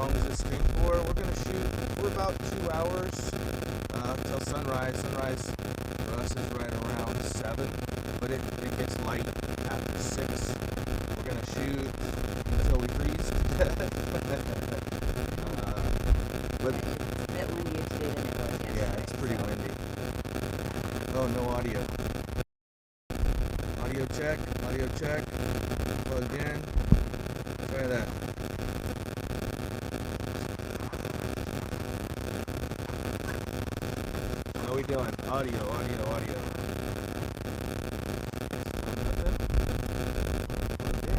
long is this stream for? We're going to shoot for about 2 hours till sunrise. Sunrise for us is right around 7, but it gets light after 6. We're going to shoot until we freeze to death. But It's a bit windier today than it was yesterday. yeah, it's pretty windy. Oh, no audio. Audio check, audio check. Plugged in. Try that. How we doing? Audio, audio, audio. Nothing? Plugged in.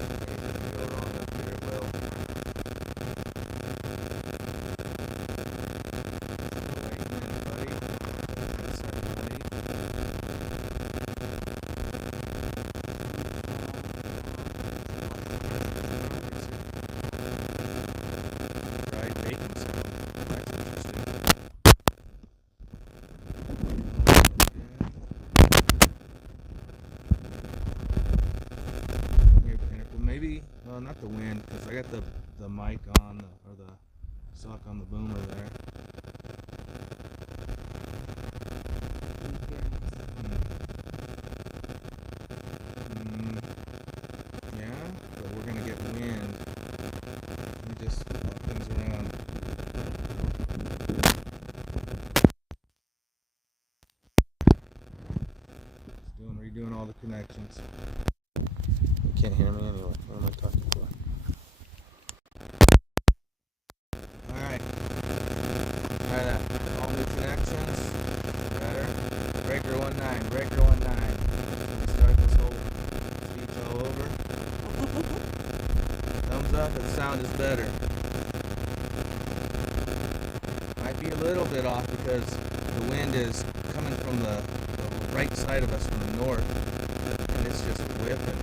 Anything can go wrong up here, it will. Right in, buddy. That's right, buddy. Fried bacon sound. That's interesting. Maybe, well, not the wind, because I got the mic on, or the sock on the boomer there. Yeah, but we're going to get wind. Let me just swap things around. Redoing all the connections. You can't hear me anyway. What am I talking for? Alright. Try that. All new connections. Better. Breaker 19. Breaker 19. Start this whole speech all over. Thumbs up if sound is better. Might be a little bit off because the wind is coming from the right side of us from the north. And it's just whipping.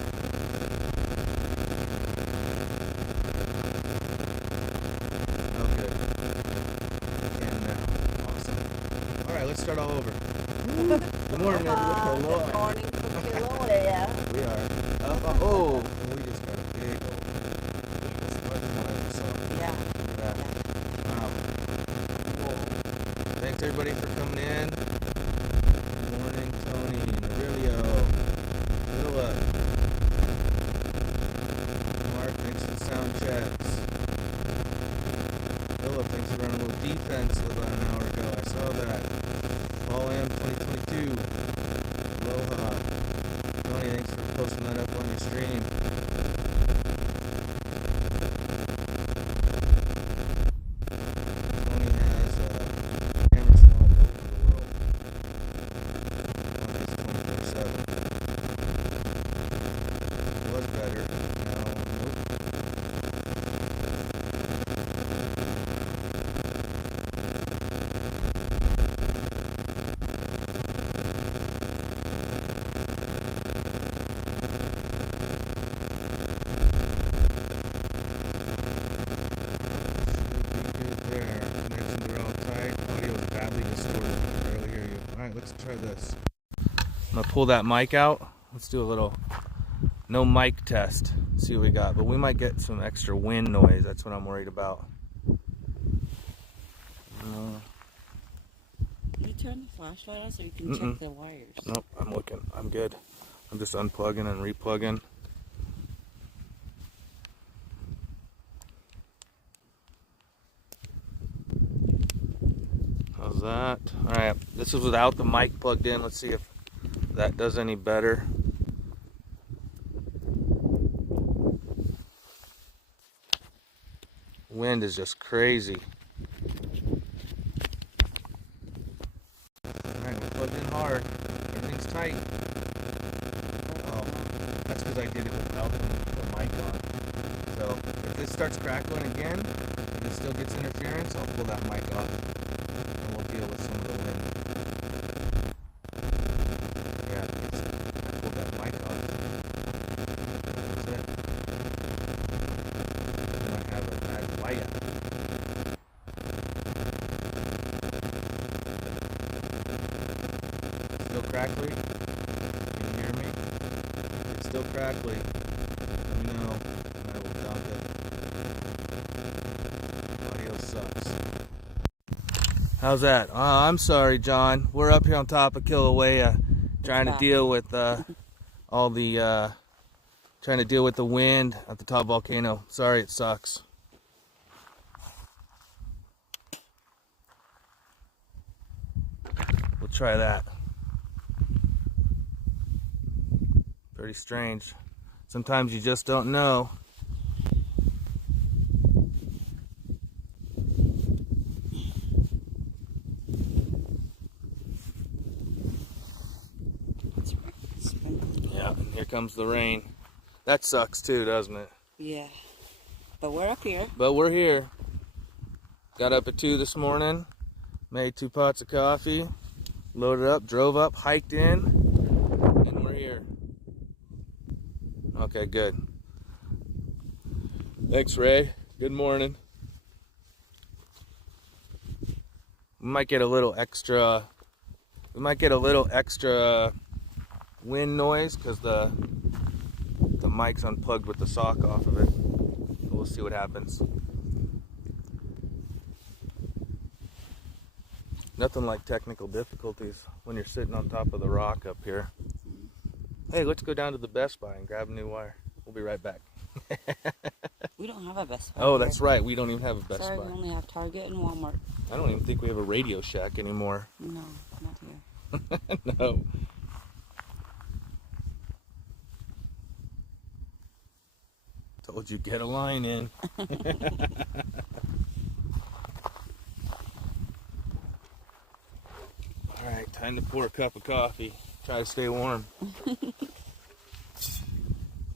Let's start all over. Good morning, everyone. Good morning from Kilauea. We are. Oh, we just got a big old Yeah. Wow. Cool. Thanks everybody for coming in. Good morning, Tony, Aurelio, Willa, Mark. Thanks for the sound checks. Philip, thanks for running a little defense about an hour ago. I saw that. All in 2022. Aloha. Tony, thanks for posting that up on your stream. Tony has cameras from all over the world. Tony is 24/7. It was better. Now, nope. Let's try this. I'm gonna pull that mic out. Let's do a little no mic test. See what we got. But we might get some extra wind noise. That's what I'm worried about. Can you turn the flashlight on so you can check the wires? Nope, I'm looking. I'm good. I'm just unplugging and replugging. How's that? Alright, this is without the mic plugged in. Let's see if that does any better. Wind is just crazy. Alright, we're plugged in hard. Everything's tight. Oh, that's because I did it without the mic on. So, if this starts crackling again, if it still gets interference, I'll pull that mic off. Deal with some of the wind. Yeah, I pulled that mic off. That's it. Then I have a bad wire. Still crackly? Can you hear me? It's still crackly. How's that? I'm sorry, John. We're up here on top of Kilauea, trying to deal with all the trying to deal with the wind at the top volcano. Sorry, it sucks. We'll try that. Pretty strange. Sometimes you just don't know. Yeah, and here comes the rain. That sucks too, doesn't it? Yeah. But we're up here. But we're here. Got up at 2 this morning, made 2 pots of coffee, loaded up, drove up, hiked in, and we're here. Okay, good. Thanks, Ray. Good morning. We might get a little extra. Wind noise because the mic's unplugged with the sock off of it. We'll see what happens. Nothing like technical difficulties when you're sitting on top of the rock up here. Hey, let's go down to the Best Buy and grab a new wire. We'll be right back. We don't have a Best Buy. Oh, that's right. We don't even have a Best Sorry, Buy. we only have Target and Walmart. I don't even think we have a Radio Shack anymore. No, not here. No. Told you, get a line in. Alright, time to pour a cup of coffee. Try to stay warm. You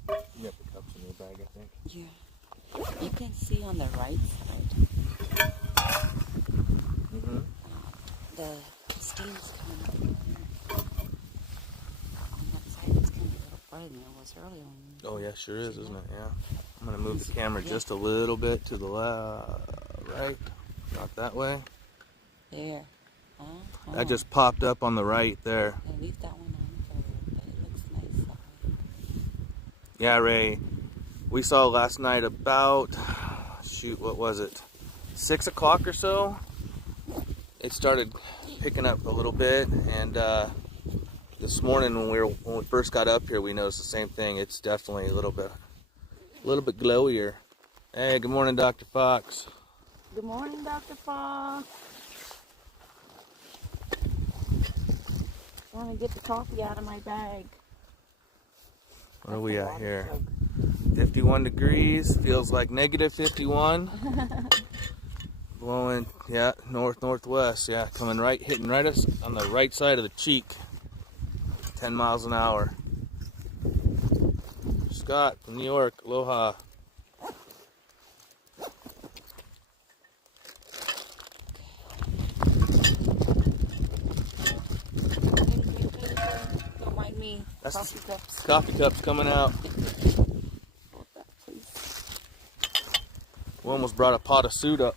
got the cups in your bag, I think. Yeah. You can see on the right side. The steam's coming up here. On that side, it's going to be a little farther than it was earlier. Oh yeah, sure is, isn't it? Yeah. I'm gonna move the camera just a little bit to the right, not that way. There. That just popped up on the right there. I leave that one on for a little bit. It looks nice that way. Yeah, Ray. We saw last night about, shoot, what was it? 6 o'clock or so. It started picking up a little bit, and this morning when we first got up here, we noticed the same thing. It's definitely a little bit glowier. Hey, good morning, Dr. Fox. Good morning, Dr. Fox. I want to get the coffee out of my bag. Where are we at here? 51 degrees, feels like negative 51. Blowing, yeah, northwest, yeah, hitting right us on the right side of the cheek. 10 miles an hour. Scott from New York, aloha. Don't mind me. That's Coffee cups. Coffee cups coming out. Hold that, please. We almost brought a pot of soup up.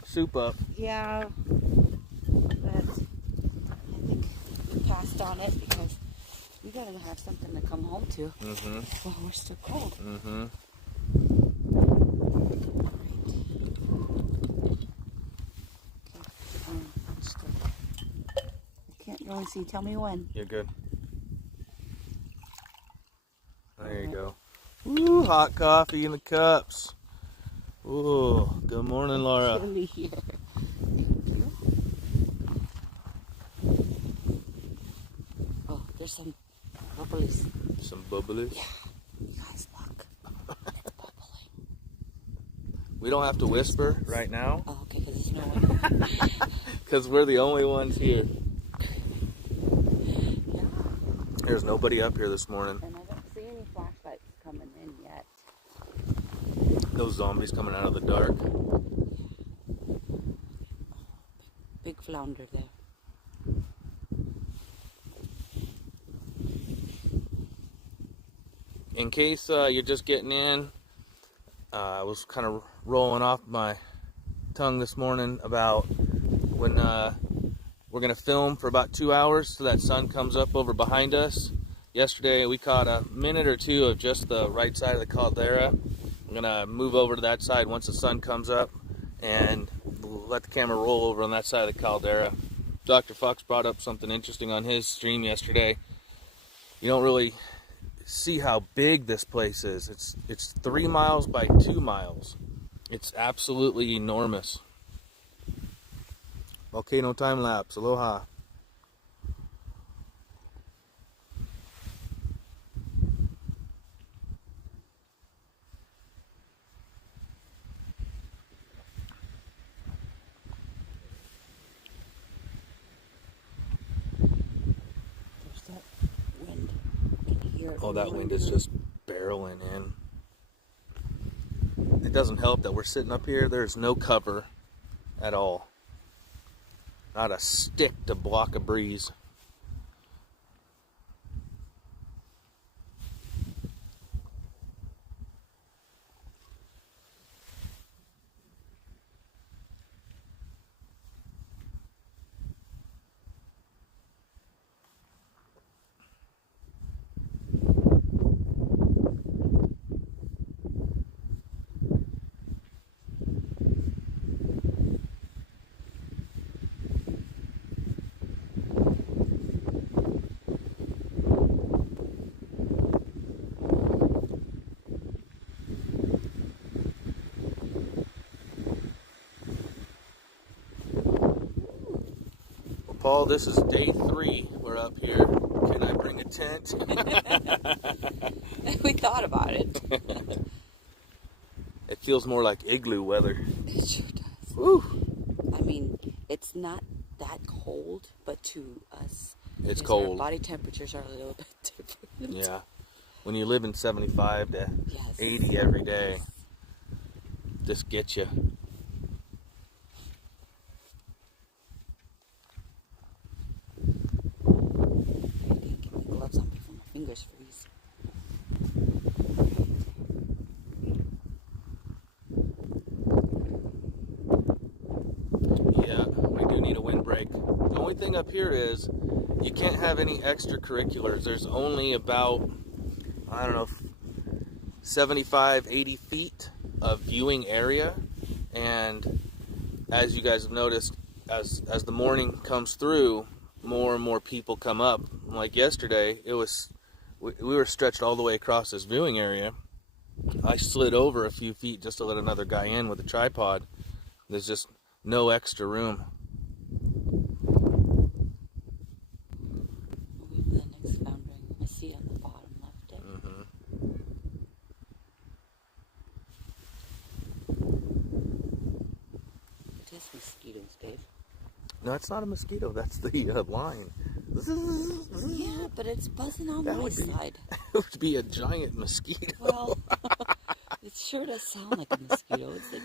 Yeah, but I think we passed on it because we gotta have something to come home to. While we're still cold. Right. Okay. I can't really see. Tell me when. You're good. There you go. Ooh, hot coffee in the cups. Ooh, good morning, Laura. Chilly here. Oh, there's some bubblies. Some bubblies. Yeah. You guys, look. It's bubbling. We don't have to whisper right now. Oh, okay, because there's no one. Because we're the only ones here. Yeah. There's nobody up here this morning. And I don't see any flashlights coming in yet. Those zombies coming out of the dark. Big flounder there. In case you're just getting in, I was kind of rolling off my tongue this morning about when we're going to film for about 2 hours so that sun comes up over behind us. Yesterday we caught a minute or two of just the right side of the caldera. I'm going to move over to that side once the sun comes up and let the camera roll over on that side of the caldera. Dr. Fox brought up something interesting on his stream yesterday. You don't really see how big this place is. It's 3 miles by 2 miles. It's absolutely enormous. Volcano time lapse. Aloha. Oh, that wind is just barreling in. It doesn't help that we're sitting up here. There's no cover at all. Not a stick to block a breeze. Paul, this is day 3. We're up here. Can I bring a tent? We thought about it. It feels more like igloo weather. It sure does. Woo. I mean, it's not that cold, but to us, it's cold. Our body temperatures are a little bit different. Yeah. When you live in 75 to Yes. 80 every day, this gets you. Gloves on before my fingers freeze. Yeah, we do need a windbreak. The only thing up here is you can't have any extracurriculars. There's only about, I don't know, 75, 80 feet of viewing area. And as you guys have noticed, as the morning comes through, more and more people come up. Like yesterday, we were stretched all the way across this viewing area. I slid over a few feet just to let another guy in with a tripod. There's just no extra room. The next foundering, I see on the bottom left it. It is mosquitoes, Dave. No, it's not a mosquito. That's the line. Yeah, but it's buzzing on my side. It would be a giant mosquito. Well, it sure does sound like a mosquito. It's like,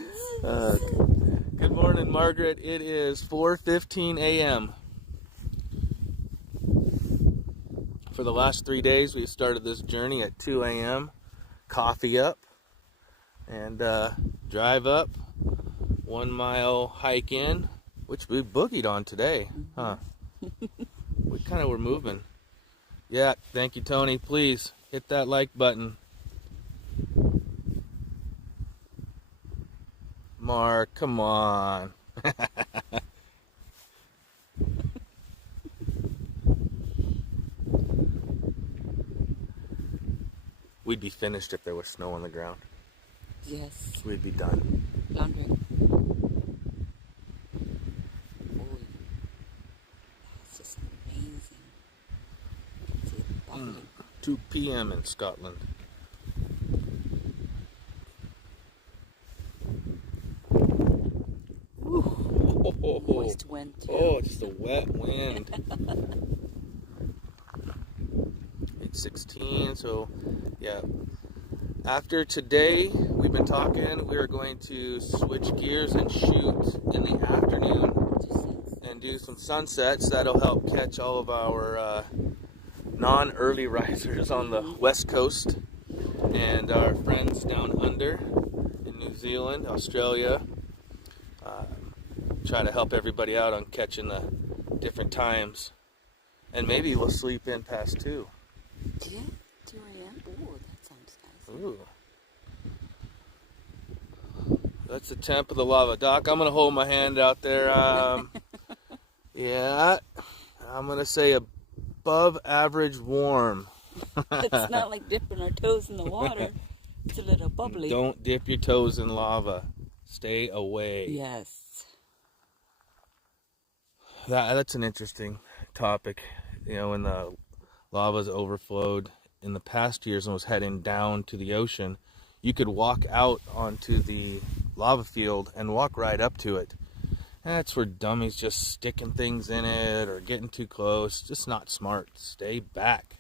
good morning, Margaret. It is 4:15 a.m. For the last 3 days, we've started this journey at 2 a.m. Coffee up and drive up, 1 mile hike in, which we boogied on today, huh? We kind of were moving. Yeah, thank you, Tony. Please hit that like button. Mark, come on. We'd be finished if there was snow on the ground. yes. We'd be done. Laundering. Holy. That's just amazing. You can see it bubbling. 2 p.m. in Scotland. Moist wind too. Oh, just a wet wind. 8:16. So, yeah. After today, we've been talking. We are going to switch gears and shoot in the afternoon and do some sunsets. That'll help catch all of our non-early risers on the west coast and our friends down under in New Zealand, Australia. Try to help everybody out on catching the different times. And maybe we'll sleep in past 2. Yeah, 2 a.m. Oh, that sounds nice. Ooh. That's the temp of the lava. Doc, I'm going to hold my hand out there. Yeah, I'm gonna say above average warm. It's not like dipping our toes in the water. It's a little bubbly. Don't dip your toes in lava. Stay away. Yes. That's an interesting topic. You know, when the lava's overflowed in the past years and was heading down to the ocean, you could walk out onto the lava field and walk right up to it. That's where dummies just sticking things in it or getting too close. Just not smart. Stay back.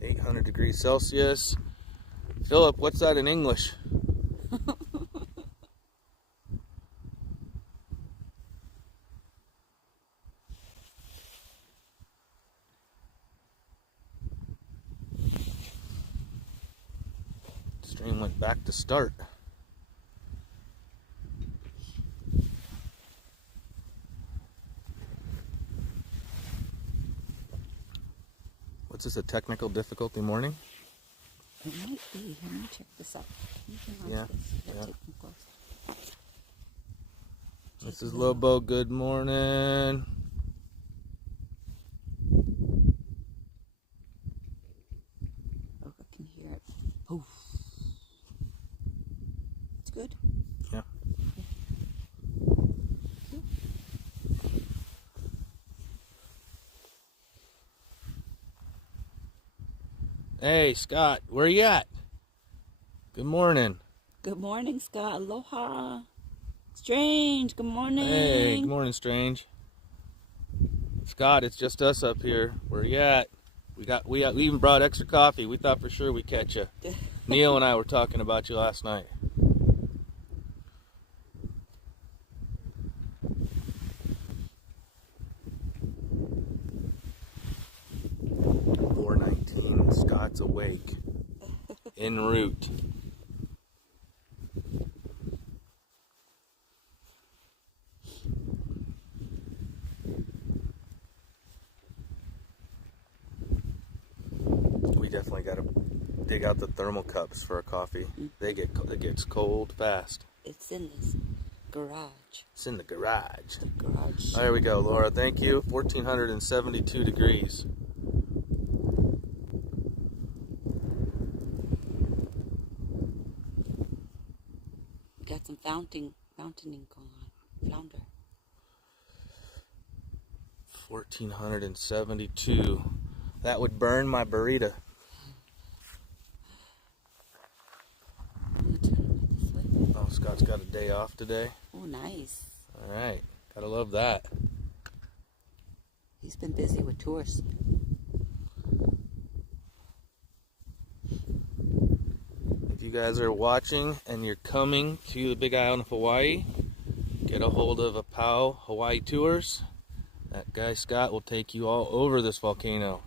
800 degrees Celsius. Philip, what's that in English? Stream went back to start. What's this, a technical difficulty morning? It might be. Let me check this out. Yeah, yeah. Technical. This is Lobo. Good morning. Oh, I can hear it. Poof. It's good. Yeah. Hey, Scott, where you at? Good morning. Good morning, Scott. Aloha. Strange. Good morning. Hey, good morning, Strange. Scott, it's just us up here. Where you at? We even brought extra coffee. We thought for sure we'd catch you. Neil and I were talking about you last night. Scott's awake. En route. We definitely got to dig out the thermal cups for our coffee. It gets cold fast. It's in this garage. It's in the garage. The garage. There we go, Laura. Thank you. 1472 degrees. Got some fountaining going on. Flounder. 1472. That would burn my burrito. I'm gonna turn it this way. Oh, Scott's got a day off today. Oh, nice. All right. Gotta love that. He's been busy with tours. If you guys are watching and you're coming to the Big Island of Hawaii, get a hold of a POW Hawaii Tours. That guy Scott will take you all over this volcano.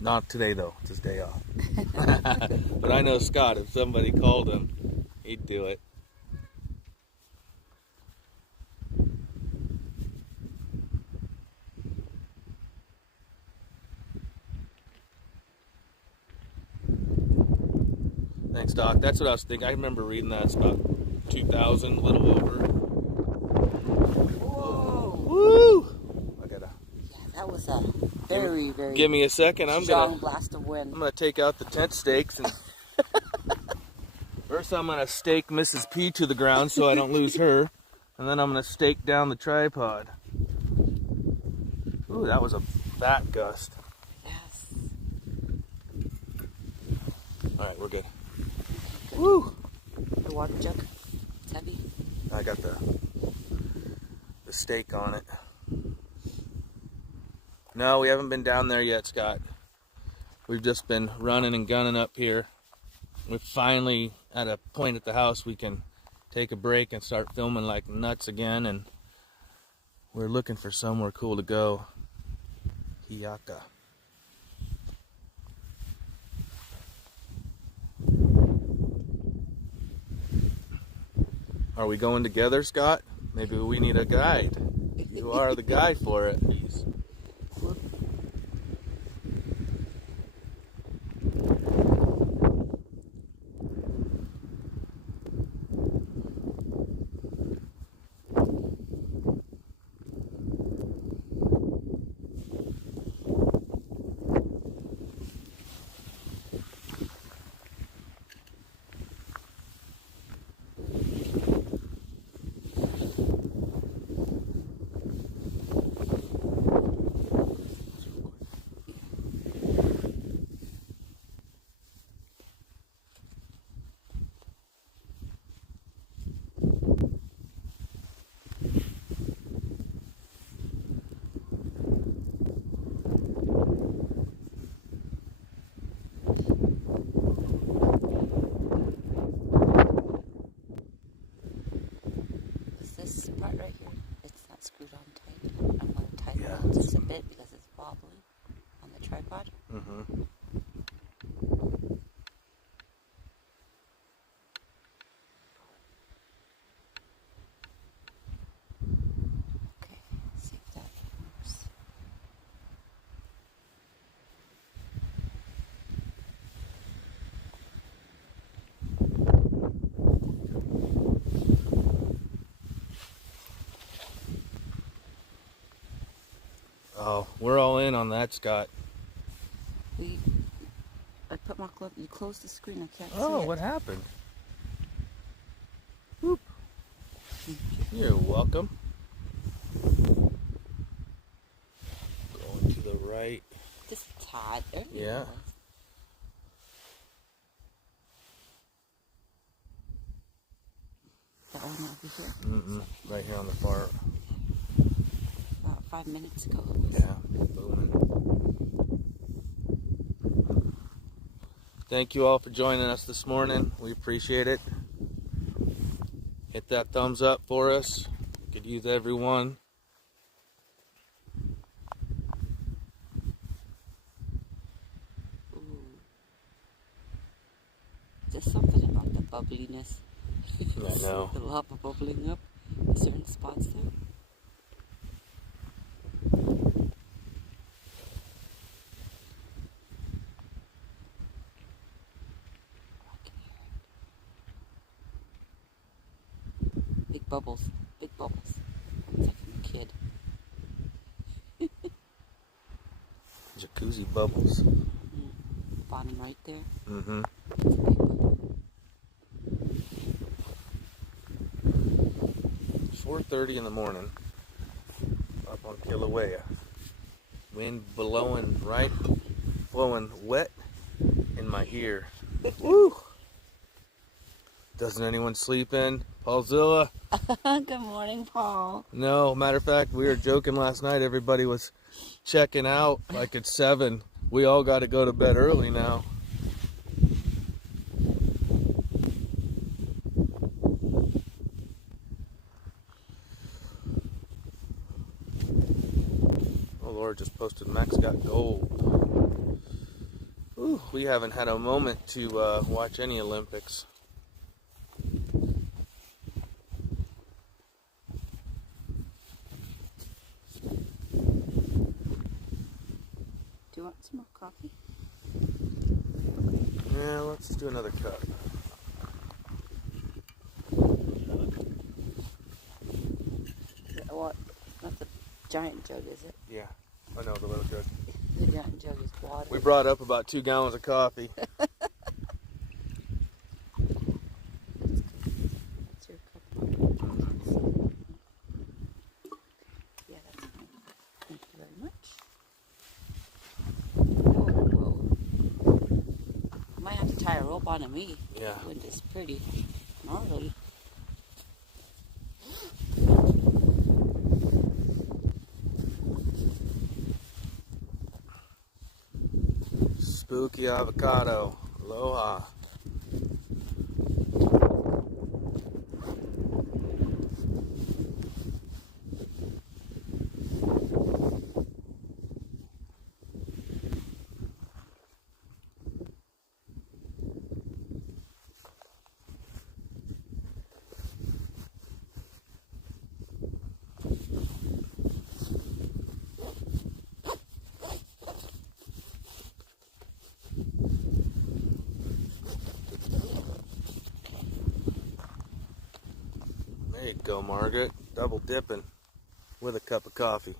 Not today though, it's his day off. But I know Scott, if somebody called him, he'd do it. Thanks, Doc. That's what I was thinking. I remember reading that. It's about 2,000, a little over. Whoa! Woo! I gotta. Yeah, that was a very, very. Give me a second. strong blast of wind. I'm gonna take out the tent stakes and. First, I'm gonna stake Mrs. P to the ground so I don't lose her, and then I'm gonna stake down the tripod. Ooh, that was a fat gust. Yes. All right, we're good. Woo! The water jug. It's heavy. I got the stake on it. No, we haven't been down there yet, Scott. We've just been running and gunning up here. We're finally at a point at the house we can take a break and start filming like nuts again, and we're looking for somewhere cool to go. Hiaka. Are we going together, Scott? Maybe we need a guide. You are the guide for it. Please. on that, Scott? I put my glove. You closed the screen. I can't see Oh, it. what happened? Whoop. You're welcome. Going to the right. Just a tad. There you Yeah. go. That one over here? Mm-mm. Right here on the far. About 5 minutes ago. Yeah. Booming. Thank you all for joining us this morning. We appreciate it. Hit that thumbs up for us. Could use everyone. Ooh. There's something about the bubbliness. I know. The lava bubbling up in certain spots there. Big bubbles. Big bubbles. It's like I'm a kid. Jacuzzi bubbles. Bottom right there. Mm-hmm. It's a big bubble. 4:30 in the morning. Up on Kilauea. Wind blowing right, blowing wet in my ear. Woo! Doesn't anyone sleep in? Paulzilla? Good morning, Paul. No, matter of fact, we were joking last night. Everybody was checking out like it's 7. We all got to go to bed early now. Oh Lord, just posted Max got gold. Ooh, we haven't had a moment to watch any Olympics. Do you want some more coffee? Yeah, let's do another cup. What? That's a giant jug, is it? Yeah, I know, the little jug. The giant jug is water. We brought up about 2 gallons of coffee. That's your cup. Yeah, that's fine. Thank you very much. Whoa. I might have to tie a rope onto me. Yeah. The wind is pretty gnarly. Spooky avocado. Aloha. There you go, Margaret. Double dipping with a cup of coffee.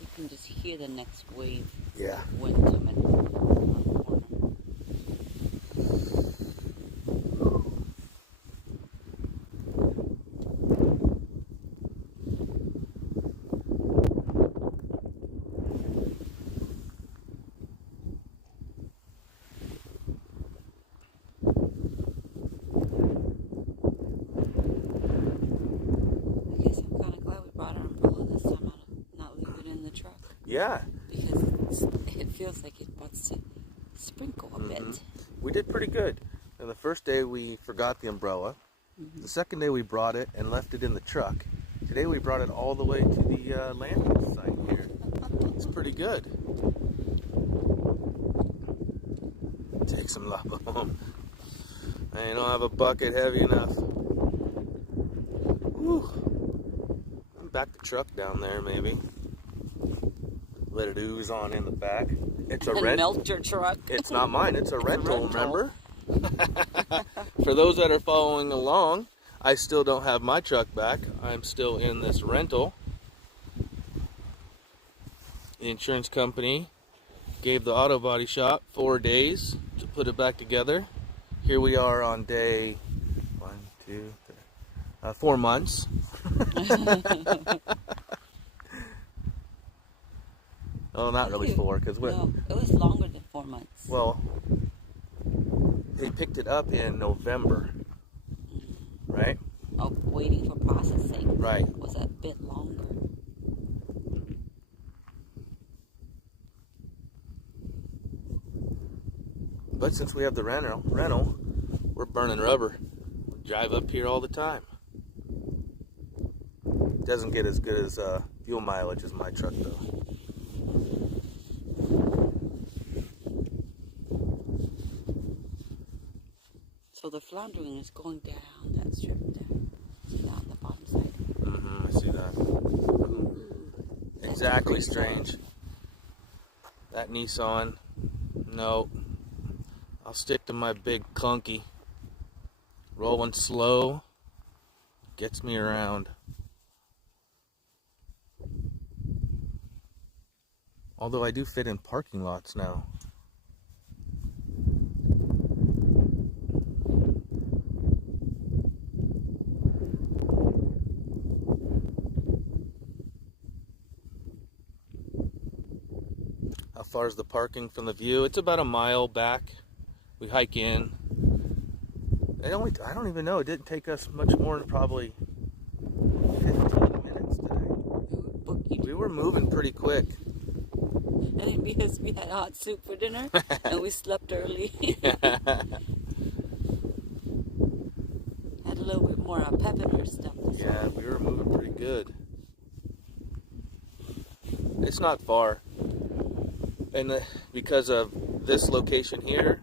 You can just hear the next wave. Yeah. Wind coming around the corner. I guess I'm kind of glad we brought our umbrella this time out and not leave it in the truck. Yeah. Because it feels like it wants to sprinkle a bit. We did pretty good. And the first day we forgot the umbrella. The second day we brought it and left it in the truck. Today we brought it all the way to the landing site here. It's pretty good. Take some lava home. I don't have a bucket heavy enough. Whew. Back the truck down there, maybe. Let it ooze on in the back. It's a rental. Melt your truck. It's not mine. It's a rental, remember? For those that are following along, I still don't have my truck back. I'm still in this rental. The insurance company gave the auto body shop 4 days to put it back together. Here we are on day 4 months. Oh, not really 4, because no, it was longer than 4 months. Well, they picked it up in November, right? Oh, waiting for processing. Right. Was a bit longer. But since we have the rental, we're burning rubber. We drive up here all the time. Doesn't get as good as fuel mileage as my truck, though. So the floundering is going down that strip there. See that on the bottom side? I see that. Exactly, strange. That Nissan, no. I'll stick to my big clunky. Rolling slow, gets me around. Although I do fit in parking lots now. How far is the parking from the view? It's about a mile back. We hike in. I don't even know. It didn't take us much more than probably 15 minutes today. We were moving pretty quick. And because we had hot soup for dinner and we slept early. Had a little bit more pep in our step. Yeah, we were moving pretty good. It's not far. And because of this location here,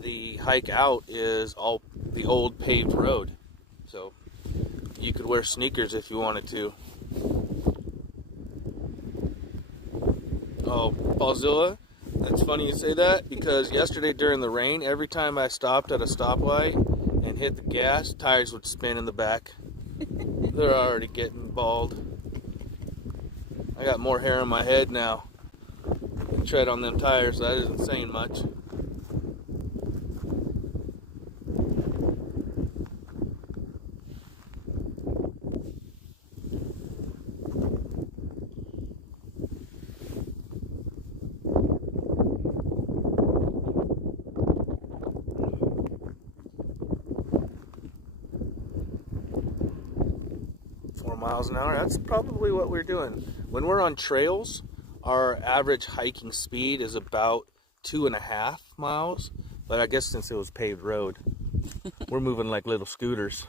the hike out is all the old paved road. So you could wear sneakers if you wanted to. Oh, Paulzilla, that's funny you say that, because yesterday during the rain, every time I stopped at a stoplight and hit the gas, tires would spin in the back. They're already getting bald. I got more hair on my head now. Tread on them tires, so that isn't saying much. Miles an hour, that's probably what we're doing. When we're on trails, our average hiking speed is about 2.5 miles, but I guess since it was paved road, we're moving like little scooters.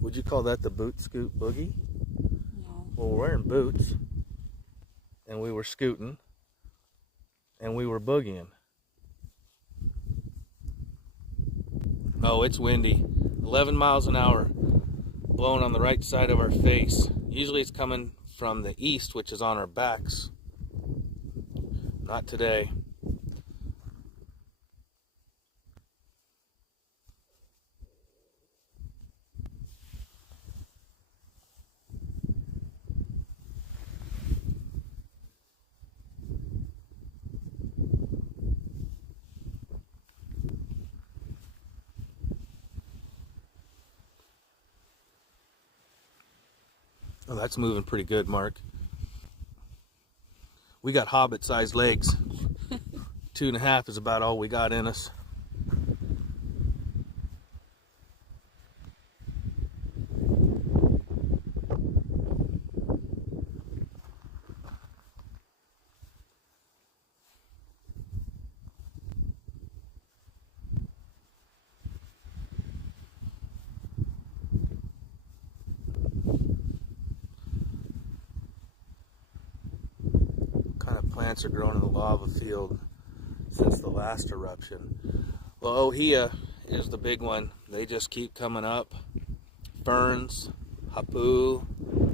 Would you call that the boot scoot boogie? No. Well, we're wearing boots, and we were scooting, and we were boogieing. Oh, it's windy. 11 miles an hour, blowing on the right side of our face. Usually it's coming from the east, which is on our backs. Not today. Oh, that's moving pretty good, Mark. We got hobbit-sized legs. 2.5 is about all we got in us. plants are growing in the lava field since the last eruption. Aloha is the big one. They just keep coming up. Ferns, hapu,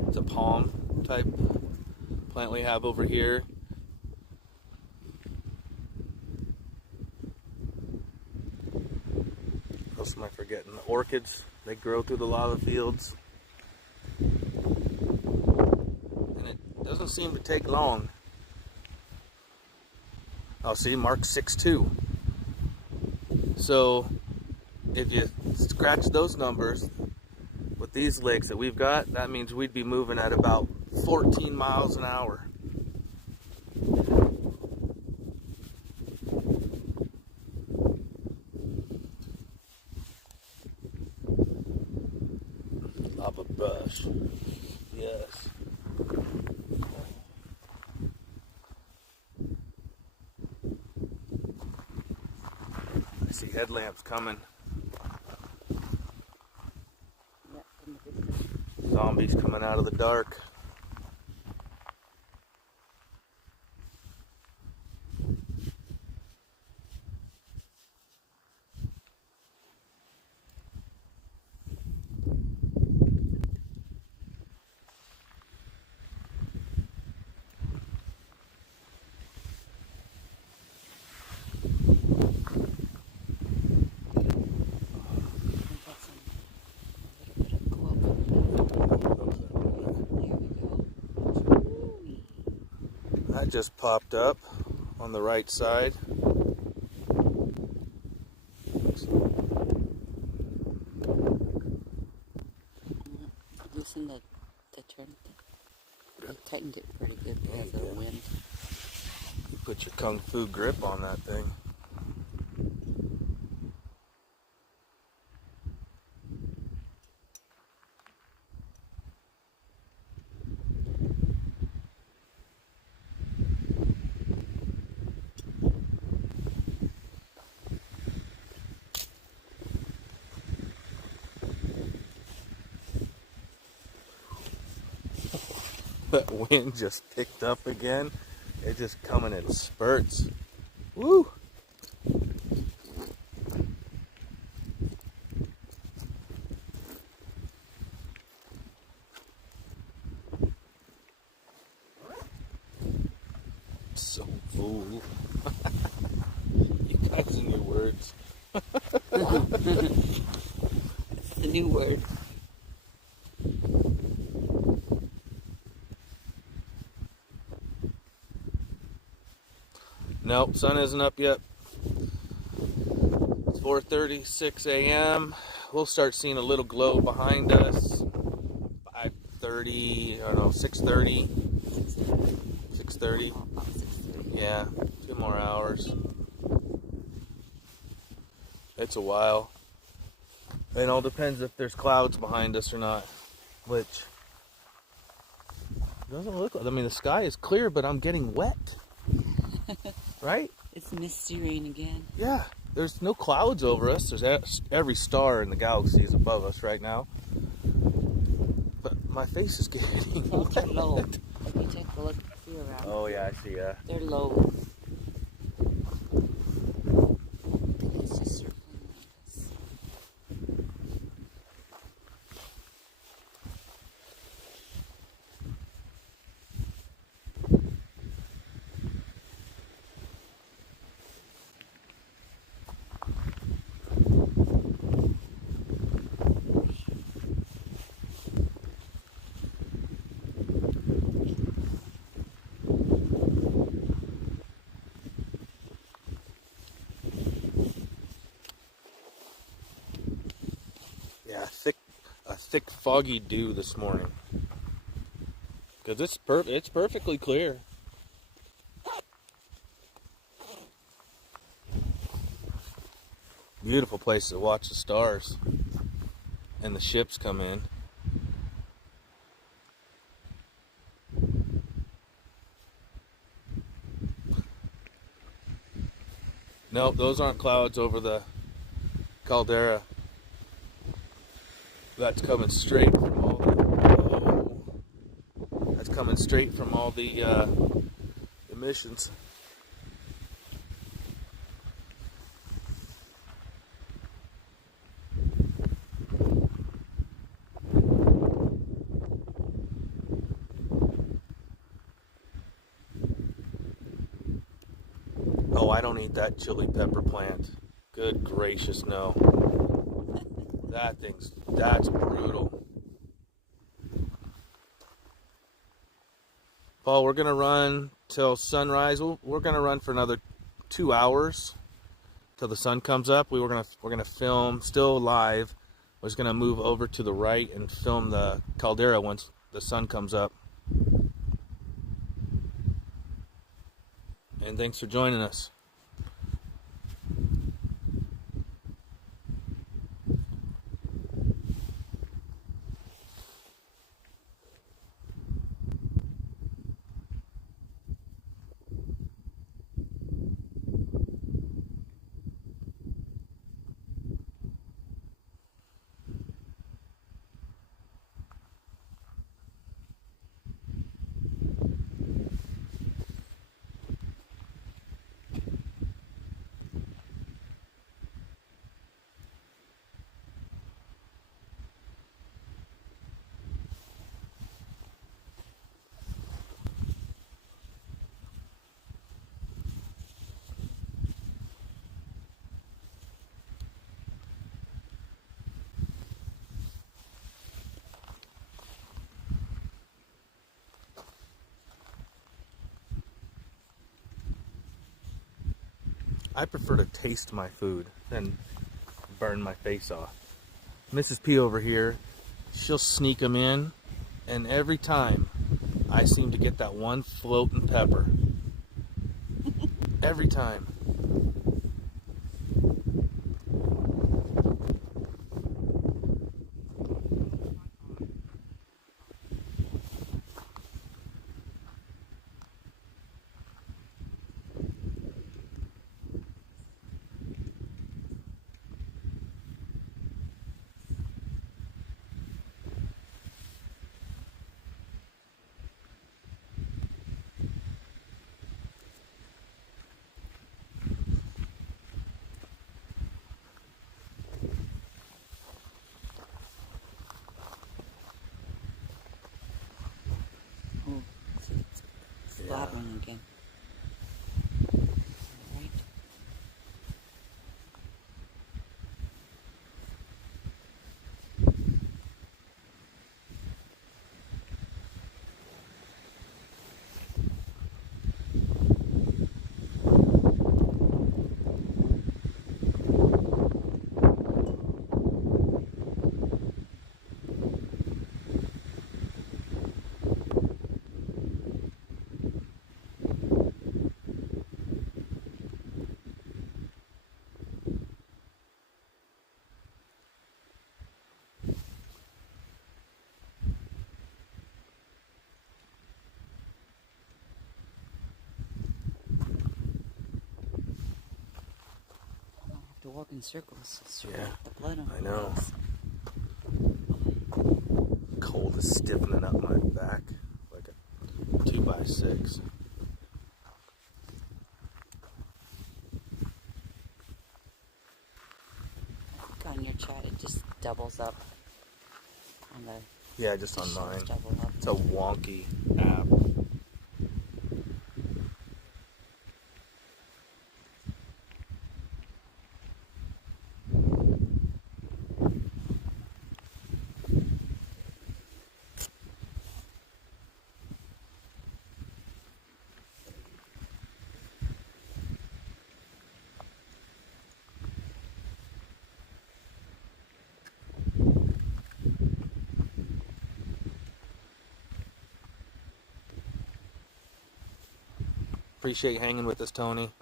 it's a palm type plant we have over here. What else am I forgetting? The orchids, they grow through the lava fields. And it doesn't seem to take long. Oh, see, mark 6.2. So if you scratch those numbers with these lakes that we've got, that means we'd be moving at about 14 miles an hour. Lava bush. Yes. I see headlamps coming. Zombies coming out of the dark. That just popped up on the right side. Loosen the turn. I tightened it pretty good because of the wind. You put your kung fu grip on that thing. That wind just picked up again. It's just coming in spurts. Woo! So fool. You guys and your words. It's the new word. Nope, sun isn't up yet. It's 4:36 a.m. We'll start seeing a little glow behind us. 5:30, I don't know, 6:30. 6:30. Yeah, 2 more hours. It's a while. It all depends if there's clouds behind us or not. Which doesn't look like. I mean, the sky is clear, but I'm getting wet. Right? It's misty rain again. Yeah, there's no clouds over us. There's every star in the galaxy is above us right now. But my face is getting Clouds are low. Let me take a look. See around. Oh yeah, I see. Yeah. They're low. I think it's just circling like this. A thick foggy dew this morning. Because it's perfectly clear. Beautiful place to watch the stars and the ships come in. Nope, those aren't clouds over the caldera. That's coming straight from all the emissions. Oh, I don't eat that chili pepper plant. Good gracious, no. That's brutal. Paul, we're gonna run till sunrise. We're gonna run for another 2 hours till the sun comes up. We're gonna film still live. We're just gonna move over to the right and film the caldera once the sun comes up. And thanks for joining us. I prefer to taste my food than burn my face off. Mrs. P over here, she'll sneak them in, and every time I seem to get that one floating pepper. Every time. That one again. Right. To walk in circles. Yeah, the blood on I know. face. Cold is stiffening up my back like a 2x6. I think on your chat it just doubles up on the. Yeah, just on mine. Double up. It's a wonky app. Appreciate hanging with us, Tony.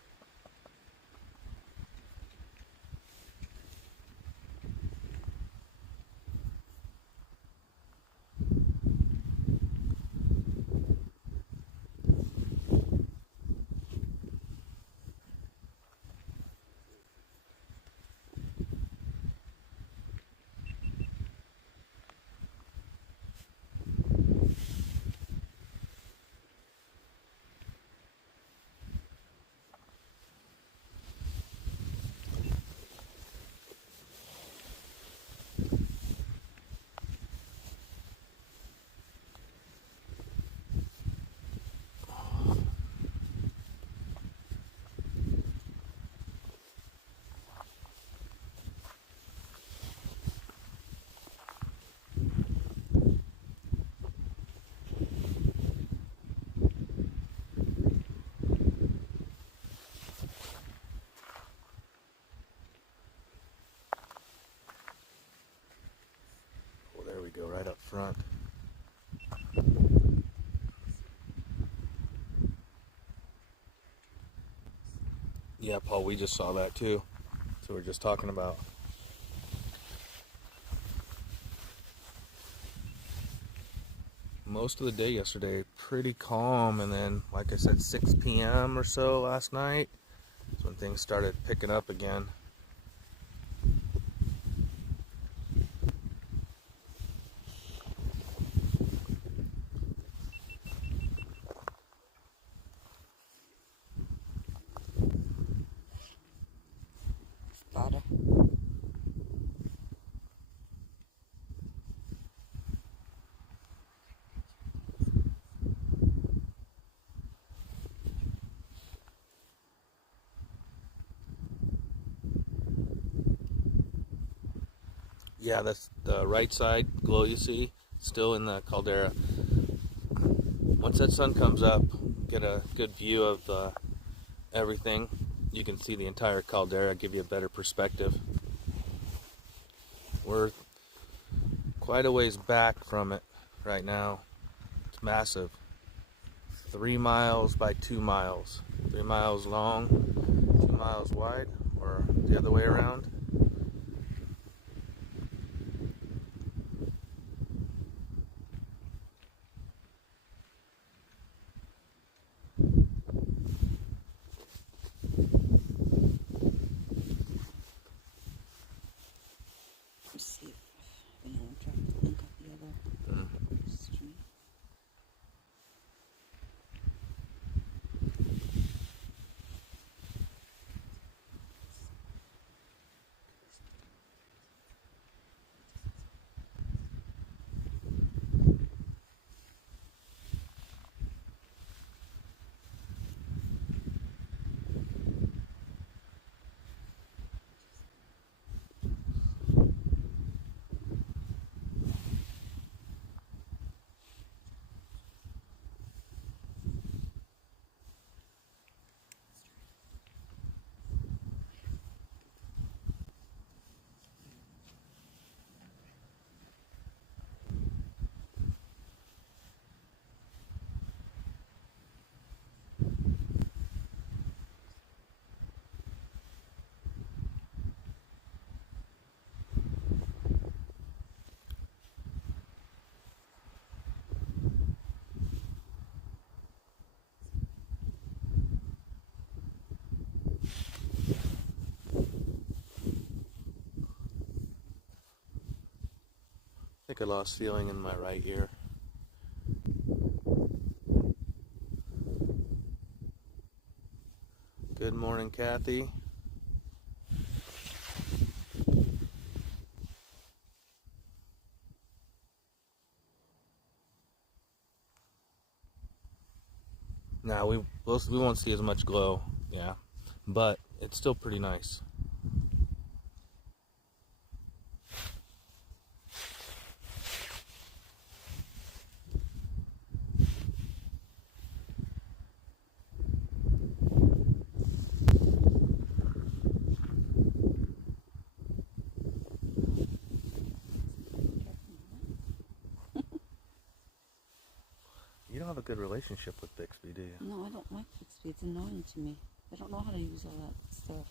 Yeah, Paul, we just saw that too. So we're just talking about. Most of the day yesterday, pretty calm, and then, like I said, 6 p.m. or so last night is when things started picking up again. Spotter. Yeah, that's the right side glow you see, still in the caldera. Once that sun comes up, get a good view of everything. You can see the entire caldera, give you a better perspective. We're quite a ways back from it right now. It's massive. 3 miles by 2 miles. 3 miles long, 2 miles wide, or the other way around. Let's see if I can drop the link of the other stream. I think I lost feeling in my right ear. Good morning, Kathy. Now we won't see as much glow, yeah, but it's still pretty nice. You don't have a good relationship with Bixby, do you? No, I don't like Bixby. It's annoying to me. I don't know how to use all that stuff.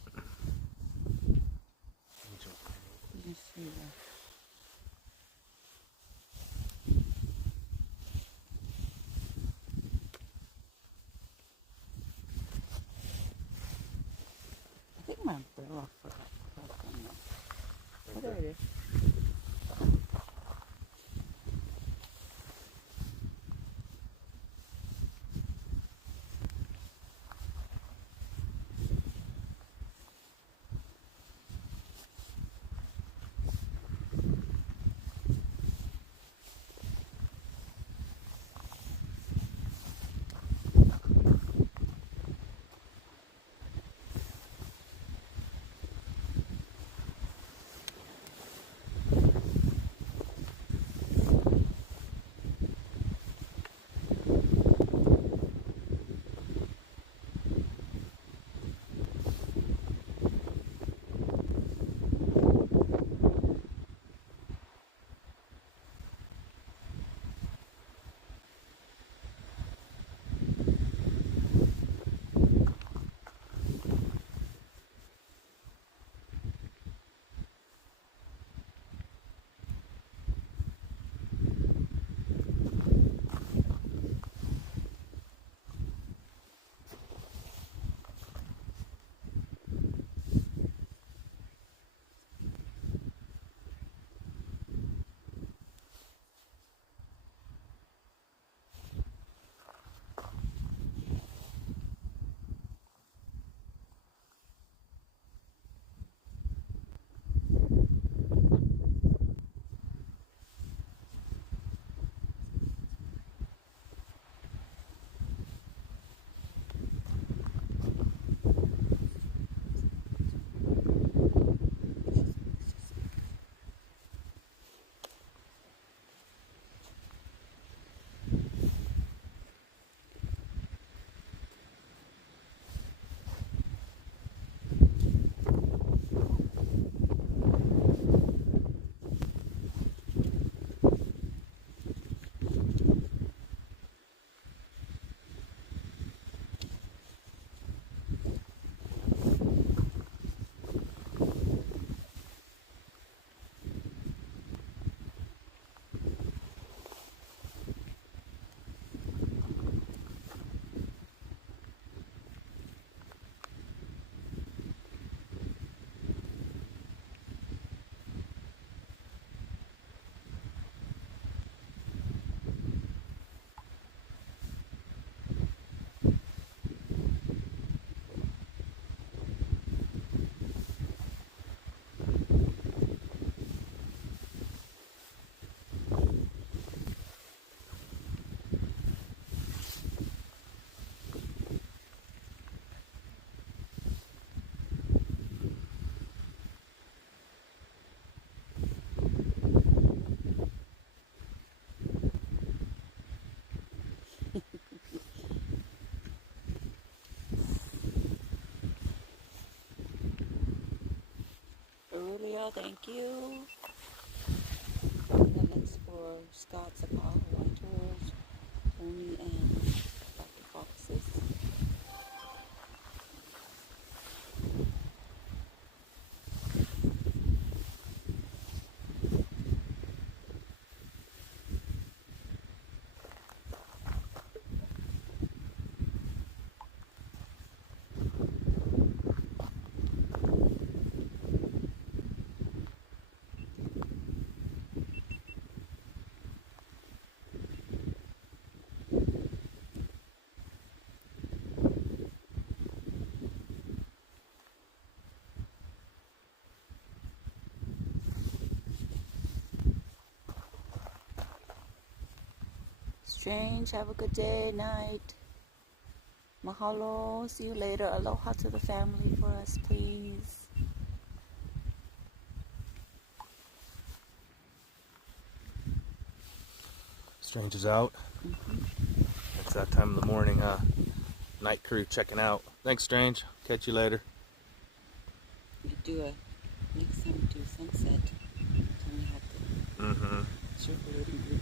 You can see that. I think my umbrella forgot to plug on though. Oh, there it is. Cheryl, thank you. And then it's for Scott, Sapal, Winters, Tony, and Dr. Foxes. Strange, have a good day, night. Mahalo, see you later. Aloha to the family for us, please. Strange is out. It's that time of the morning, huh? Night crew checking out. Thanks, Strange. Catch you later. Next time we do sunset, tell me how to circulating group.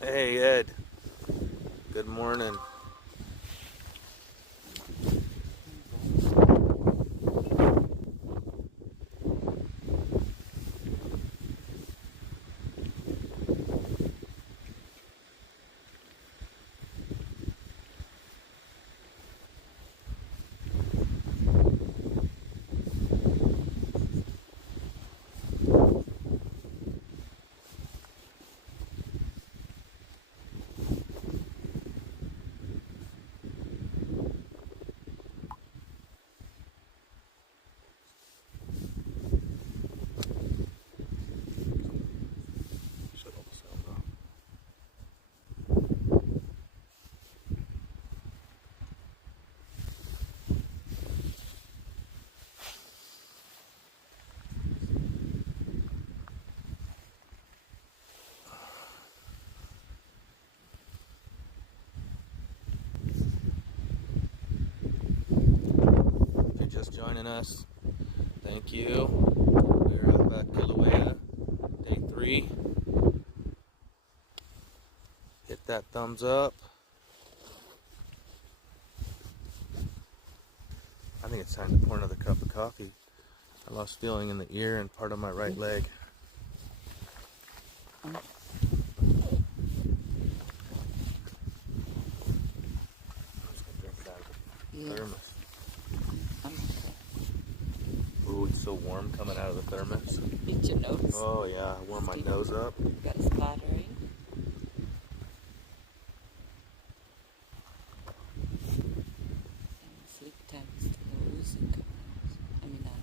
Hey, Ed. Good morning. Just joining us, thank you. We're at Kilauea, day 3. Hit that thumbs up. I think it's time to pour another cup of coffee. I lost feeling in the ear and part of my right leg. I'm just gonna drink it out of the thermos. Ooh, it's so warm coming out of the thermos. Hit your nose. Oh yeah, I warm my nose up. Got a splattering. And sleep time is close and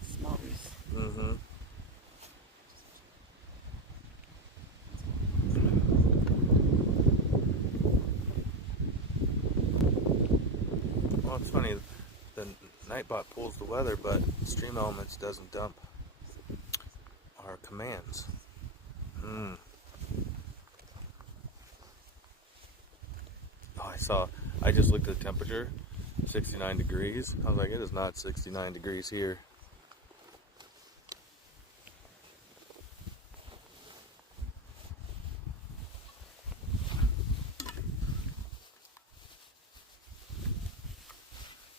smalls. Well, it's funny. The Nightbot pulls the weather, but Stream Elements doesn't dump our commands. Oh, I just looked at the temperature, 69 degrees. I was like, it is not 69 degrees here.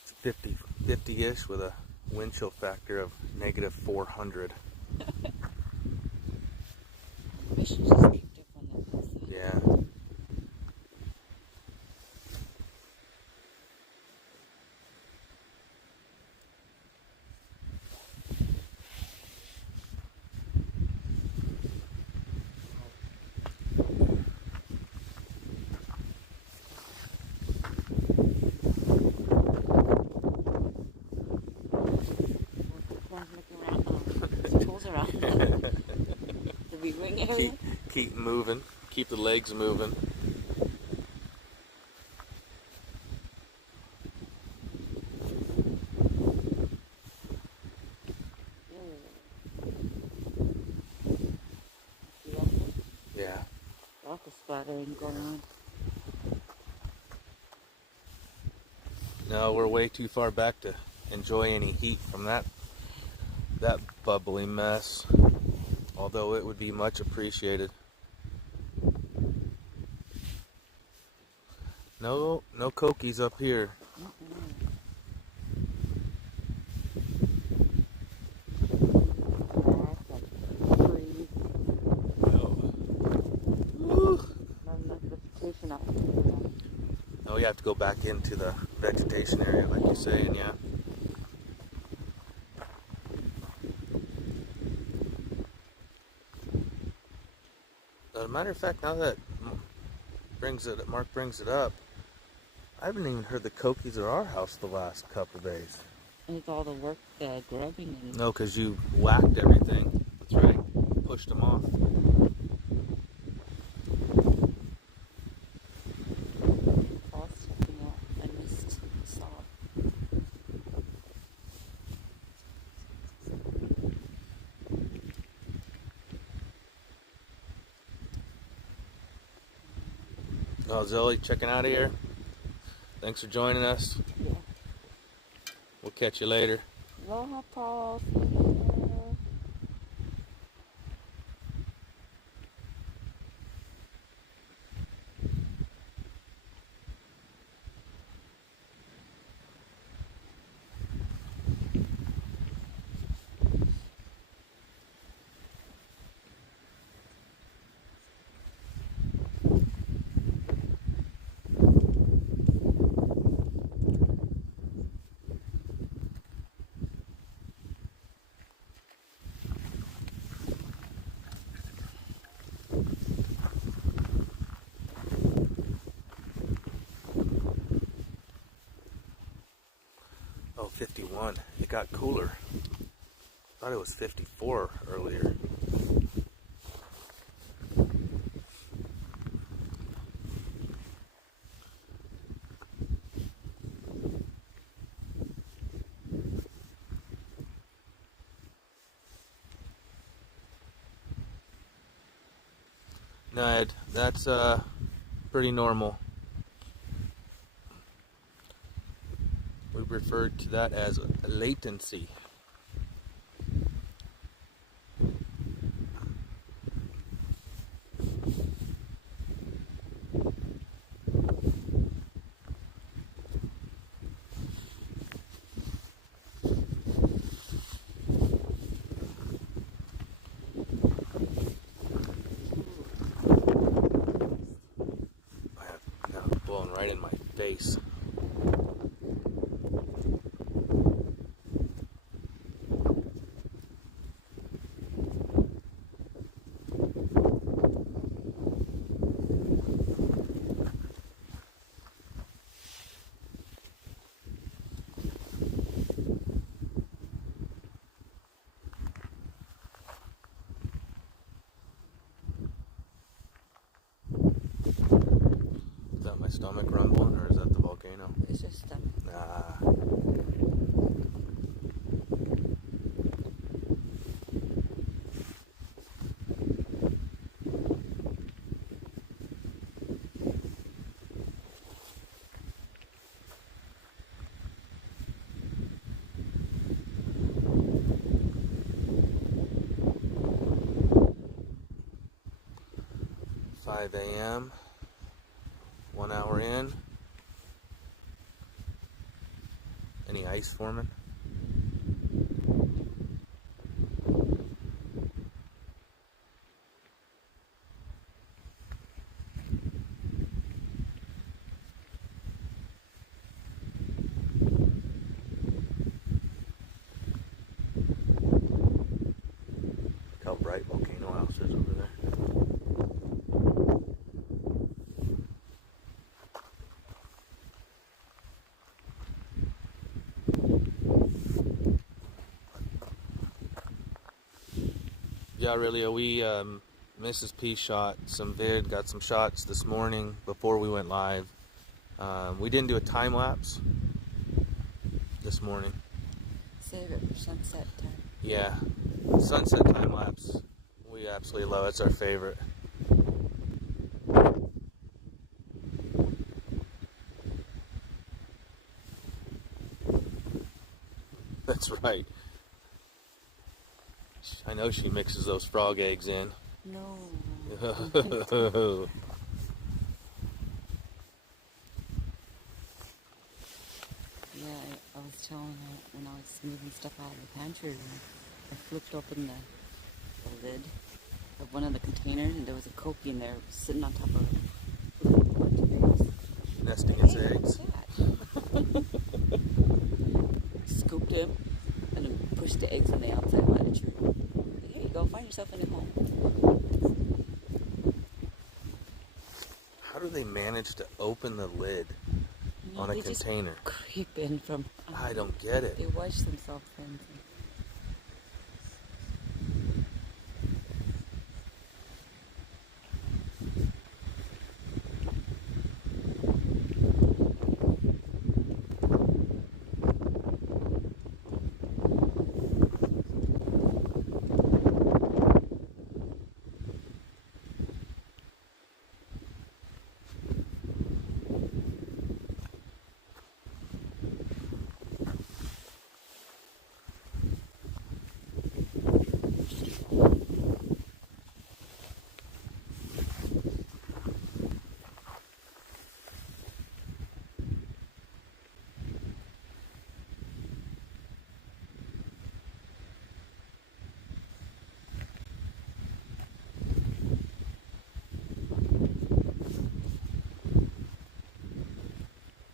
It's 50-ish with a wind chill factor of -400. It should just be different than this. Yeah. area. Keep moving. Keep the legs moving. Yeah. Lots of splattering going on. No, we're way too far back to enjoy any heat from that bubbly mess. Although it would be much appreciated. No cokies up here. Oh, you have to go back into the vegetation area, like you're saying, yeah. As a matter of fact, now that Mark brings it up, I haven't even heard the cokies at our house the last couple days. With all the work, grubbing and... No, because you whacked everything. That's right. Pushed them off. I missed stop. Oh, Zoe, checking out of here. Thanks for joining us. Yeah. We'll catch you later. Aloha, Paul. Oh, 51. It got cooler. Thought it was 54 earlier. No, Ed, that's pretty normal. We referred to that as latency. Blowing right in my face. Is that my stomach rumbling, or is that the volcano? It's just Ah. $5 a.m. 1 hour in. Any ice forming? Look how bright Volcano House is over there. Yeah, really, are we Mrs. P shot some got some shots this morning before we went live. We didn't do a time lapse this morning. Save it for sunset time. Yeah, sunset time lapse. We absolutely love it. It's our favorite. That's right. I know she mixes those frog eggs in. No. Yeah, I was telling her when I was moving stuff out of the pantry room, I flipped open the lid of one of the containers and there was a koki in there sitting on top of a bunch of eggs. nesting its Hey, eggs. what's that? Scooped him and then pushed the eggs on the outside of the tree. Here you go, find yourself a new home. How do they manage to open the lid on a They container? just creep in from. I don't get it. They wash themselves in.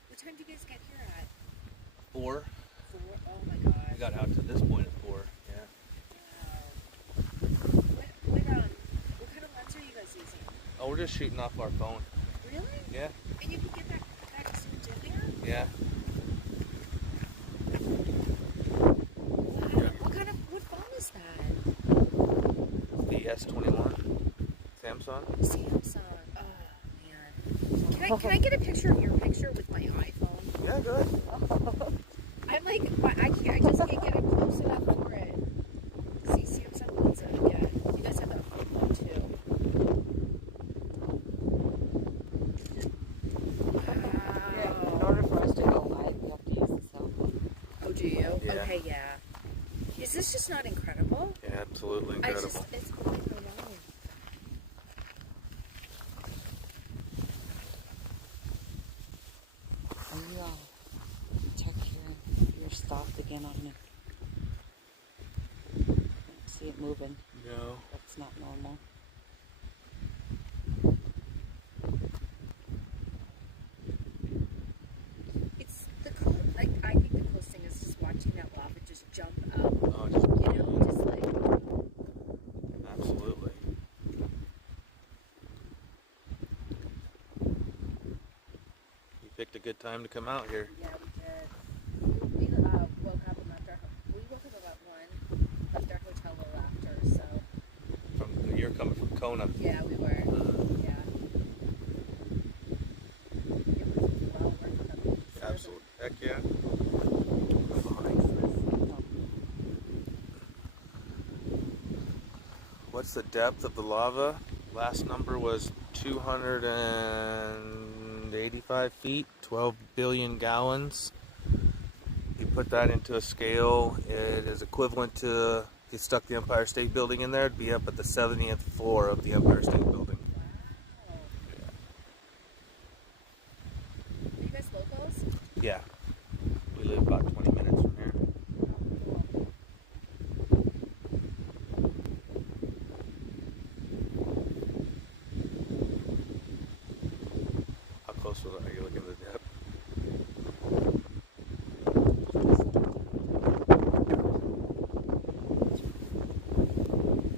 What time do you guys get here at? 4. 4? Oh my gosh. We got out to this point at 4. Yeah. Wow. What kind of lens are you guys using? Oh, we're just shooting off our phone. Really? Yeah. And you can get that zoomed in there? Yeah. Wow. What phone is that? The S21 Samsung. Samsung. Oh man. Can I get a picture of your picture with my iPhone? Yeah, good. I'm like, I just can't get it close enough for it. See, Samsung needs it. Yeah. You guys have that phone too. Yeah, in order for us to go live, we have to use the cell phone. Oh, do you? Yeah. Okay, yeah. Is this just not incredible? Yeah, absolutely incredible. It's blowing me away. Are you check your stop again on it? See it moving. No. That's not normal. It's the cool. Like I think the coolest thing is just watching that lava just jump up. Oh, just Just like absolutely. You picked a good time to come out here. yeah, we did. We woke up and left our. We woke up about 1. Left our hotel a little after. So You're coming from Kona. yeah, we were. Yeah. It was well worth coming. Absolutely. Heck yeah. What's the depth of the lava? Last number was 285 feet, 12 billion gallons. You put that into a scale, it is equivalent to, if you stuck the Empire State Building in there, it'd be up at the 70th floor of the Empire State Building. Wow. Are you guys locals? Yeah. We live about 20 minutes from here. How close are you looking at the depth?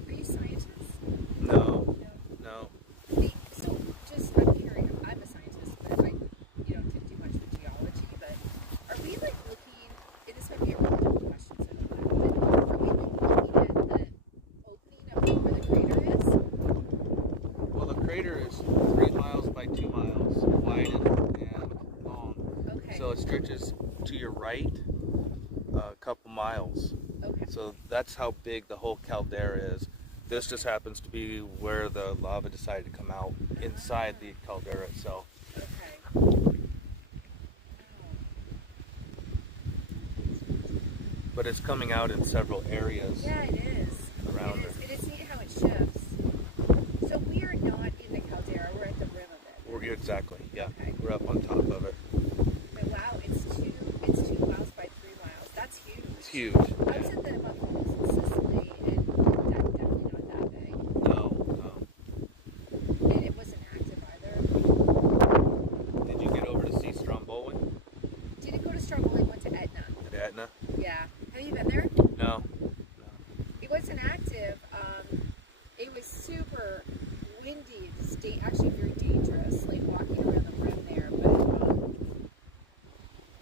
Are you scientists? No. No. it stretches to your right a couple miles. Okay. So that's how big the whole caldera is. This just happens to be where the lava decided to come out inside the caldera itself. Okay. But it's coming out in several areas. Yeah, it is. Around It is neat how it shifts. So we are not in the caldera. We're at the rim of it. Exactly. Yeah. Okay. We're up on top of it. But wow, it's 2 miles by 3 miles. That's huge. It's huge. I was at the volcanoes in Sicily, and that's definitely not that big. No. And it wasn't active either. Did you get over to see Stromboli? Didn't go to Stromboli, went to Etna. At Etna? Yeah. Have you been there? No. It wasn't active. It was super windy. It's actually very dangerous, like walking around the rim there.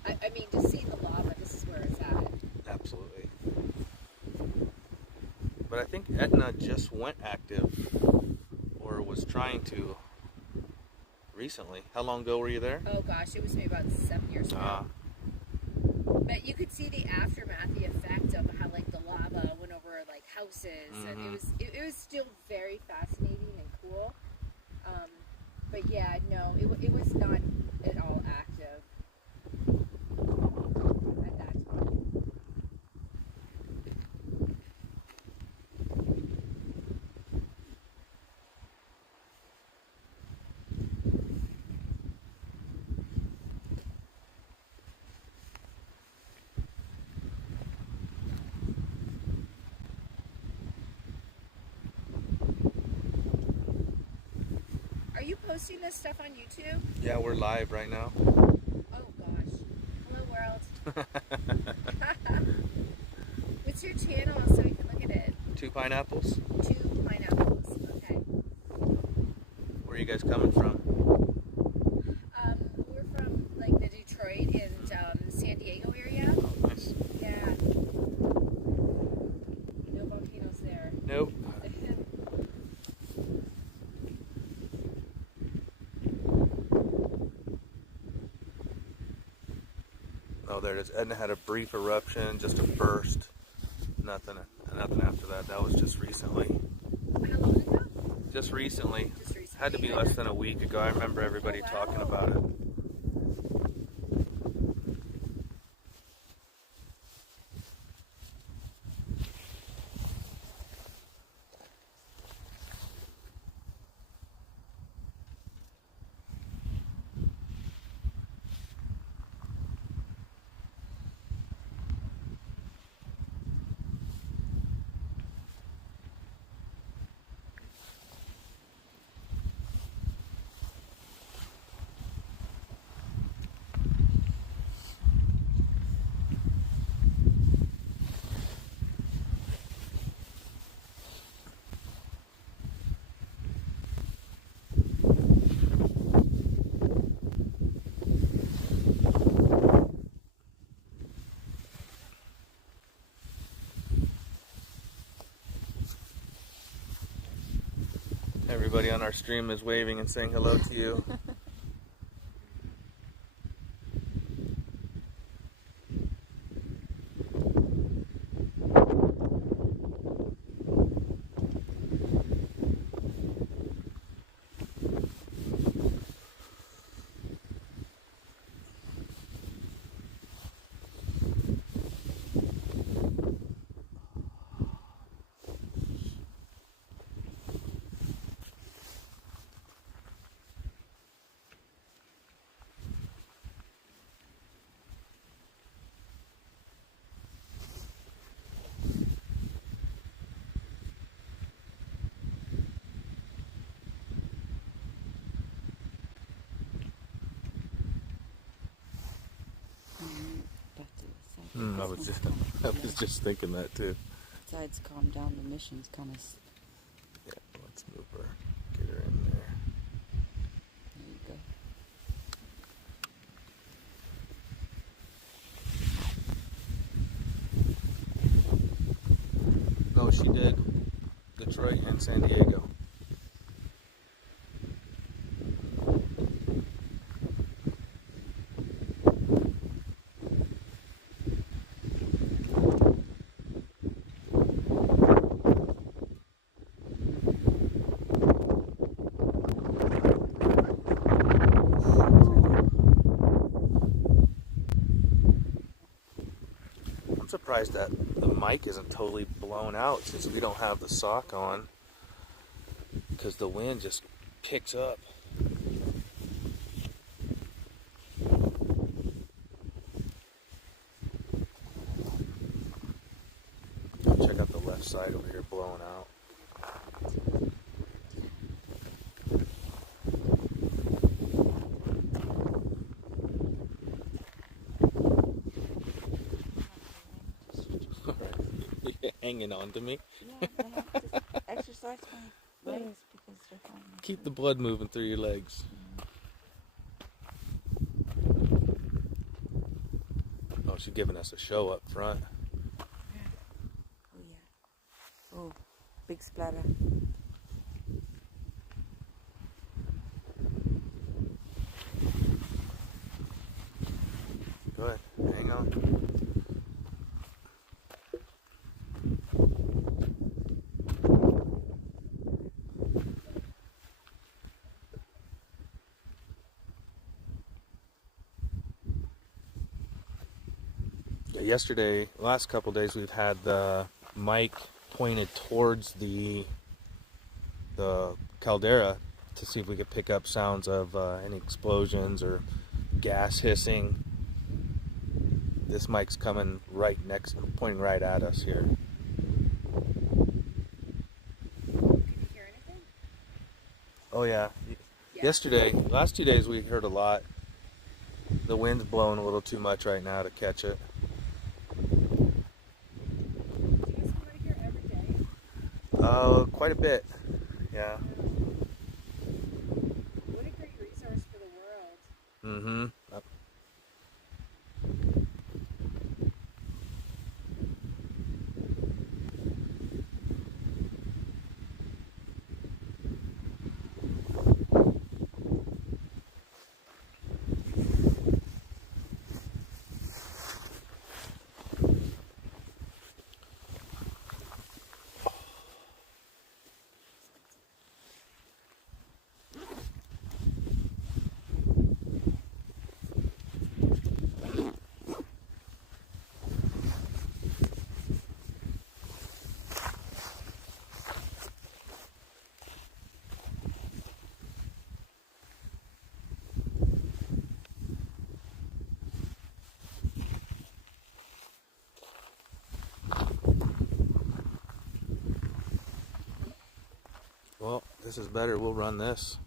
But I mean, to see the lava, this is where it's at. Absolutely. But I think Etna just went active, or was trying to, recently. How long ago were you there? Oh gosh, it was maybe about 7 years ago. But you could see the aftermath, the effect of how like the lava went over like houses, and it was still very fascinating and cool. But yeah, no, it was not at all active at that time. Are you posting this stuff on YouTube? Yeah, we're live right now. Oh gosh. Hello world. What's your channel so we can look at it? 2 pineapples. 2 pineapples. Okay. Where are you guys coming from? We're from like the Detroit and San Diego area. Oh, nice. Yeah. No volcanoes there. Nope. Oh, there it is. Etna had a brief eruption, just a burst. Nothing after that. That was just recently. How long ago? Just recently. Just recently. Had to be less than a week ago. I remember everybody talking about it. Everybody on our stream is waving and saying hello to you. I was just thinking that too. Besides, calm down. The mission's kind of. Yeah, let's move her. Get her in there. There you go. No, she did. Detroit and San Diego. surprised that the mic isn't totally blown out since we don't have the sock on, because the wind just picks up. Check out the left side over here blowing out. You're hanging on to me. Yeah, I have to exercise my legs because they're fine. Keep the blood moving through your legs. Oh, she's giving us a show up front. Oh yeah. Oh, big splatter. Go ahead, hang on. Yesterday, last couple days, we've had the mic pointed towards the caldera to see if we could pick up sounds of any explosions or gas hissing. This mic's coming right next, pointing right at us here. Can you hear anything? Oh yeah. Yeah. Yesterday, last 2 days we heard a lot. The wind's blowing a little too much right now to catch it. Do you guys come out here every day? Quite a bit. Yeah. What a great resource for the world. Mm-hmm. Well, this is better. We'll run this.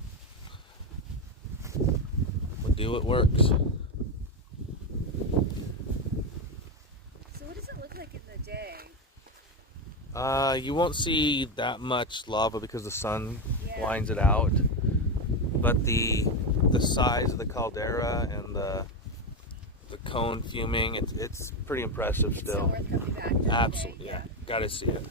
We'll do what works. So what does it look like in the day? You won't see that much lava because the sun Yeah. blinds it out. But the size of the caldera and the cone fuming, it's pretty impressive It's still. worth coming back every day. Absolutely, yeah. Gotta see it.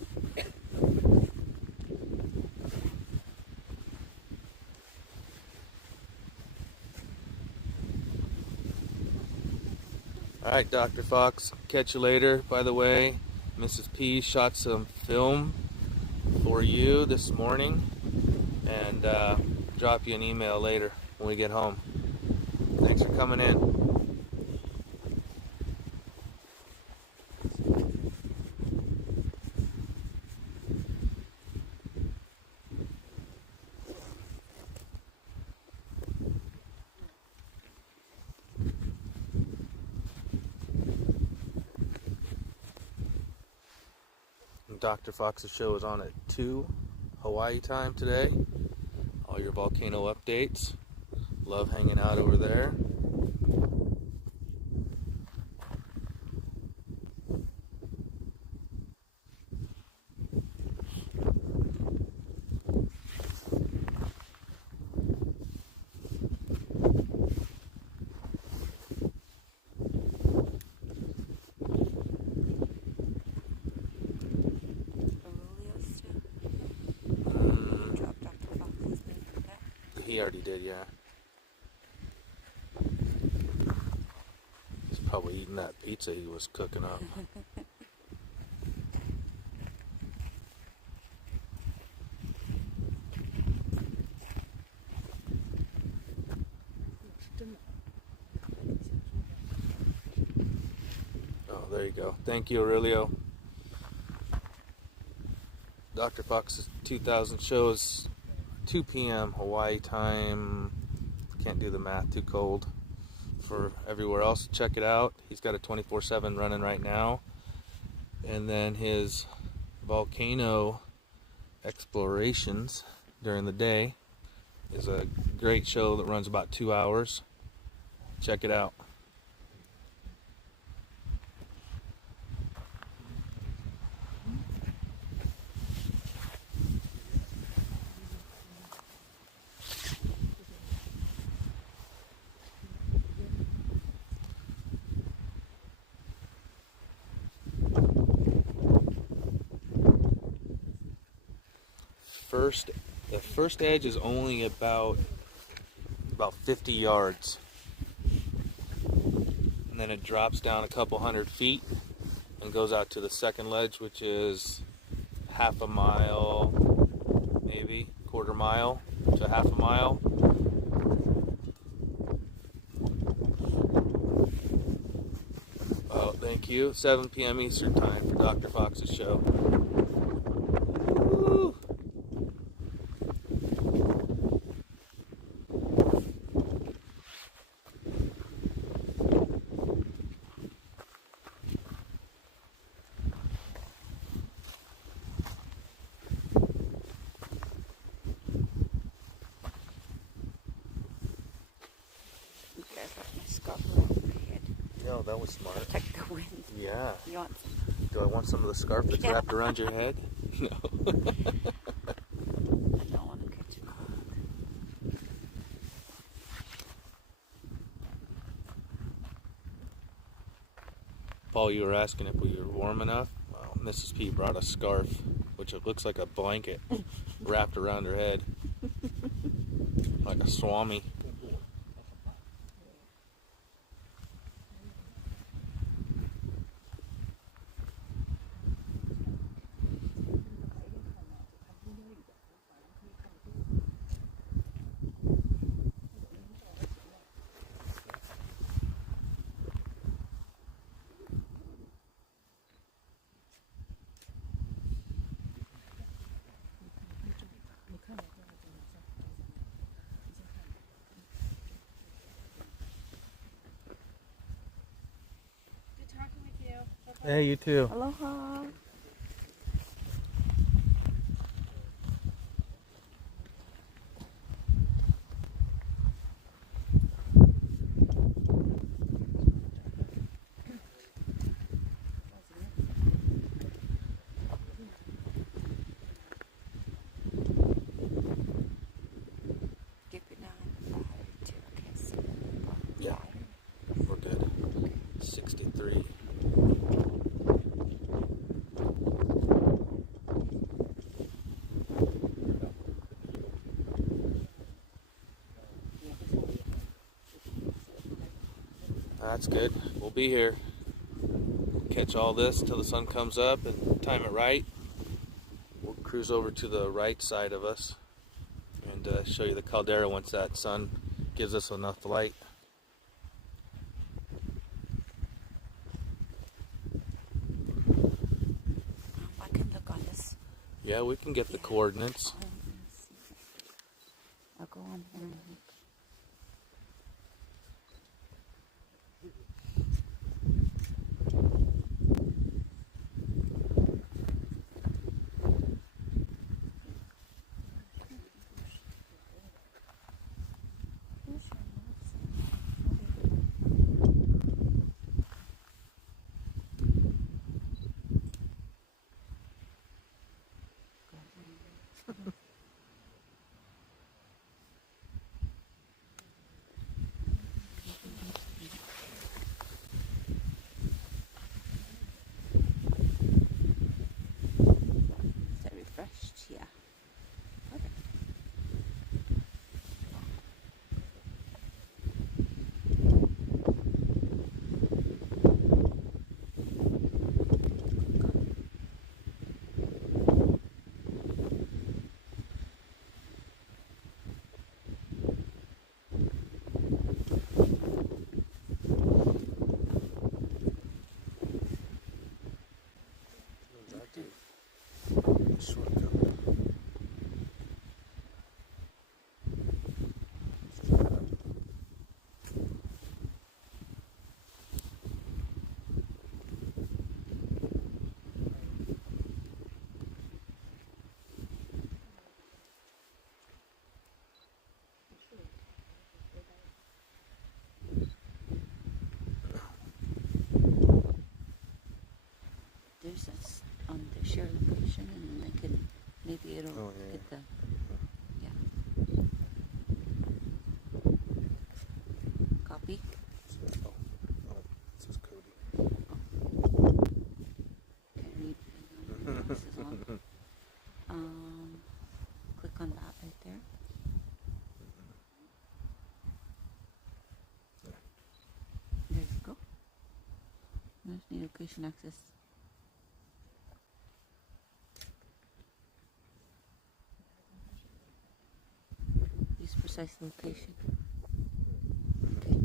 Alright, Dr. Fox, catch you later. By the way, Mrs. P shot some film for you this morning, and drop you an email later when we get home. Thanks for coming in. Dr. Fox's show is on at 2 Hawaii time today. All your volcano updates. Love hanging out over there. He already did, yeah. He's probably eating that pizza he was cooking up. Oh, there you go. Thank you, Aurelio. Dr. Fox's 2000 shows 2 p.m. Hawaii time. Can't do the math, too cold. For everywhere else, check it out. He's got a 24/7 running right now. And then his volcano explorations during the day is a great show that runs about 2 hours. Check it out. The first edge is only about 50 yards, and then it drops down a couple 100 feet and goes out to the second ledge, which is half a mile, maybe quarter mile to half a mile. Oh, thank you. 7 p.m. Eastern time for Dr. Fox's show. Woo! No, that was smart. Protect the wind. Yeah. You want some? Do I want some of the scarf that's wrapped around your head? No. I don't want to catch a cold. Paul, you were asking if we were warm enough. Well, Mrs. P brought a scarf, which it looks like a blanket wrapped around her head. Like a swami. Hey, you too. Aloha. Yeah, we're good. 63. That's good. We'll be here. Catch all this till the sun comes up and time it right. We'll cruise over to the right side of us and show you the caldera once that sun gives us enough light. I can look on this. Yeah, we can get the coordinates. I'll go on here. there's this on the share location, and then I can maybe it'll get the copy. This is Cody. Can't read. This is on. Click on that right there. There you go. There's the location access. Use precise location. Okay.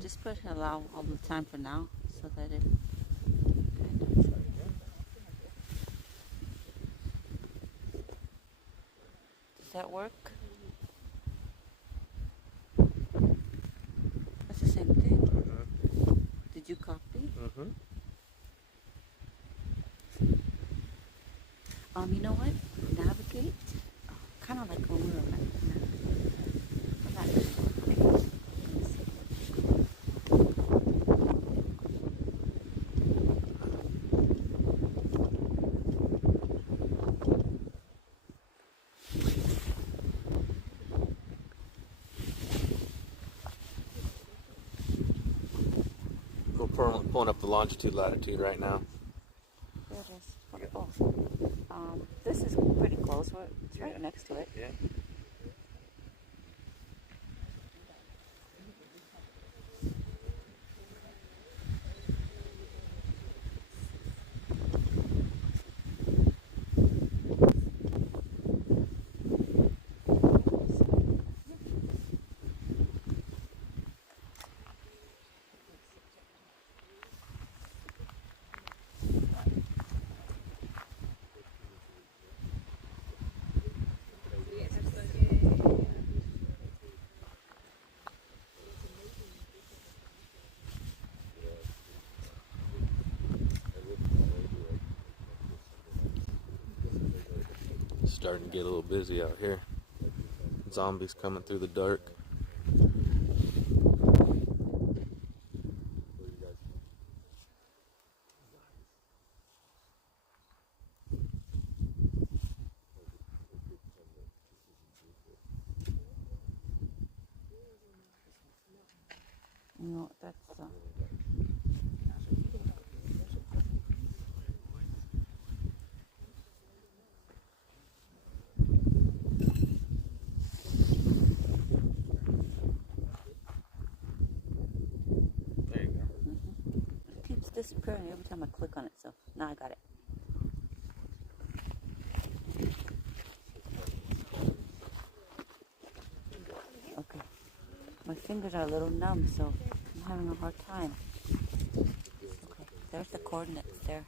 Just push allow all the time for now, so that it kind of. Does that work? That's the same thing. Did you copy? You know what? Navigate. Kind of like when we were We're pulling up the longitude latitude right now. There it is. This is pretty close. It's right next to it. Yeah. Starting to get a little busy out here. Zombies coming through the dark. No, that's There you go. It keeps disappearing every time I click on it, so now I got it. Okay. My fingers are a little numb, so I'm having a hard time. Okay, there's the coordinates there.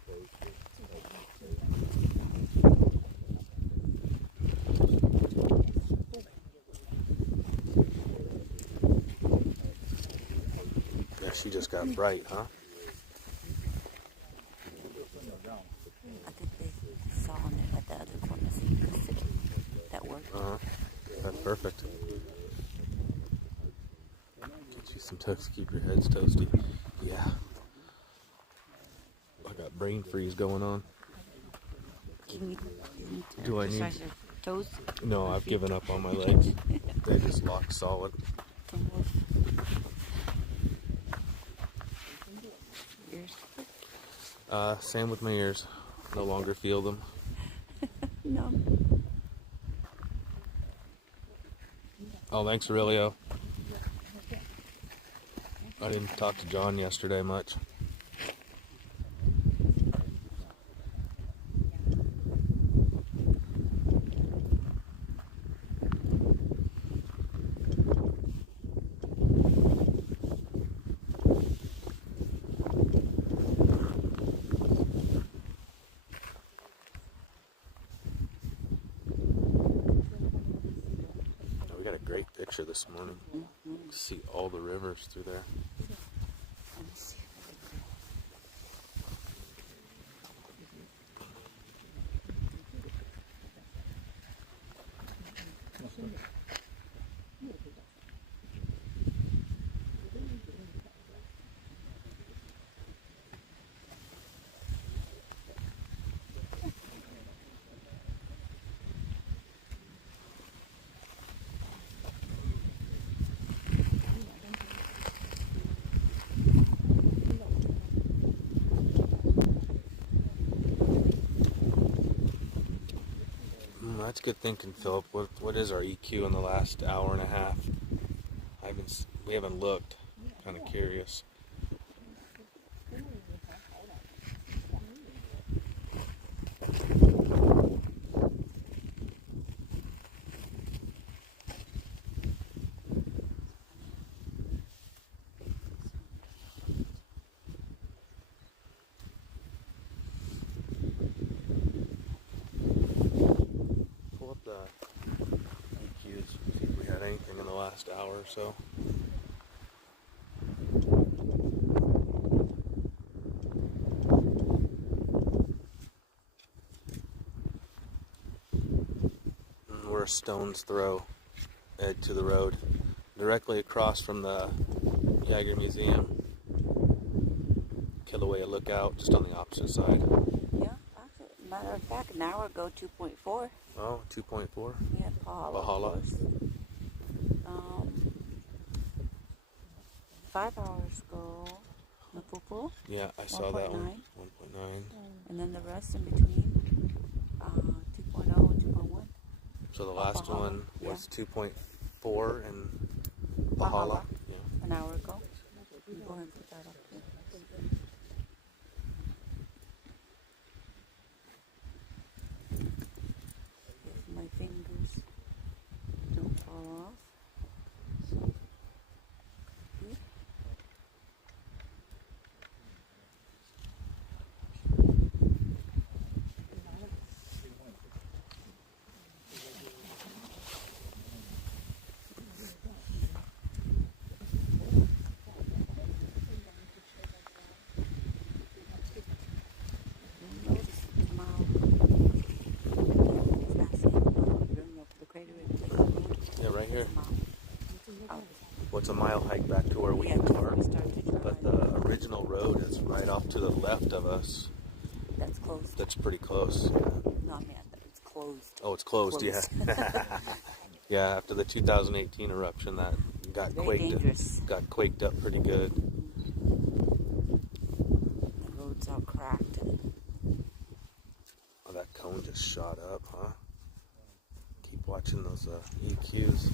Yeah, she just got bright, huh? I think they saw on it at the other coordinates that you listed. That worked. That's perfect. Get you some toast, keep your heads toasty. Yeah. I got brain freeze going on. Do you need to Do I need- exercise your toes? No, I've given up on my legs. They just lock solid. To move. Ears. Same with my ears. No longer feel them. No. Oh, thanks, Aurelio. I didn't talk to John yesterday much. We got a great picture this morning. See all the rivers through there. Let me see. That's good thinking, Philip. What is our EQ in the last hour and a half? We haven't looked. Kind of curious. Pull up the EQs, see if we had anything in the last hour or so. We're a stone's throw to the road, directly across from the Jagger Museum. Kilauea Lookout, just on the opposite side. Yeah, actually, matter of fact, an hour ago, 2.4. Oh, 2.4? Yeah, Pahala. Bahala. 5 hours ago, Mapupo. Yeah, I saw that one. 1.9. And then the rest in between, 2.0 and 2.1. So the last Bahala, one was 2.4 and Bahala. Bahala. Yeah. An hour ago. You go ahead and put that up there. If my fingers don't fall off. Yeah, right here. What's a mile hike back to where we are? But the original road is right off to the left of us. That's closed. That's pretty close. Yeah. No, man, it's closed. Oh, it's closed. Yeah. Yeah, after the 2018 eruption, that got got quaked up pretty good. The road's all cracked. Oh, that cone just shot up, huh? Keep watching those EQs.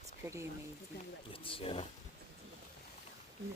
It's pretty amazing. It's, maybe.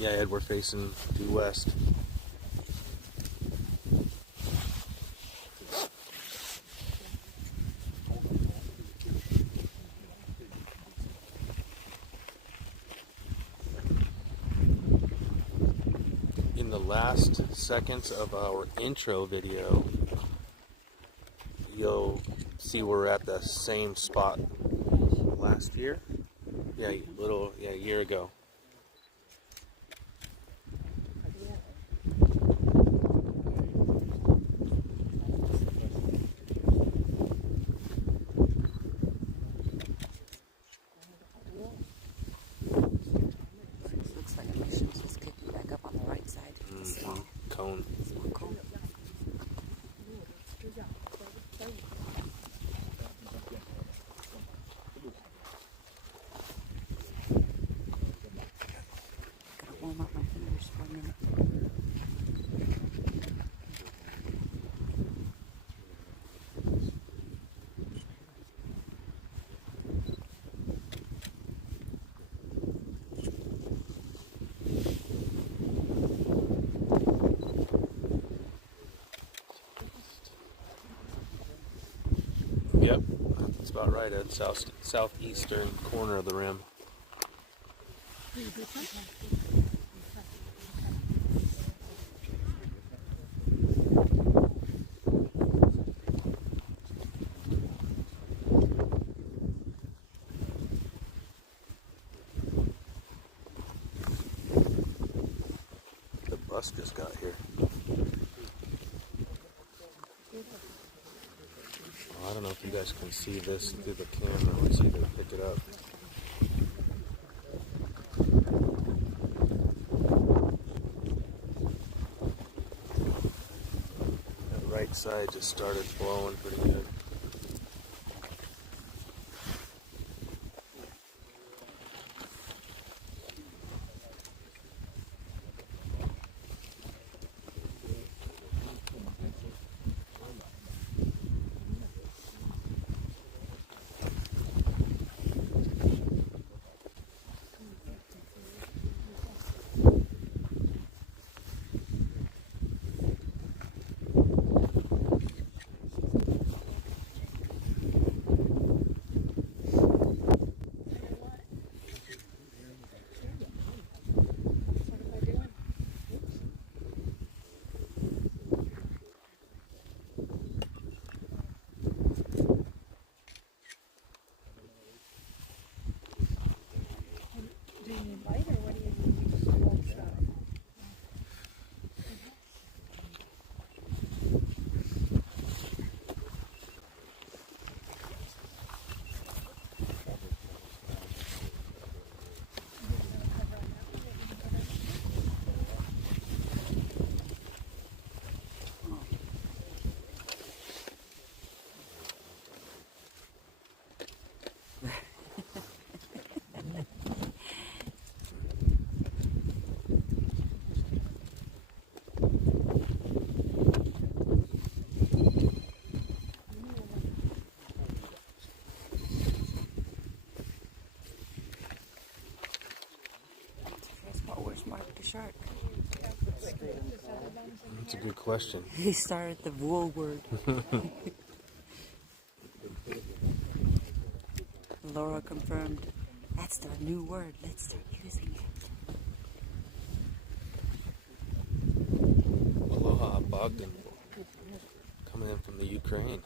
Yeah, Ed, we're facing due west. In the last seconds of our intro video, you'll see we're at the same spot last year. Yeah, a year ago. Looks like the mission's just kicking back up on the right side. Small Cone. cone. Gotta warm up my fingers for a minute. Yep, that's about right at southeastern corner of the rim. The bus just got here. I don't know if you guys can see this through the camera. Let's see if they pick it up. That right side just started blowing pretty good. Mark the shark. That's a good question. He started the wool word. Laura confirmed. That's the new word. Let's start using it. Aloha, Bogdan, coming in from the Ukraine.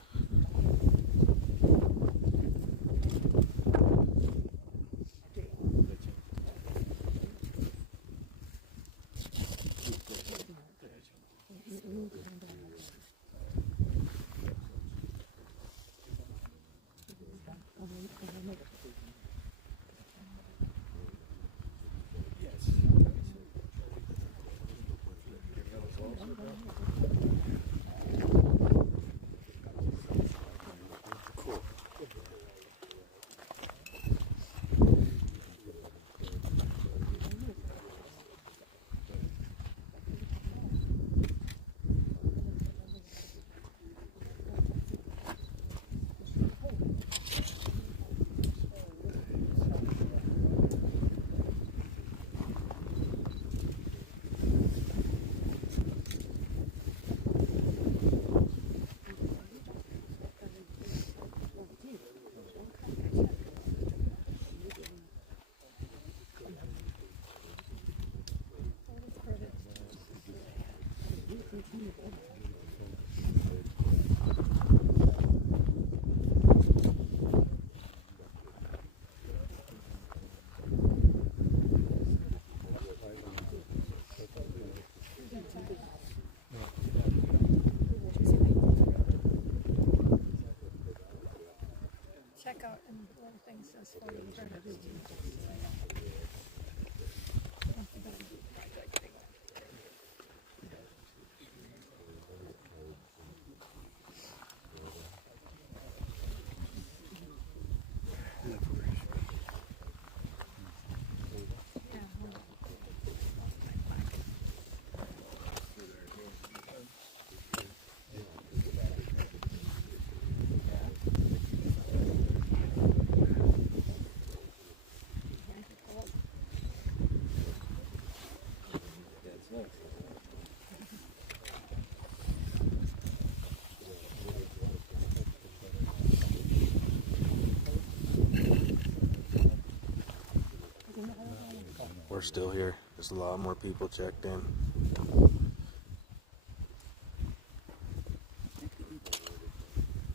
We're still here. There's a lot more people checked in. I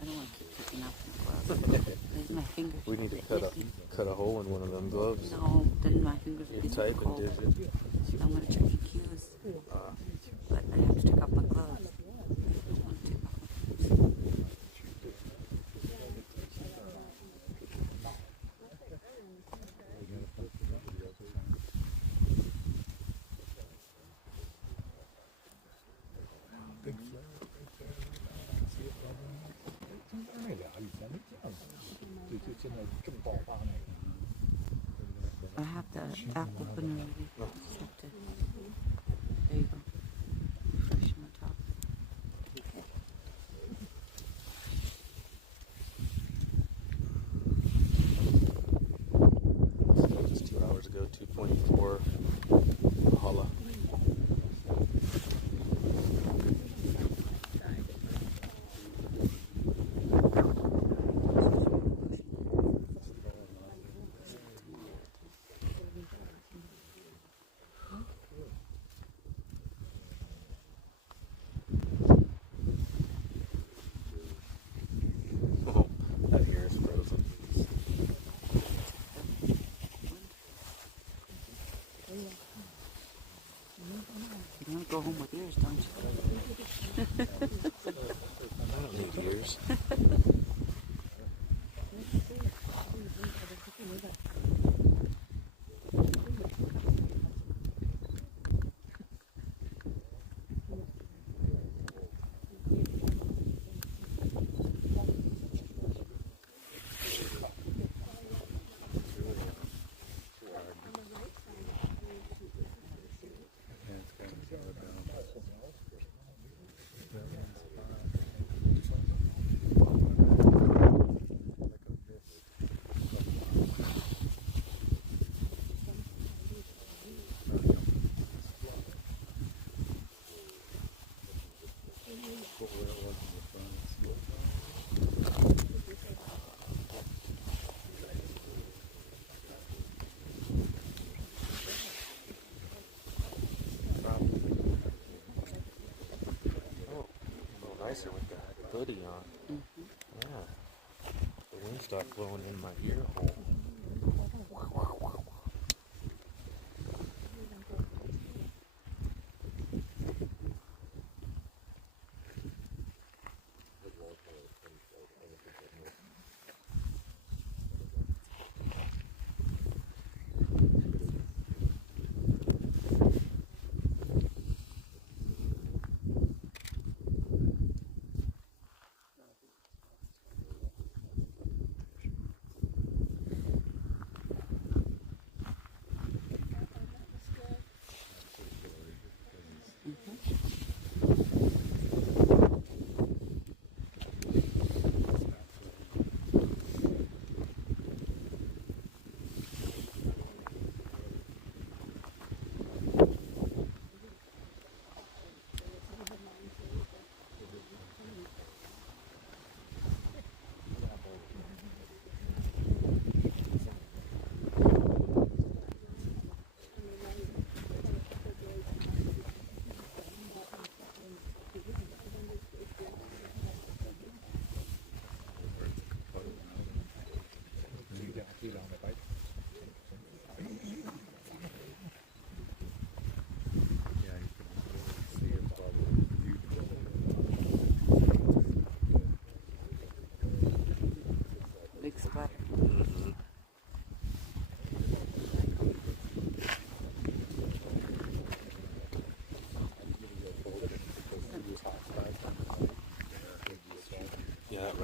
don't want to keep picking up my gloves. There's my fingers. We need to cut a hole in one of them gloves. No, then my fingers will You be type and cold. digit. I'm going to check your cues. But I have to take off my gloves. I don't want to take off my gloves. I have the app open already. Just have to. There you go. Refresh on the top. Just 2 hours ago, 2.4 Aloha. Oh, that here is frozen. You want to go home with yours, don't you? I don't need ears. Nicer with the hoodie on. Yeah. The wind stopped blowing in my ear hole.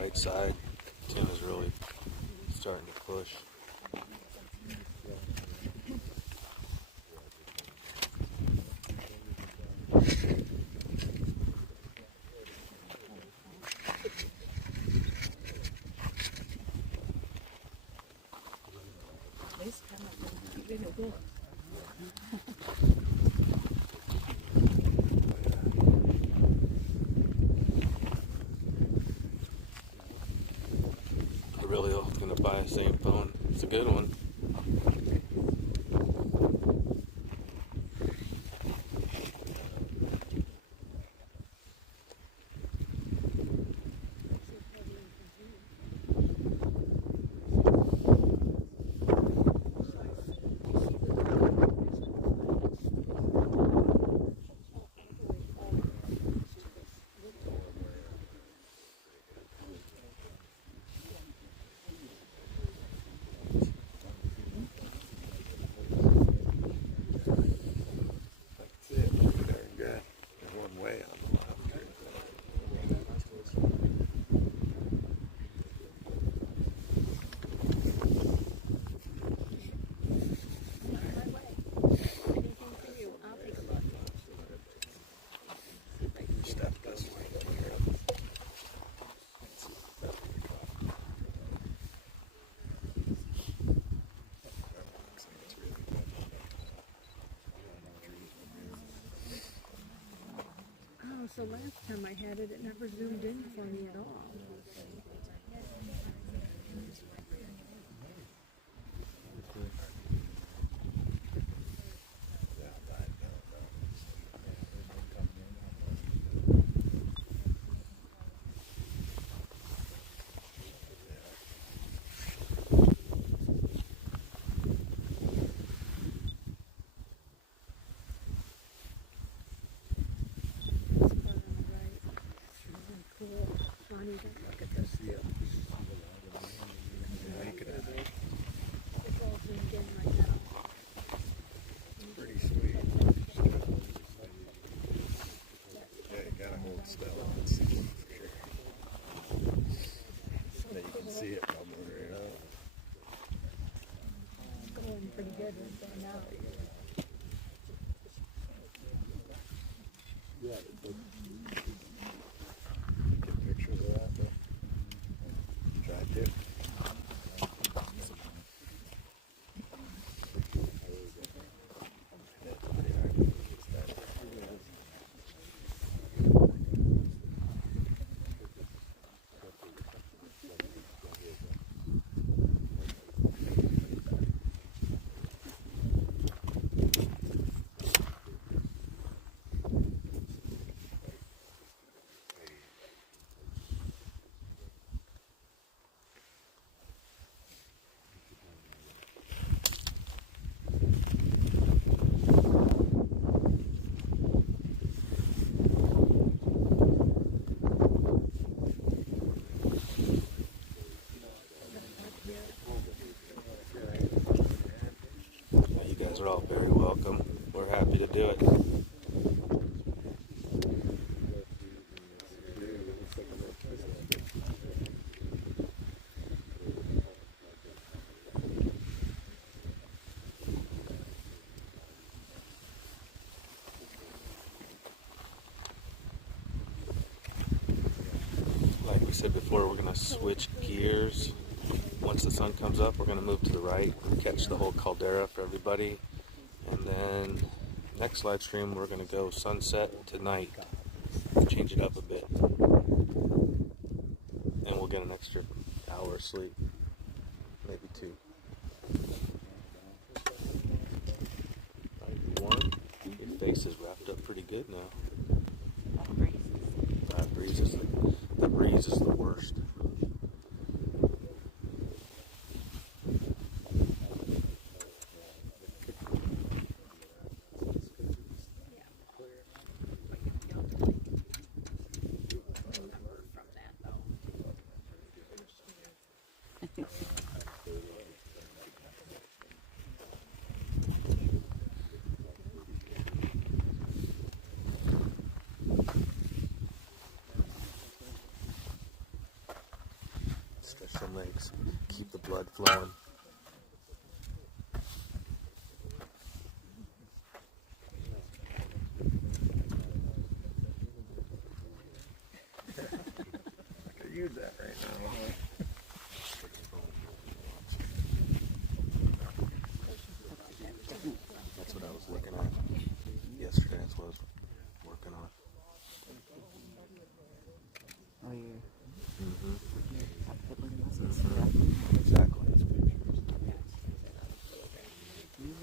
right side. Tim is really starting to push. I really gonna buy the same phone. It's a good one. So last time I had it, it never zoomed in for me at all. Look at this view. It's all zoomed in right now. Pretty sweet. Yeah, you gotta hold still and see it for sure. So that you can see it bubbling right up. It's going pretty good right there now. Yeah, get pictures of that though. Try to. You guys are all very welcome. We're happy to do it. Like we said before, we're going to switch gears. Once the sun comes up, we're going to move to the right and catch the whole caldera for everybody. And then next live stream, we're going to go sunset to night. Change it up a bit. And we'll get an extra hour of sleep. Maybe 2. Might be warm. Your face is wrapped up pretty good now. The breeze is the worst. some legs. Keep the blood flowing. I could use that right now. That's what I was looking at yesterday. That's what I was working on. Oh, you're Mm-hmm. not fiddling muscles. Yeah. Exactly.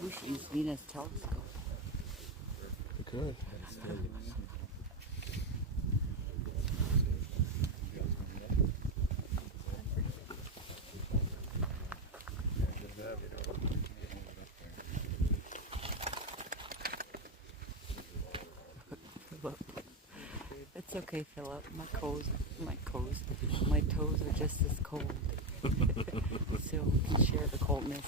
We should use Venus telescope. Good. It's okay, Philip. My toes are just as cold. So we can share the coldness.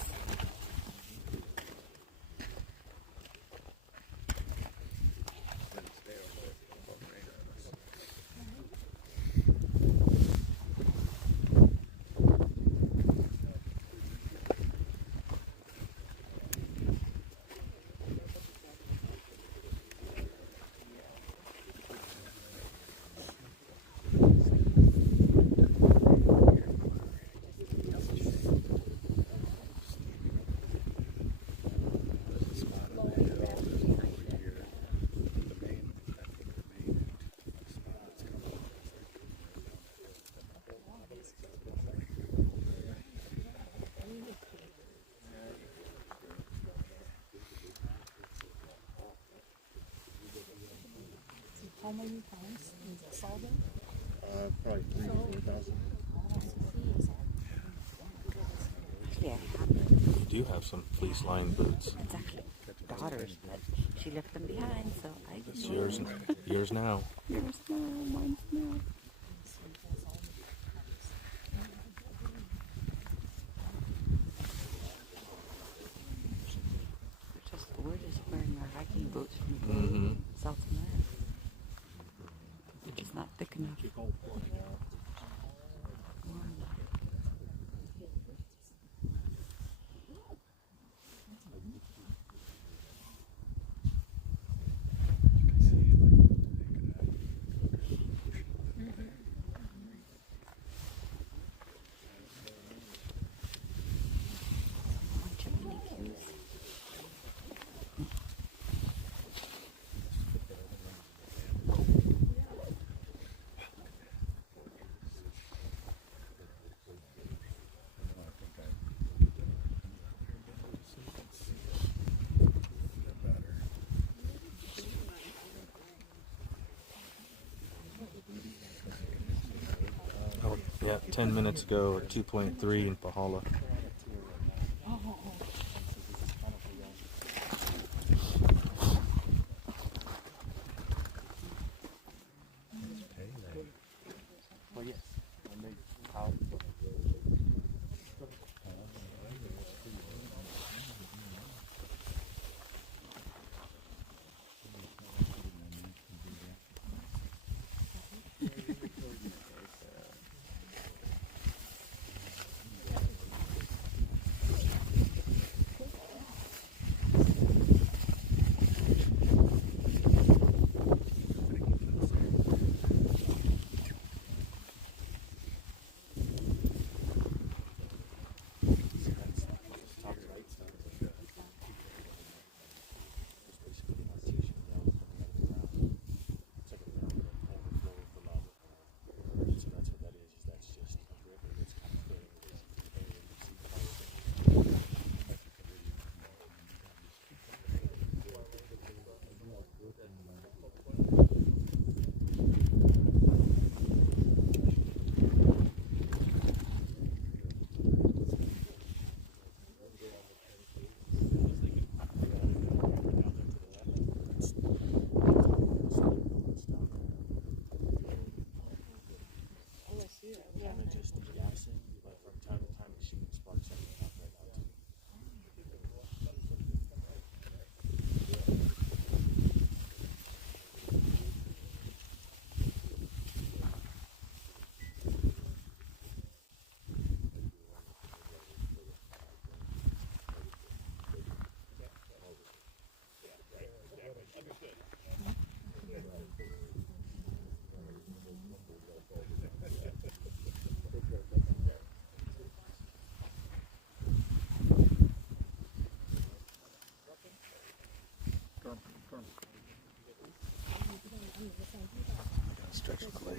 How many pounds is it solvent? Probably 3,000 to 4,000. Yeah, You do have some fleece-lined boots. exactly. Daughters, but she left them behind, so I It's yours now. Yours now, mine's now. We're just wearing our hiking boots from Mm-hmm. South America. They're just not thick enough. Bunch of mini cues. Oh, yeah, 10 minutes ago at 2.3 in Pahala. Well, yes. section of the lake.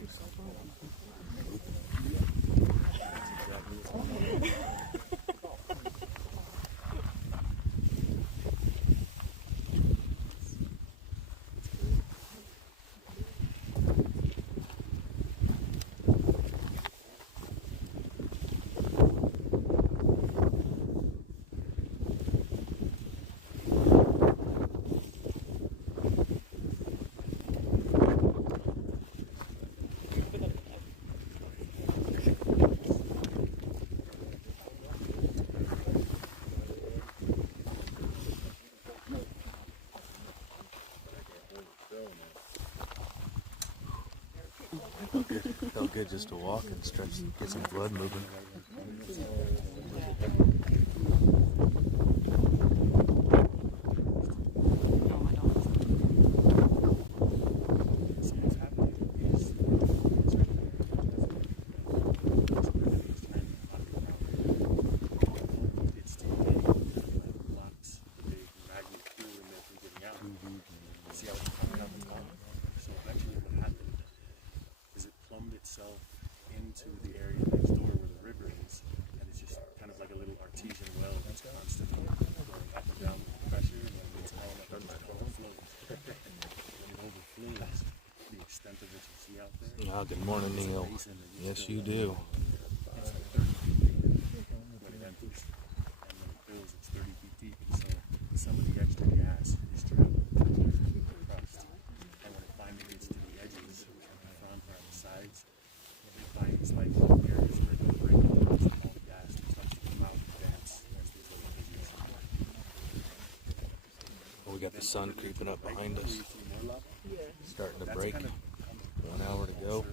Felt good just to walk and stretch, get some blood moving. Into the area next door where the river is, and it's just kind of like a little artesian well that's constantly going up and down with pressure, and then it's all up and it overflows. When it overflows, the extent of it you see out there. Ah, good morning, Neil. Yes, you do. It's like 30 feet deep when it empties, and when it fills, it's 30 feet deep, and so some of the extra gas is trapped in the crust, and when it finally gets to the edges, and the front or on the sides, it finds like areas where the break all the gas and starts to come out and dance as these little edges. Well, we got the sun creeping up behind us. Starting to break. 1 hour to go.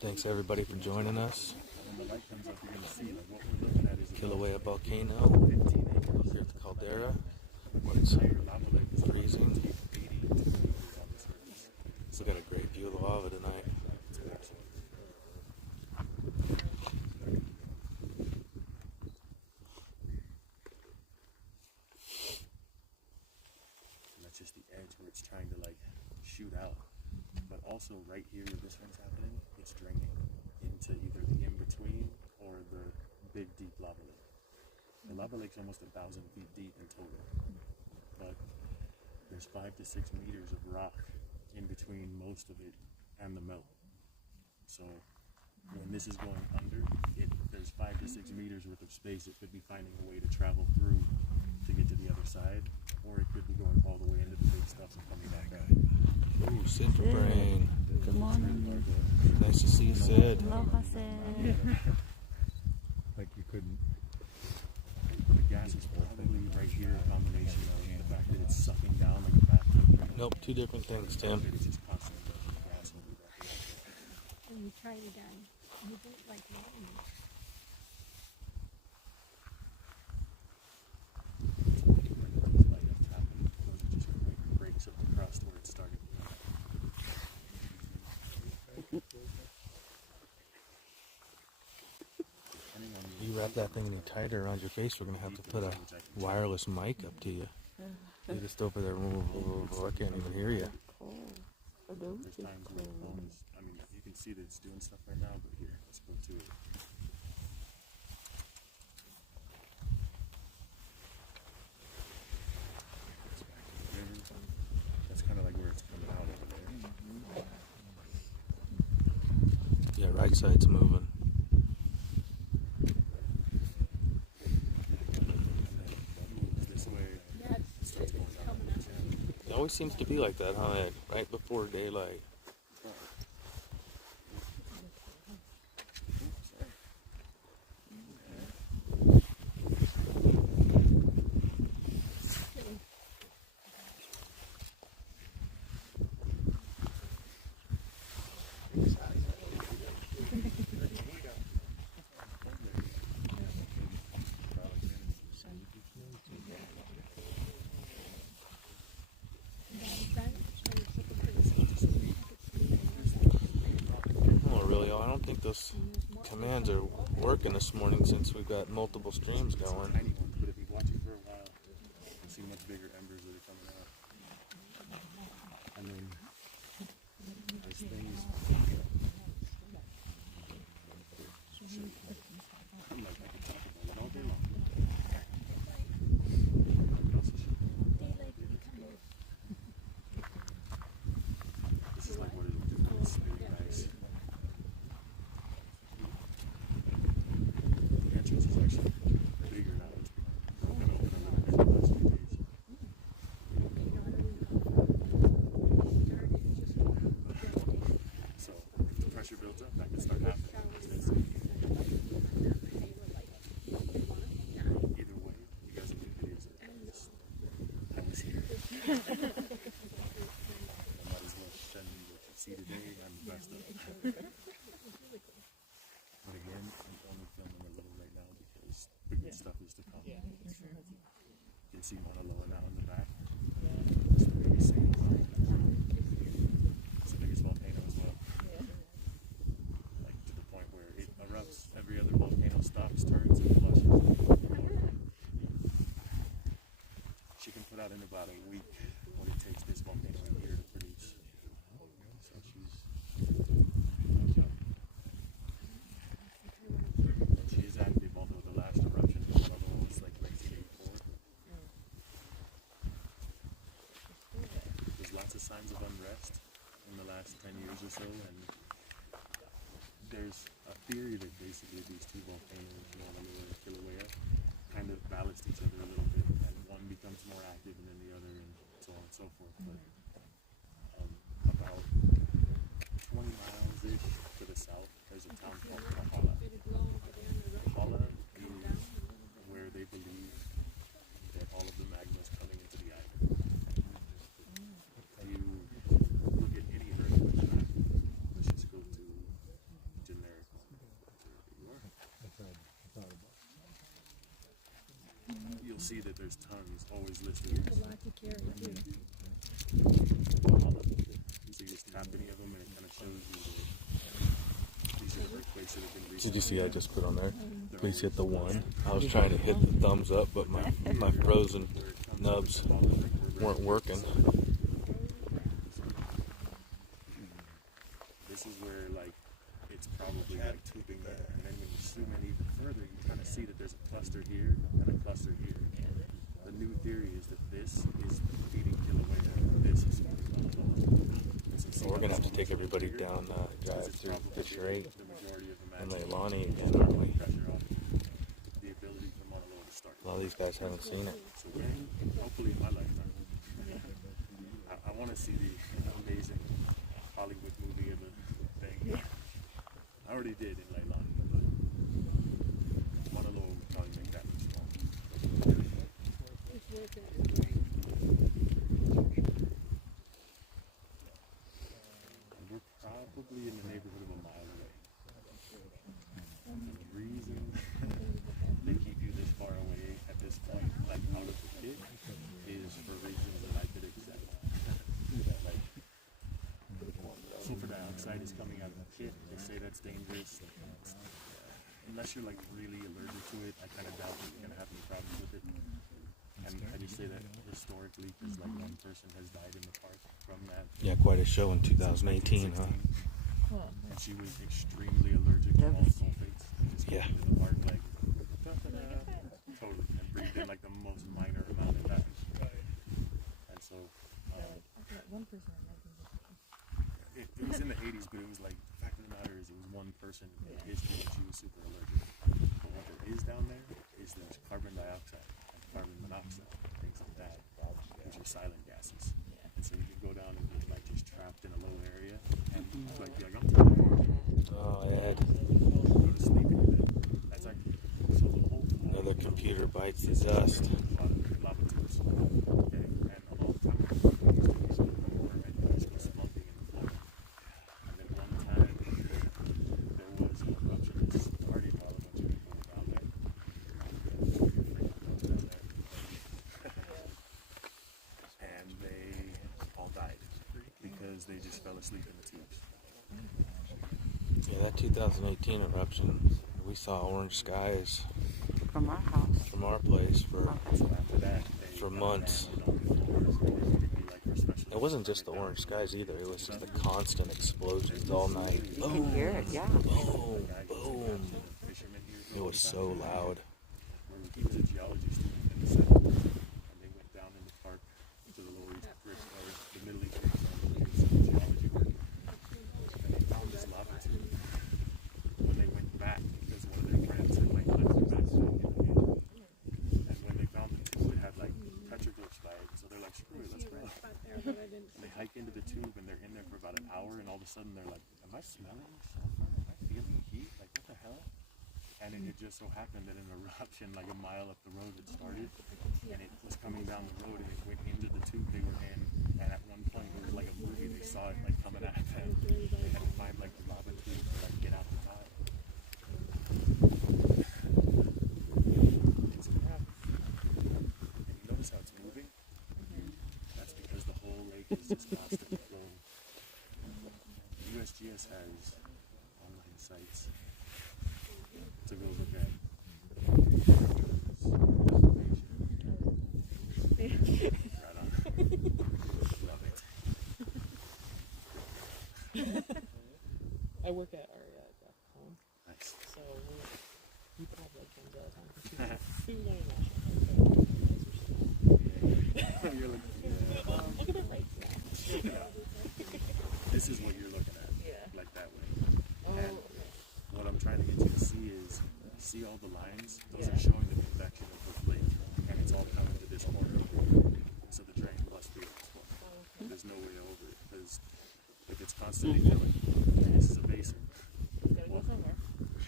Thanks everybody for joining us. Kilauea Volcano up here at the caldera. It's freezing. We got a great view of the lava tonight. And that's just the edge where it's trying to like shoot out. But also right here where this one's happening, it's draining into either the in-between or the big deep lava lake. The lava lake's almost 1,000 feet deep in total. But there's 5 to 6 meters of rock in between most of it and the melt. So when this is going under, there's 5 to 6 meters worth of space. It could be finding a way to travel through to get to the other side, or it could be going all the way into the big stuff and coming back out. Ooh, Sid Brain. Good morning. Nice to see you, Sid. Aloha, Sid. Like you couldn't. The gas is probably right here, a combination of the fact that it's sucking down like a bathtub. Nope, two different things, Tim. It's just constantly dumping gas into that. When you try it on, you don't like that. Those are just like breaks of the crust where it started. You wrap that thing any tighter around your face, we're going to have to put a wireless mic up to you. You're just over there, I can't even hear you. There's times where the phone is, I mean, you can see that it's doing stuff right now, but here, let's go to it. That's kind of like where it's coming out over there. Yeah, right side's moving. This way, it starts going down. It always seems to be like that, huh, Ed? Right before daylight. I don't think those commands are working this morning since we've got multiple streams going. But if you watch it for a while, you'll see much bigger embers that are coming out. And then see today, I'm the best of it. But again, I'm only filming a little right now because the good stuff is to come. You can see Mauna Loa now in the back. It's the biggest single one. It's the biggest volcano as well. Like to the point where it erupts, every other volcano stops, turns, and flushes. She can put out in about a week what it takes this volcano a year to produce. So she's okay. She is active, although the last eruption was like 1984. There's lots of signs of unrest in the last 10 years or so, and there's a theory that basically these two volcanoes, Mauna Loa and Kilauea, kind of ballast each other a little bit, and one becomes more active than the other, and so on and so forth. But about 20 miles-ish to the south, there's a town called Aloha. Aloha is where they believe that all of the magma is coming into the island. You look at any earthquake map, let's just go to generic one. You'll see that there's tons always listed. So you just tap any of them and it kind of shows you that these are earthquakes that have been recent. Did you see I just put on there? Please hit the 1. I was trying to hit the thumbs up, but my frozen nubs weren't working. This is where like it's probably like tubing there, and then when you zoom in even further, you kind of see that there's a cluster here and a cluster here. The new theory is that this is feeding Kilauea. This is So we're gonna have to take everybody down, drive through Fisher 8 and Leilani again, aren't we? A lot of these guys haven't seen it. So hopefully in my lifetime, I want to see the amazing Hollywood movie of the thing. I already did in Leilani, but Mauna Loa would probably make that much small. We're probably in the neighborhood of a mile away. And the reason they keep you this far away at this point, like out of the pit, is for reasons that I could accept. Like, sulfur dioxide is coming out of the pit. They say that's dangerous. Unless you're like really allergic to it, I kind of doubt that you're gonna have any problems with it. And I just say that historically, because like one person has died in the park from that. Yeah, quite a show in 2018, huh? And she was extremely allergic to all sulfates. Just Yeah. in the park, like, totally, and breathed in like the most minor amount of that. And so, it was in the 80s, but it was like, the fact of the matter is it was one person in history that she was super allergic. But what there is down there is there's carbon dioxide and carbon monoxide, things like that, which are silent gases. And so you can go down and get like just trapped in a low area and like be like, I'm tired. Oh, Ed. Go to sleep in your bed. That's like, so the whole Another computer bites the dust. lava tubes. Okay, and a long time ago, we used to use it more and you just go smoking in the floor. And then one time, there was an eruption that started while a bunch of people were down there. And they all died because they just fell asleep in the tubes. Yeah, that 2018 eruption, we saw orange skies From our house. from our place for So after that, they months. It wasn't just the orange skies either, it was just the constant explosions all night. You can hear it, yeah. Boom, boom. It was so loud. He was a geology student in the 70s, and they went down in the park to the Lower East Rift, or the Middle East Rift, and did some geology work. And they found this lava tube. When they went back, because one of their friends had like left it back again. And when they found the tube, it had like petroglyphs by it, so they're like, screw it, let's go. And they hike into the tube, and they're in there for about an hour, and all of a sudden they're like, am I smelling sulfur? Am I feeling heat? Like, what the hell? And it just so happened that an eruption like a mile up the road had started, and it was coming down the road, and it went into the tube they were in, and at one point it was like a movie, they saw it like coming at them, USGS has online sites to go look at. Right on. Love it. I work at our home, Nice. so we put like things all the time. Food international. You're like, Look at the rights now. this is what you're looking at. Yeah. Like that way. Oh, And what I'm trying to get you to see is, see all the lines? Those Yeah. are showing the convection of the lake. And it's all coming to this corner. So the drain must be at this corner. okay. There's no way over it. Because if it's constantly filling, this is a basin. Gotta go somewhere.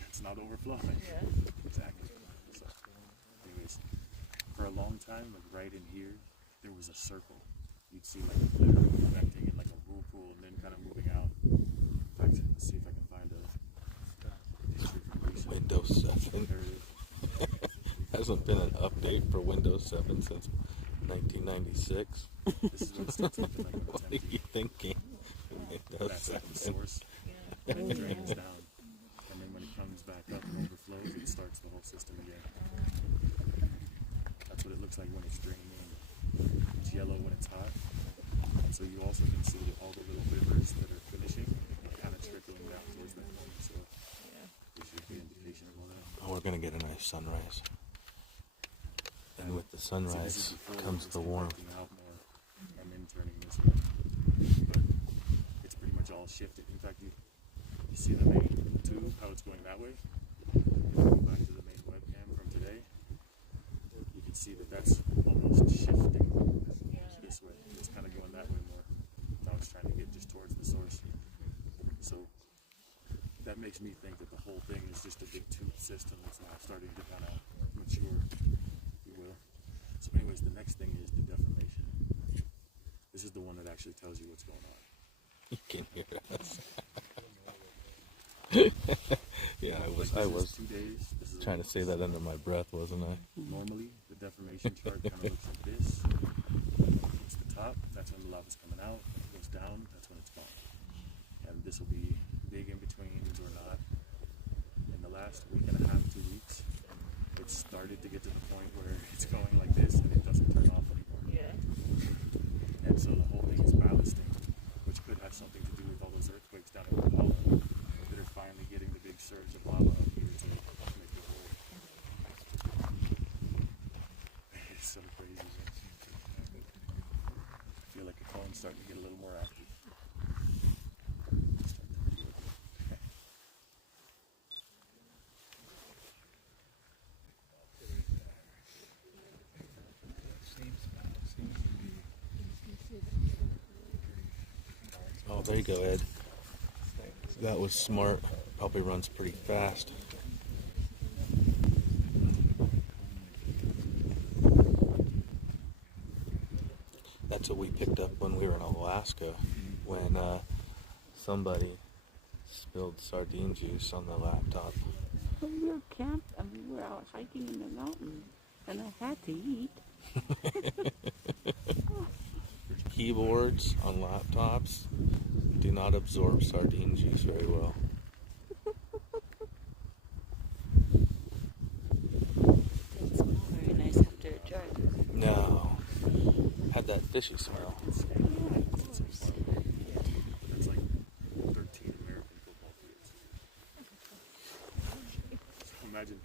It's not overflowing. Yeah. Exactly. So, anyways, for a long time, like right in here, there was a circle. You'd see like literally connecting in like a whirlpool and then kind of moving out. In fact, let's see if I can find a picture from recent. Windows 7. comparative. Hasn't been an update for Windows 7 since 1996. This is what it starts looking like when What it's are empty. you thinking? Windows That's like the 7. source. And it drains down. And then when it comes back up and overflows, it starts the whole system again. That's what it looks like when it's draining in. It's yellow when it's hot. And so you also can see all the little rivers that are finishing and kind of trickling down towards that point. So this should be an indication of all that. Oh, we're going to get a nice sunrise. And with the See, this is sunrise before comes it's the warmth. convecting out more and then turning this way. But it's pretty much all shifted. In fact, you see the main tube, how it's going that way? Go back to the main webcam from today. You can see that that's almost shifting this way. It's kind of going that way more. Now it's trying to get just towards the source. So that makes me think that the whole thing is just a big tube system that's now starting to kind of mature, if you will. So anyways, the next thing is the deformation. This is the one that actually tells you what's going on. You can hear us. Yeah, I was 2 days. This is trying to say that under my breath, wasn't I? Normally, the deformation chart kind of looks like this. It's the top, that's when the lava's coming out. When it goes down, that's when it's gone. And this will be big in betweens or not. In the last week and a half, 2 weeks, it started to get to the point where it's going like this and it doesn't turn off anymore. Yeah. And so the whole thing is ballasting, which could have something to do with all those earthquakes down in Aloha that are finally getting the big surge of lava up here to make the whole. It's so crazy. I feel like the phone's starting to get a little more active. Oh, there you go, Ed. That was smart. Probably runs pretty fast. That's what we picked up when we were in Alaska, when somebody spilled sardine juice on the laptop. We were we were out hiking in the mountains, and I had to eat. Keyboards on laptops do not absorb sardine juice very well. Doesn't smell very nice after it dries. No. Had that fishy smell. That's like 13 American football fields. So imagine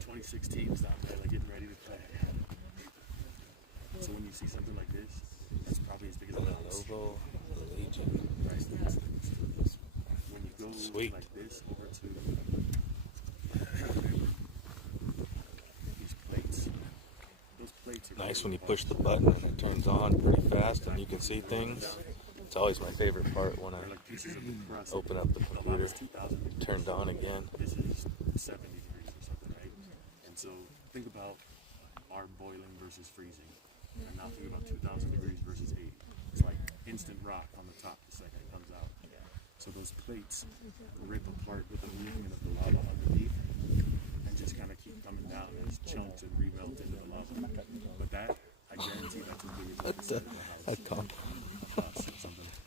26 teams down there like getting ready to play. So when you see something like this, it's probably as big as a mountain. Lobo Legion. Right? When you go Sweet. like this over to these plates, those plates are Nice when you push the button and it turns on pretty fast and you can see things. It's always my favorite part when I they're like pieces of the crust. open up the computer, lava's 2,000 degrees. turned on again. This is 70 degrees or something, right? And so think about our boiling versus freezing. And now think about 2,000 degrees versus 80. It's like instant rock on the top the second it comes out. So those plates rip apart with the movement of the lava underneath and just kind of keep coming down as chunks and remelt into the lava. But that, I guarantee that's as big as you can set in the house. That comp. House or something like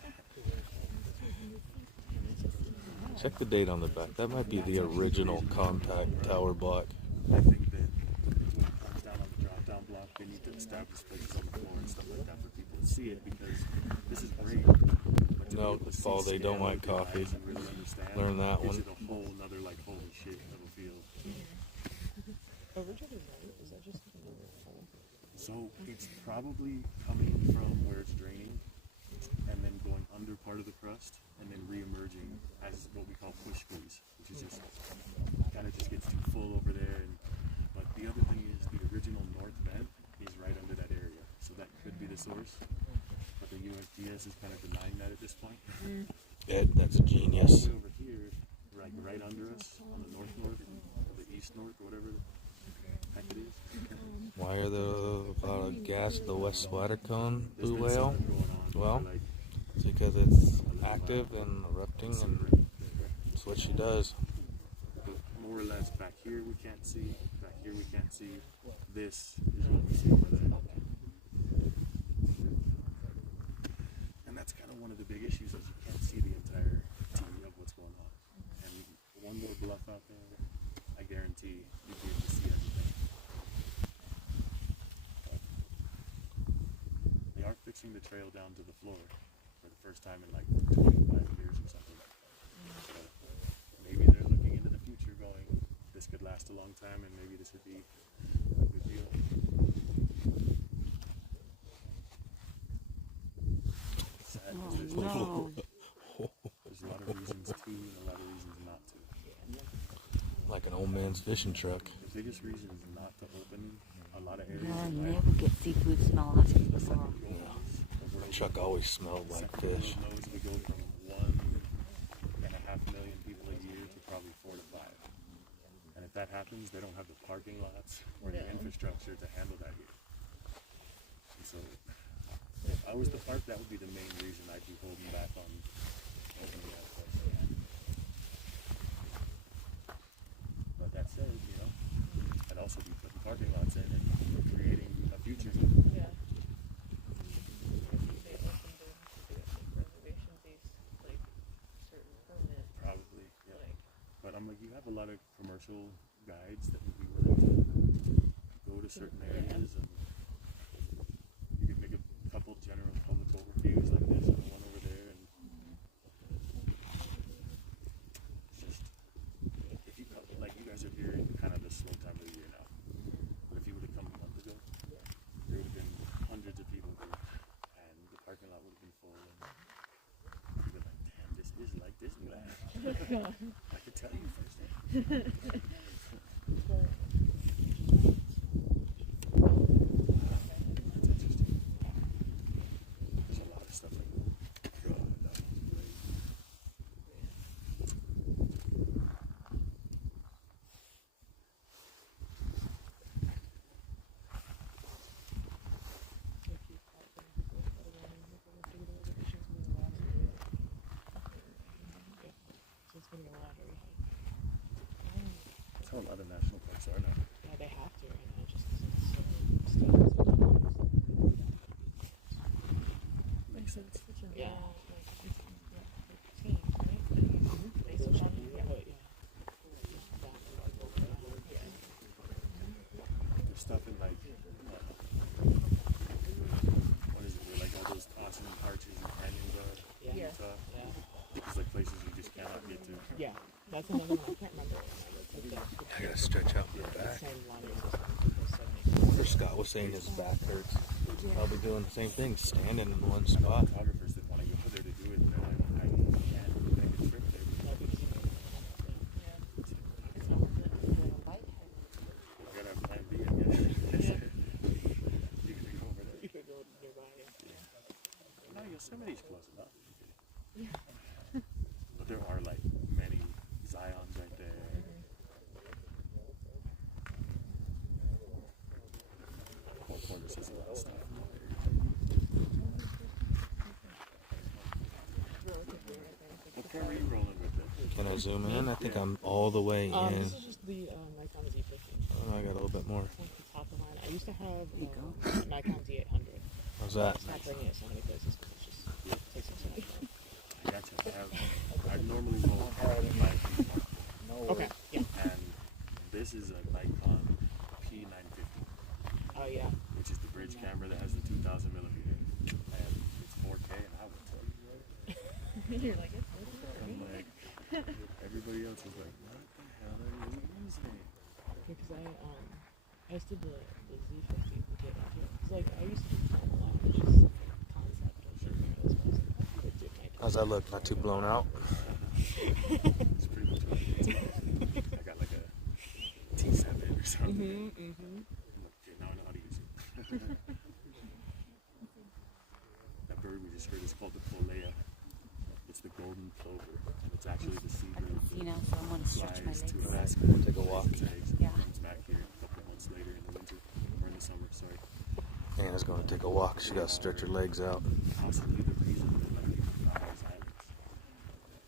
that. Check the date on the back. That might be the original contact tower block. I think that when it comes down on the drop-down block, they need to establish places on the floor and stuff like that for people to see it, because this is great. But to No, be able to see Paul, they don't scale like with your coffee. eyes and really understand, Learn that gives one. it a whole nother, like, holy shit little feel. Originally, right? Is that just another hole? So it's probably coming from where it's draining and then going under part of the crust and then re-emerging as what we call push squeeze, which is just kind of just gets too full over there. But the other thing is the original north vent is right under that area, so that could be the source. But the USGS is kind of denying that at this point. Ed, that's a genius. All the way over here, like right under us on the north, the east north, or whatever the heck it is. Why are there a lot of gas in the west splatter cone, There's blue been whale? something going on for, Well, like, it's because it's active and erupting, and that's what she does. more or less back here we can't see, back here we can't see. This is what we see over there. And that's kind of one of the big issues, is you can't see the entire TV of what's going on. And one more bluff out there, I guarantee you'd be able to see everything. But they are fixing the trail down to the floor for the first time in like 25 years or something. So maybe they're looking into the future going, this could last a long time and maybe this would be a good deal. Sad, 'cause there's, No. there's a lot of reasons to and a lot of reasons not to. Like an old man's fishing truck. The biggest reason not to open a lot of areas No, I in life, never get seafood smell after the before. second we open is the The world. truck always smelled like Second fish. world knows we go from 1.5 million people a year to probably 4 to 5. And if that happens, they don't have the parking lots or the infrastructure to handle that here. And so, if I was the park, that would be the main reason I'd be holding back on opening that place. But that said, you know, I'd also be putting parking lots in and creating a future. Yeah. They opened to get like reservation based, like certain permit, Probably, yeah. like But I'm like, you have a lot of commercial guides that would be willing to go to certain areas, and you could make a couple general public overviews like this and one over there, and it's just, if you come, like you guys are here in kind of the slow time of the year now, but if you would have come a month ago, there would have been hundreds of people here, and the parking lot would have been full, and you'd be like, damn, this is like Disneyland. I could tell you firsthand. That's interesting. There's a lot of stuff like that. God, that was great. if you call them people that are running, they're going to do the reservations in the last year. Yeah. So it's going to be a lot very high. That's how a lot of national parks are now. Yeah, they have to right now just because it's so extensive. Makes sense. Yeah. Teams, right? Based on, yeah. But, yeah. There's stuff in like, what is it, where like all those awesome arches and canyons are in Yeah. Utah. Yeah. Because like places you just cannot get to. Yeah. That's another one. I can't remember it. Like the I gotta stretch out my back. same line as this 70. First Scott was saying his back hurts. Probably doing the same thing, standing in one spot. Photographers that want to go there to do it, and they're like, I can't make a trip there. Yeah, because It's not worth it. I'm doing a lightheaded. I gotta have plan B, I guess. You can go over there. you could go nearby. No, Yosemite's close enough. But there are like many Zions right there. Four Corners has a lot of stuff. What car are you rolling with then? Can I zoom in? I think I'm all the way in. This is just the Nikon Z50. Oh, I got a little bit more. It's like the top of the line. I used to have There you go. Nikon Z800. How's that? It's not bringing it so many places because it just takes up so much room. I gotcha. I normally roll this is a Nikon P950, Oh yeah. which is the bridge camera that has the 2000 millimeter, and it's 4K, and I would tell you, You're like, it's I'm like, everybody else is like, what the hell are you using? because I used to do the Z50 with it too. It's like I used to film a lot of just concept of videos. I would do my How's that look? Not too blown out? It's pretty much what it is. I got like a T7 or something. I'm like, okay, now I know how to use it. That bird we just heard is called the Kilauea. It's the golden plover, and it's actually the I seabird can see now, so I want to stretch my flies to legs. Alaska. Take a walk. Lays its eggs, and Yeah. comes back here a couple of months later in the winter, or in the summer, sorry. Anna's going to take a walk. She got to stretch her legs out. Possibly the reason that like people found these islands.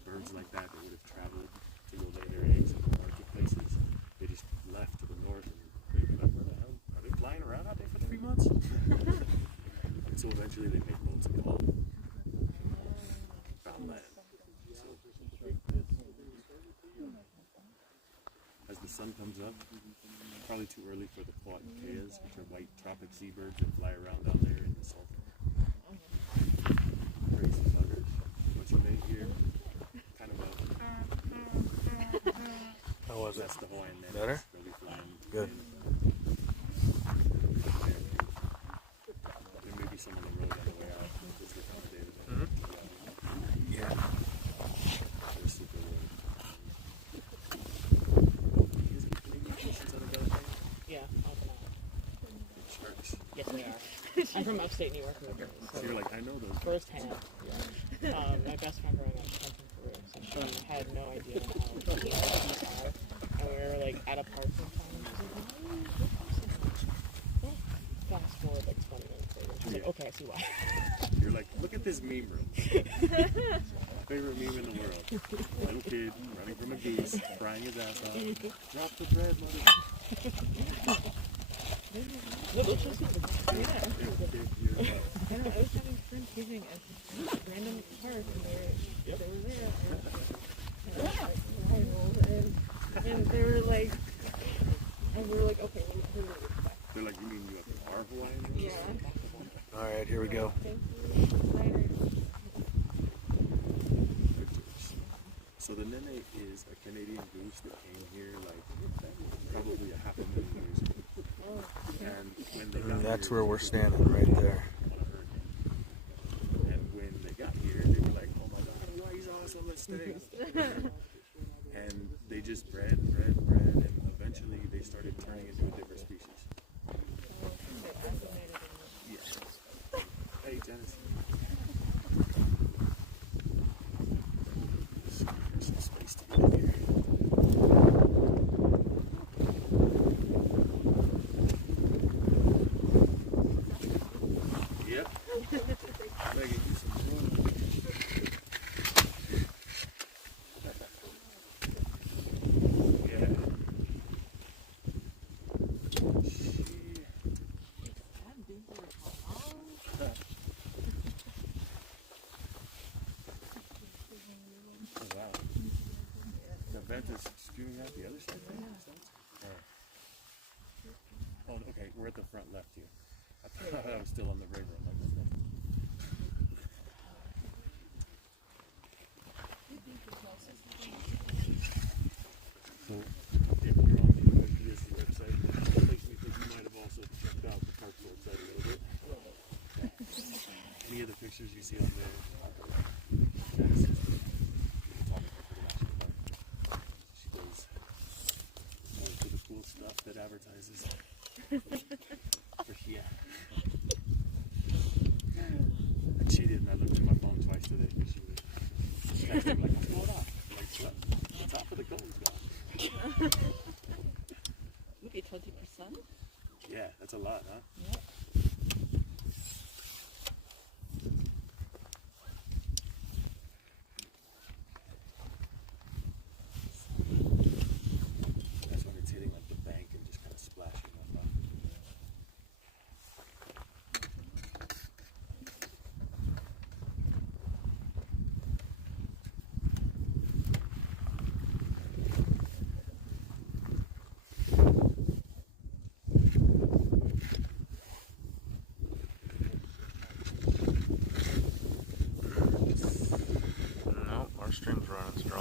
Birds like that would have traveled to go lay their eggs in the marketplaces. They just left to the north, and they'd be like, where the hell? Are they flying around out there for 3 months? And so eventually they made boats and called found land. So, as the sun comes up, probably too early for the quatankeas, which are white tropic seabirds that fly around down there in the salt. Crazy buggers. What you may hear, kind of How was it? that's the Hawaiian man. Better? They'll be flying. Good. There may be some on the road on the way out. Just the kind of day that Yeah. they're super low. You guys get Canadian fishes out of that thing? Yeah, off and on. Big sharks. Yes, they are. I'm from upstate New York originally, So you're like, I know those. firsthand. Yeah. My best friend growing up came from Peru, so she had no idea how clean these are. And we were like at a park one time, and she's like, "Why are you so well, fast forward like 20 minutes later. She's like, okay, I see why. You're like, look at this meme room. My favorite meme in the world. Little kid running from a goose, frying his ass off. Drop the bread, mother. No, they'll just If you're I was having friends using at this random park, and they were there. And I was like, wild, and they were like, and we were like, okay, what do we expect? They're like, you mean you are Hawaiian? Yeah. All right, here we go. Thank you. So the nene is a Canadian goose that came here like probably 500,000 years ago. And when they got That's here, where we're standing, right there. on a hurricane. And when they got here, they were like, oh my god, Hawaii's awesome, let's stay. And they just bred, and eventually they started turning into a different species. Yes. Hey, Dennis. There's some space to get in here. Yep. Megan, do some room. Yeah. Oh, wow. The vent is spewing out the other side there? Oh, okay, we're at the front left here. I thought I was still on the radar. I'm like, "What's that?" So, if you're on the USPSC website, it makes me think you might have also checked out the park's website a little bit. Any of the pictures you see on there, Janice is the photographer for the National Park. She does most of the cool stuff that advertises. For here. I cheated and I looked at my phone twice today because she was texting like, what's going on? I'm like, what? The top of the goal's gone. Maybe 20%. Yeah, that's a lot, huh? Yep. That's when it's hitting like the bank and just kind of splashing on top.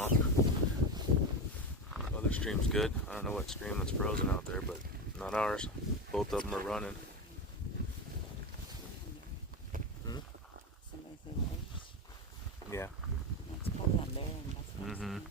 off. Other stream's good. I don't know what stream that's frozen out there, but not ours. Both of them are running. Somebody say lives. Yeah. It's probably on there, and that's what I'm saying.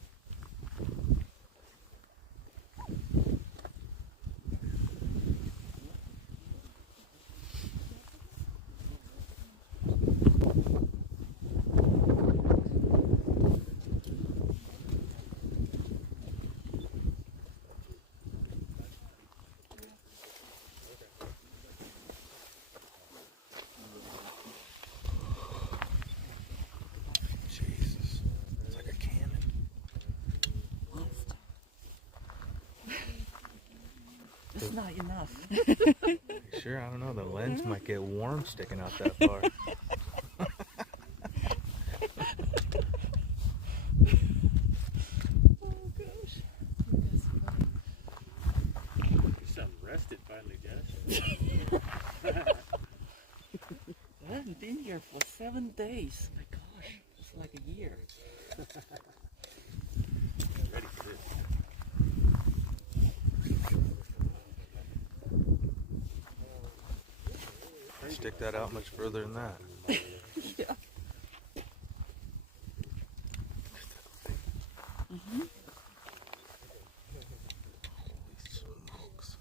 Jesus. It's like a cannon. It's not enough. You sure? I don't know. The lens might get warm sticking out that far. Oh gosh. You sound rested finally, Jess. I haven't been here for 7 days. My gosh, it's like a year. Ready for this. Stick that out much further than that. Yeah. Holy smokes.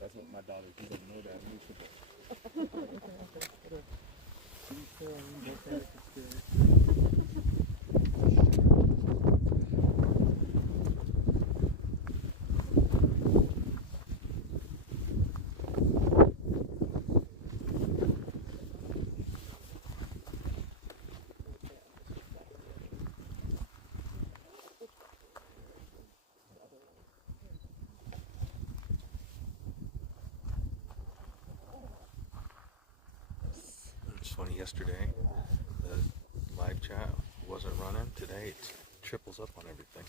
That's what my daughter doesn't know that. It's funny, yesterday the live chat wasn't running. Today it triples up on everything.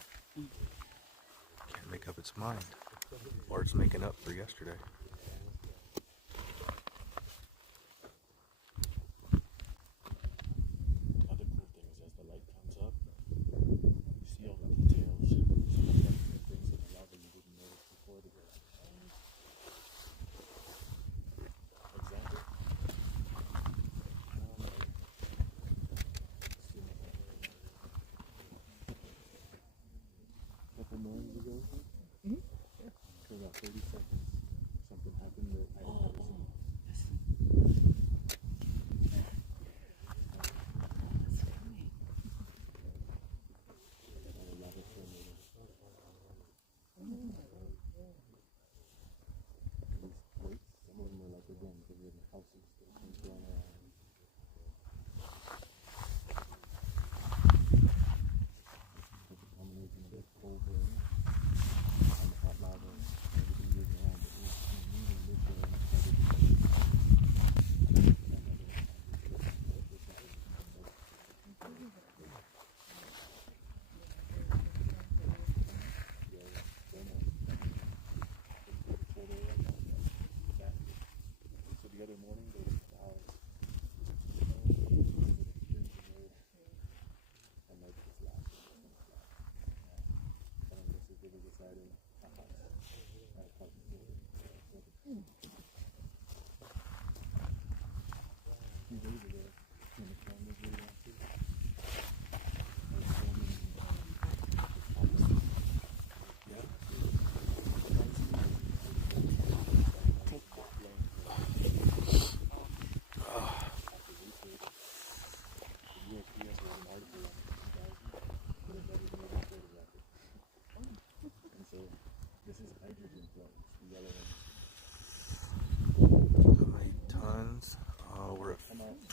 Can't make up its mind. Or it's making up for yesterday. Other cool thing is as the light comes up, you see all the details. Sometimes the things in the lava you didn't notice before the example. Couple mornings ago, for about 30 seconds, something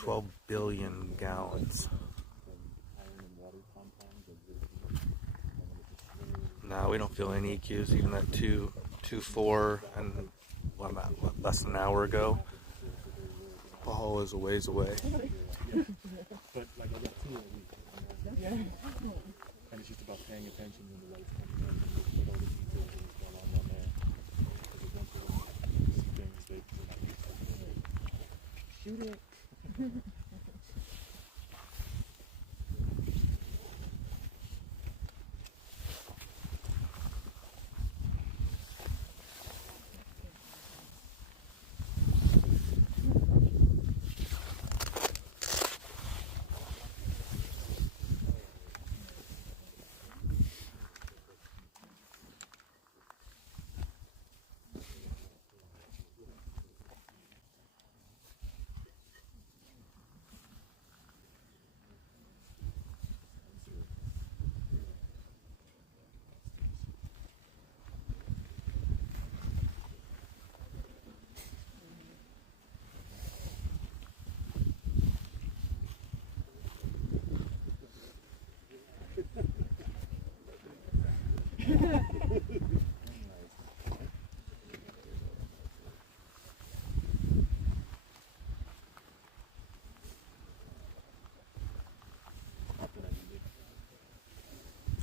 12 billion gallons. No, we don't feel any EQs, even at 2.4 and less than an hour ago. Paul is a ways away. But like I got 2 a week. And it's just about paying attention when the lights come in and what all the details and what's going on down there. Because eventually you see things that you're not used to. Shoot it.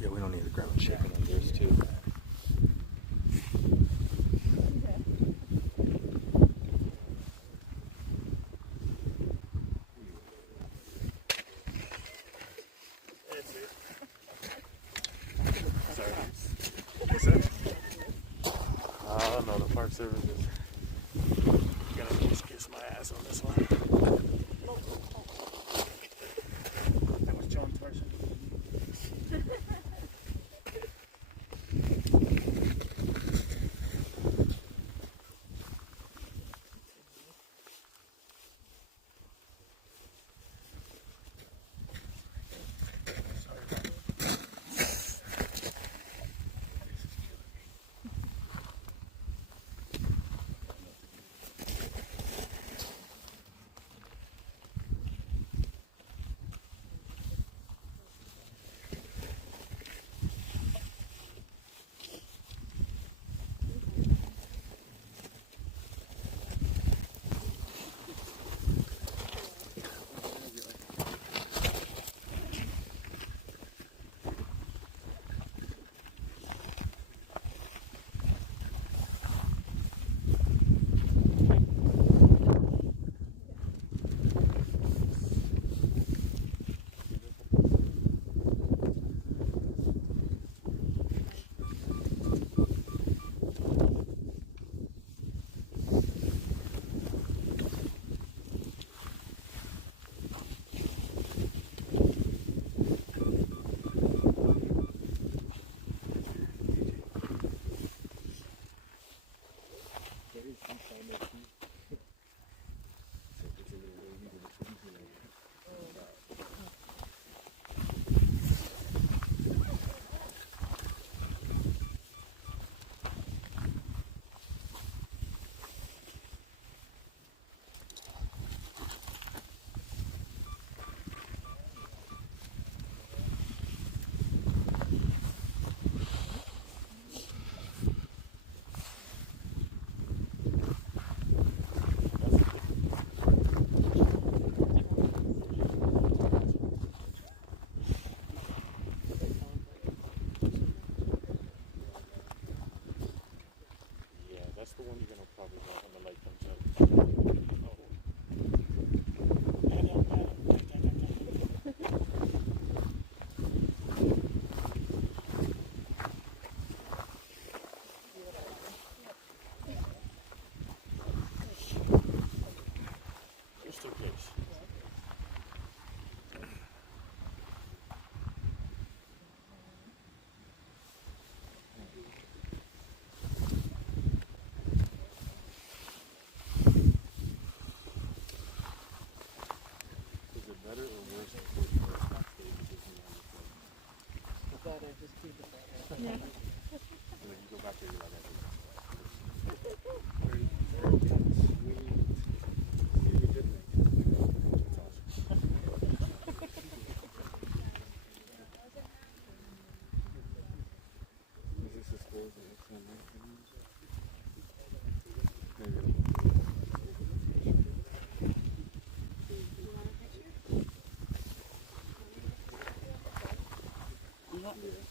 Yeah, we don't need the ground shaking on this too. Sorry. What's that? No, the Park Service is gonna just kiss my ass on this one. That was John Tarson.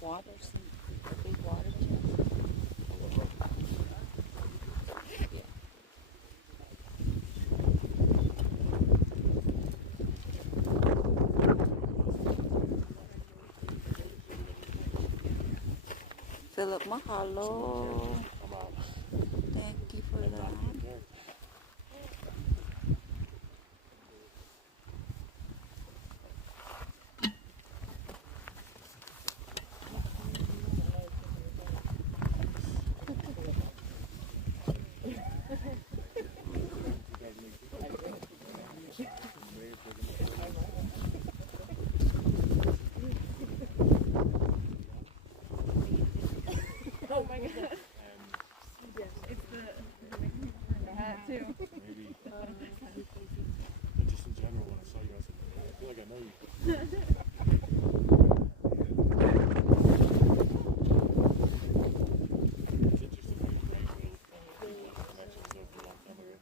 water, a big water jet. Yeah. Philip, mahalo. Thank you for that. Oh my god. It's the hat too. Maybe. But just in general, when I saw you, I said, I feel like I know you. It's interesting how your brain will make connections over a long time ago.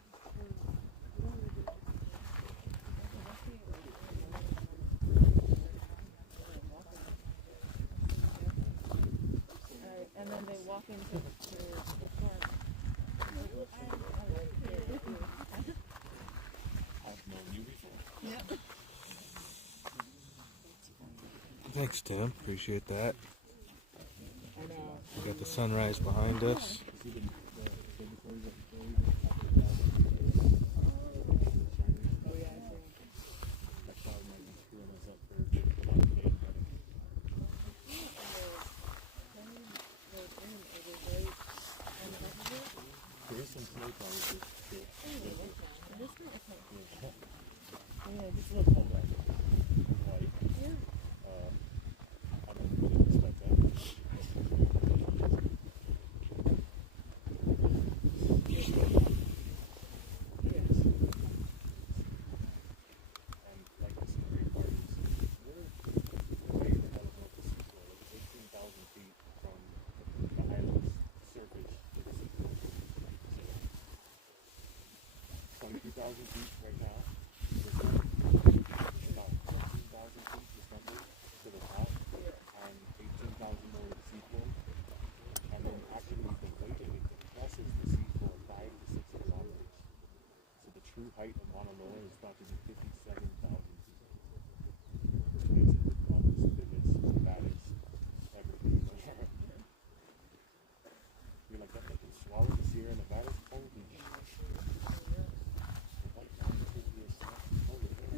And then they walk into the park. I've known you before. Yep. Thanks, Tim. Appreciate that. I know. We got the sunrise behind us. Oh yeah, I see. That cloud might be screwing us up for a lot of days, buddy. There is some snow probably too. Yeah, just a little cold out. White. Yeah. I didn't expect that. Yes. And like this is the great part is we're way the hell above the seafloor. Like it's 18,000 feet from the island's surface to the seafloor. So 22,000 feet right now. About 14,000 feet just under to the top, and 18,000 more to the seafloor. And then actually the weight of it depresses the seafloor 5 to 6 kilometers. So the true height of Mauna Loa is thought to be 57,000 feet, which makes it the tallest, biggest, baddest ever been there. You're like, that thing can swallow the Sierra Nevadas? Holy shit. What kind of is that? Holy shit.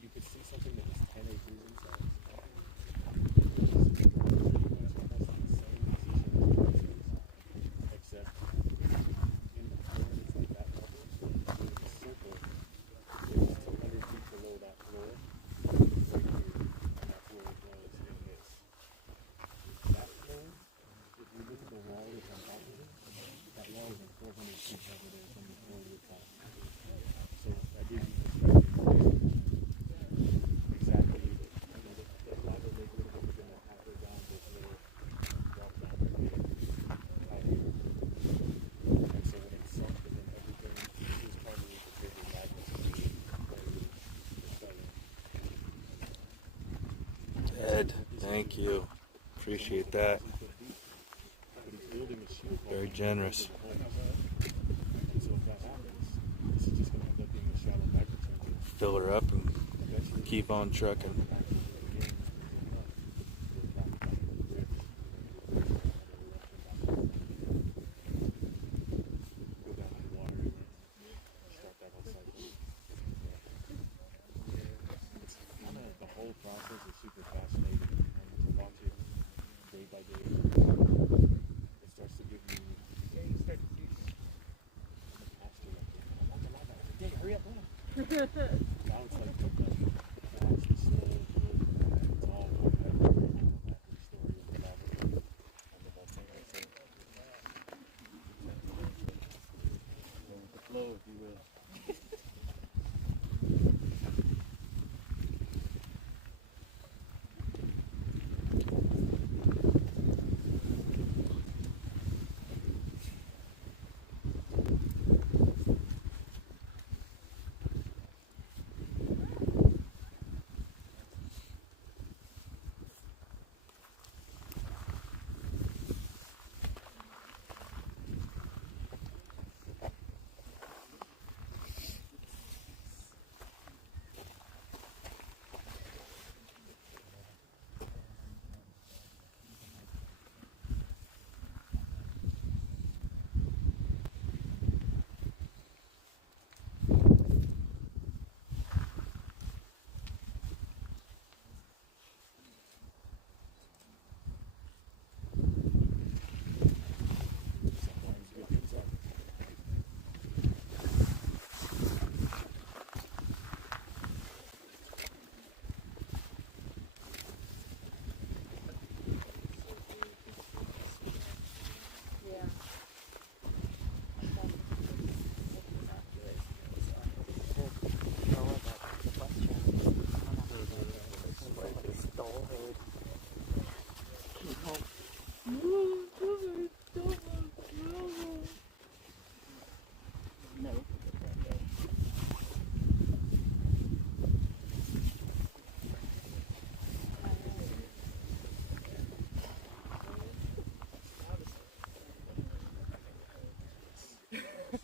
You could see something that was 10 acres in size. Except in the floor, it's like that level. There's a circle that is 200 feet below that floor. Right here. And that's where it was in this. That floor, if you look at the wall that's on top of it, that wall is like 400 feet over there from the floor to the top. So that gives you perspective. Exactly. The lava lake would have been halfway down this little drop down right here. And so when it sunk, and then everything, this is probably the bigger magma Ed, thank you. Appreciate that. Very generous. And so if that happens, this is just going to end up being a shallow magma chamber. Fill her up and keep on trucking. The whole process is super fascinating, and to watch it day by day, it starts to give you, you start to see Now it's like the fast, the slow, it's all one after story of the lava and the volcano. So, go with the flow, if you will.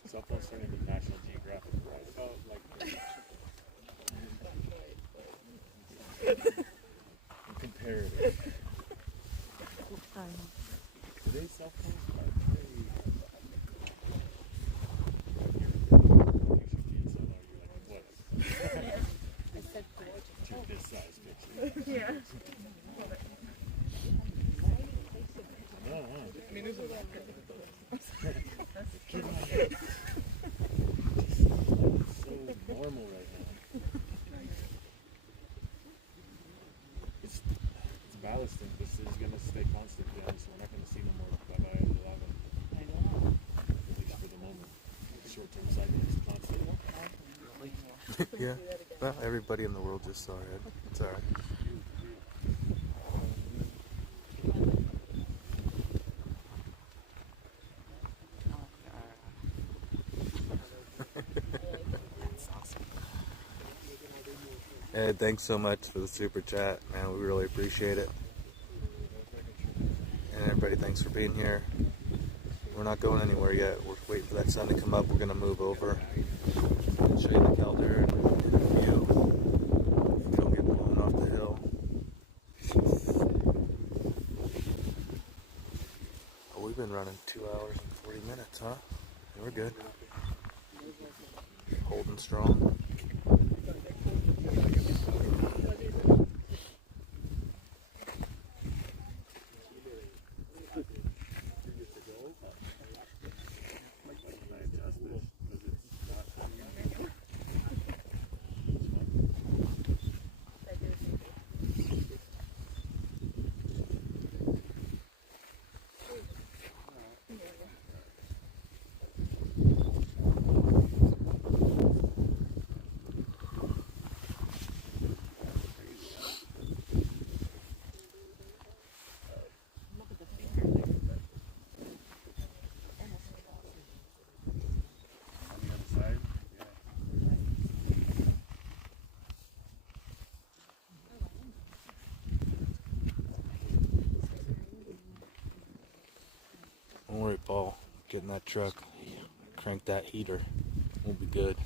Cell phones turn into National Geographic right about like comparative. Today's cell phones are very I said gorgeous. to this size picture. Yeah. No, no. I mean, there's a lot of So normal right now. It's ballasting. This is gonna stay constant, guys. So we're not gonna see no more bye-bye lava. I know. At least for the moment. Short-term cycle is constant. Yeah. Well, everybody in the world just saw it. It's alright. Hey, thanks so much for the super chat, man. We really appreciate it. And everybody, thanks for being here. We're not going anywhere yet. We're waiting for that sun to come up. We're gonna move over and show you the caldera and the view. Don't get blown off the hill. Oh, we've been running 2 hours and 40 minutes, huh? Yeah, we're good. Holding strong. Don't worry, Paul. Get in that truck. Crank that heater. We'll be good.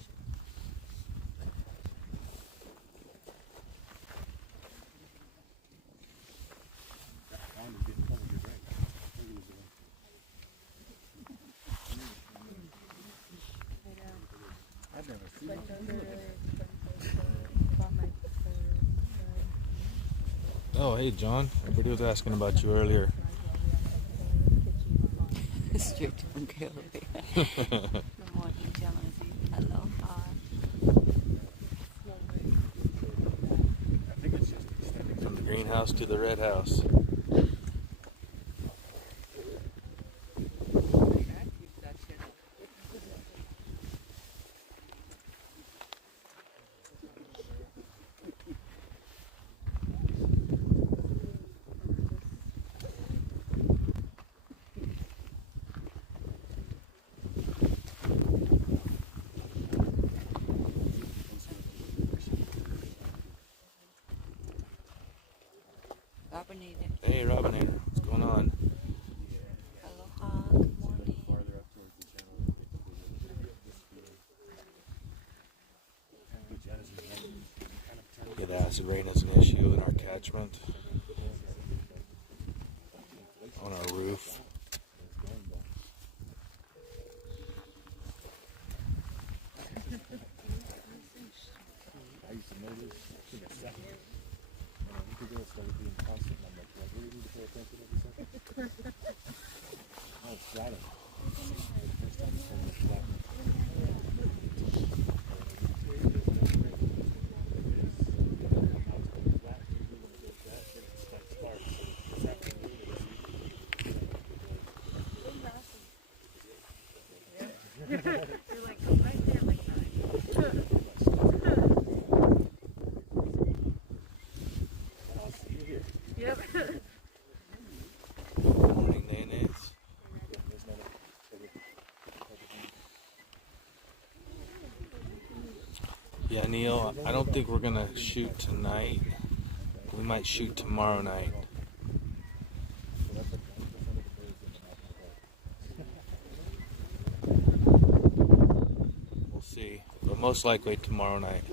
I've never seen it. Oh, hey, John. Everybody was asking about you earlier. Straight to Kilauea. Good morning, John. Aloha. to the red house. Carbonated. Hey, Robinator, what's going on? Aloha. Good morning. Yeah, the acid rain is an issue in our catchment. On our roof. I used to know this in a second. And a week ago it started being constant. And I'm like, do I really need to pay attention every second? Oh, it's flatter. For the first time it's starting to flatten. You're like, come right there like that. I'll see you here. Yep. Morning, Nays. There's no Yeah, Neil, I don't think we're gonna shoot tonight. We might shoot tomorrow night. We'll see, but most likely tomorrow night.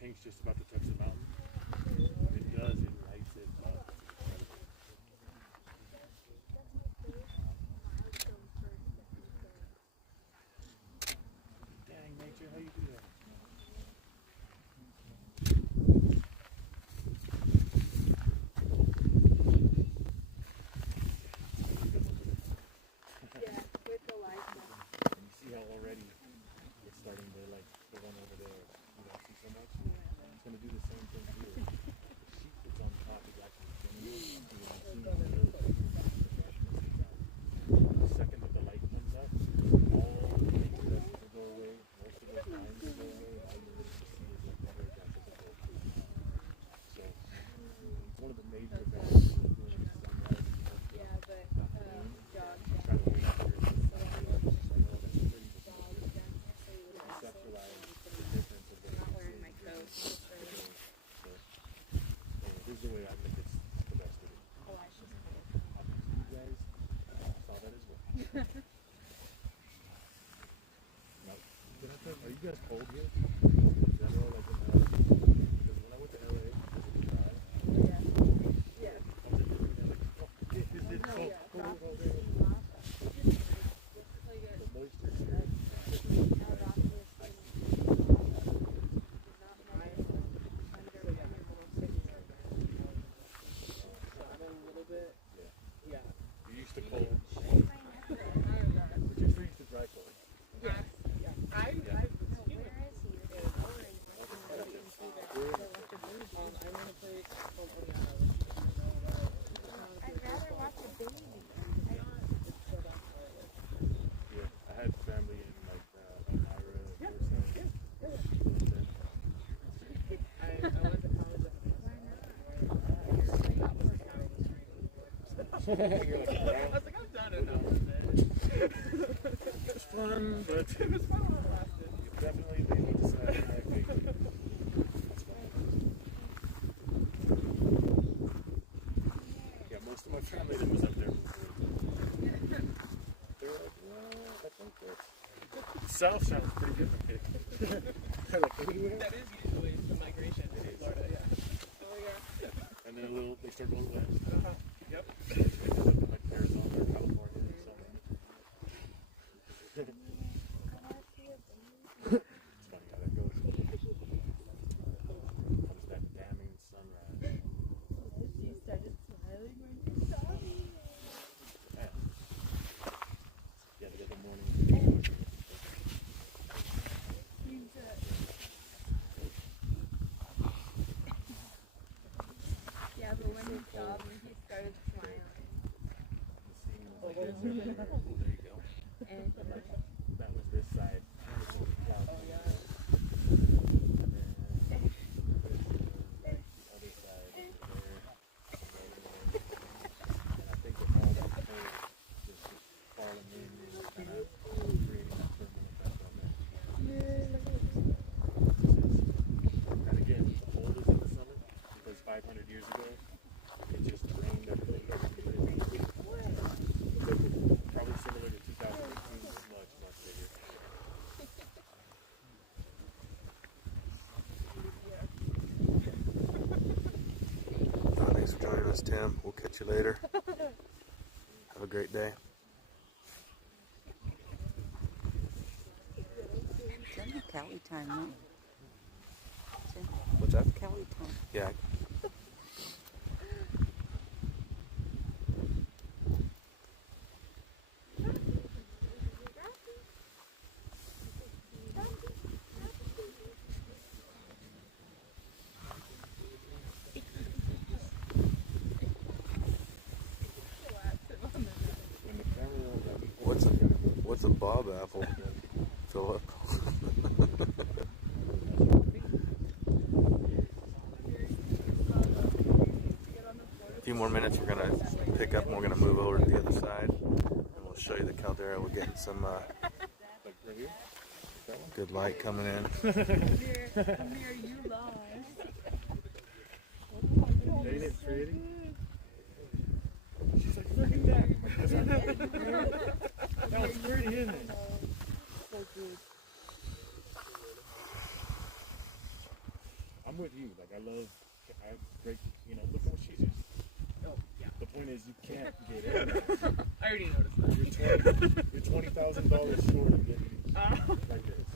Pink's just about to touch the mountain. It does, it lights it up. Dang, nature, how you do that? Yeah, with the lights on. And you see how already it's starting to like the one over there you don't see so much? It's gonna do the same thing here. The sheet that's on top is actually thinning. The second that the light comes up, all the nature vessels will go away, most of those lines will go away, and all you really see is like the air gases that go through. So it's one of the major events of doing this sunrise. Yeah, but John Try to wait for it to conceptualize the difference of the not wearing my coat. Here's the way I think it's the best to do. Oh, I should You guys saw that as well. Now, are you guys cold here? In general, like in LA? Because when I went to LA, it was dry. Yeah. Yeah. I was like, oh, is it cold? Cold all day? The moisture here. You're used to cold. But you're used to dry cold. I'm You're like, I was like, I've done enough of it. it's fun, but it was fun when it lasted. You definitely they need to sign that big. That's fine. Yeah, most of my family that was up there before. They're like, well, I think that South sounds pretty good from here. They're like, anywhere? That is usually the migration to Florida, yeah. Oh, yeah. And then they start going west. Yep. They end up in like Arizona or California or something. It's funny how that goes. What is that damning sunrise? She started smiling when she saw me. Yeah, the other morning. Yeah, but when he saw me, he started smiling. There you go. And That was this side. Oh, yeah. And then the other side there. And I think with all that cold just falling in and kind of creating that thermal effect on there. And again, the cold is in the summer because 500 years ago it just rained everything. Probably similar to 2018, but much, much bigger. Thanks for joining us, Tim. We'll catch you later. Have a great day. It's only Cali time, no? What's that? Cali time. Yeah. What's a bob apple, Philip? A few more minutes, we're gonna pick up and we're gonna move over to the other side, and we'll show you the caldera. We're getting some good light coming in. Amir, you lost. Ain't it pretty? She's like, look at that. That was pretty, isn't it? So good. I'm with you. Like, I break, look how she's just. Oh, yeah. The point is, you can't get in. I already noticed that. You're $20,000 short of getting like this.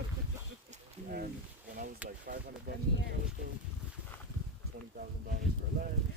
And when I was like $500 for a telescope, $20,000 for a lens.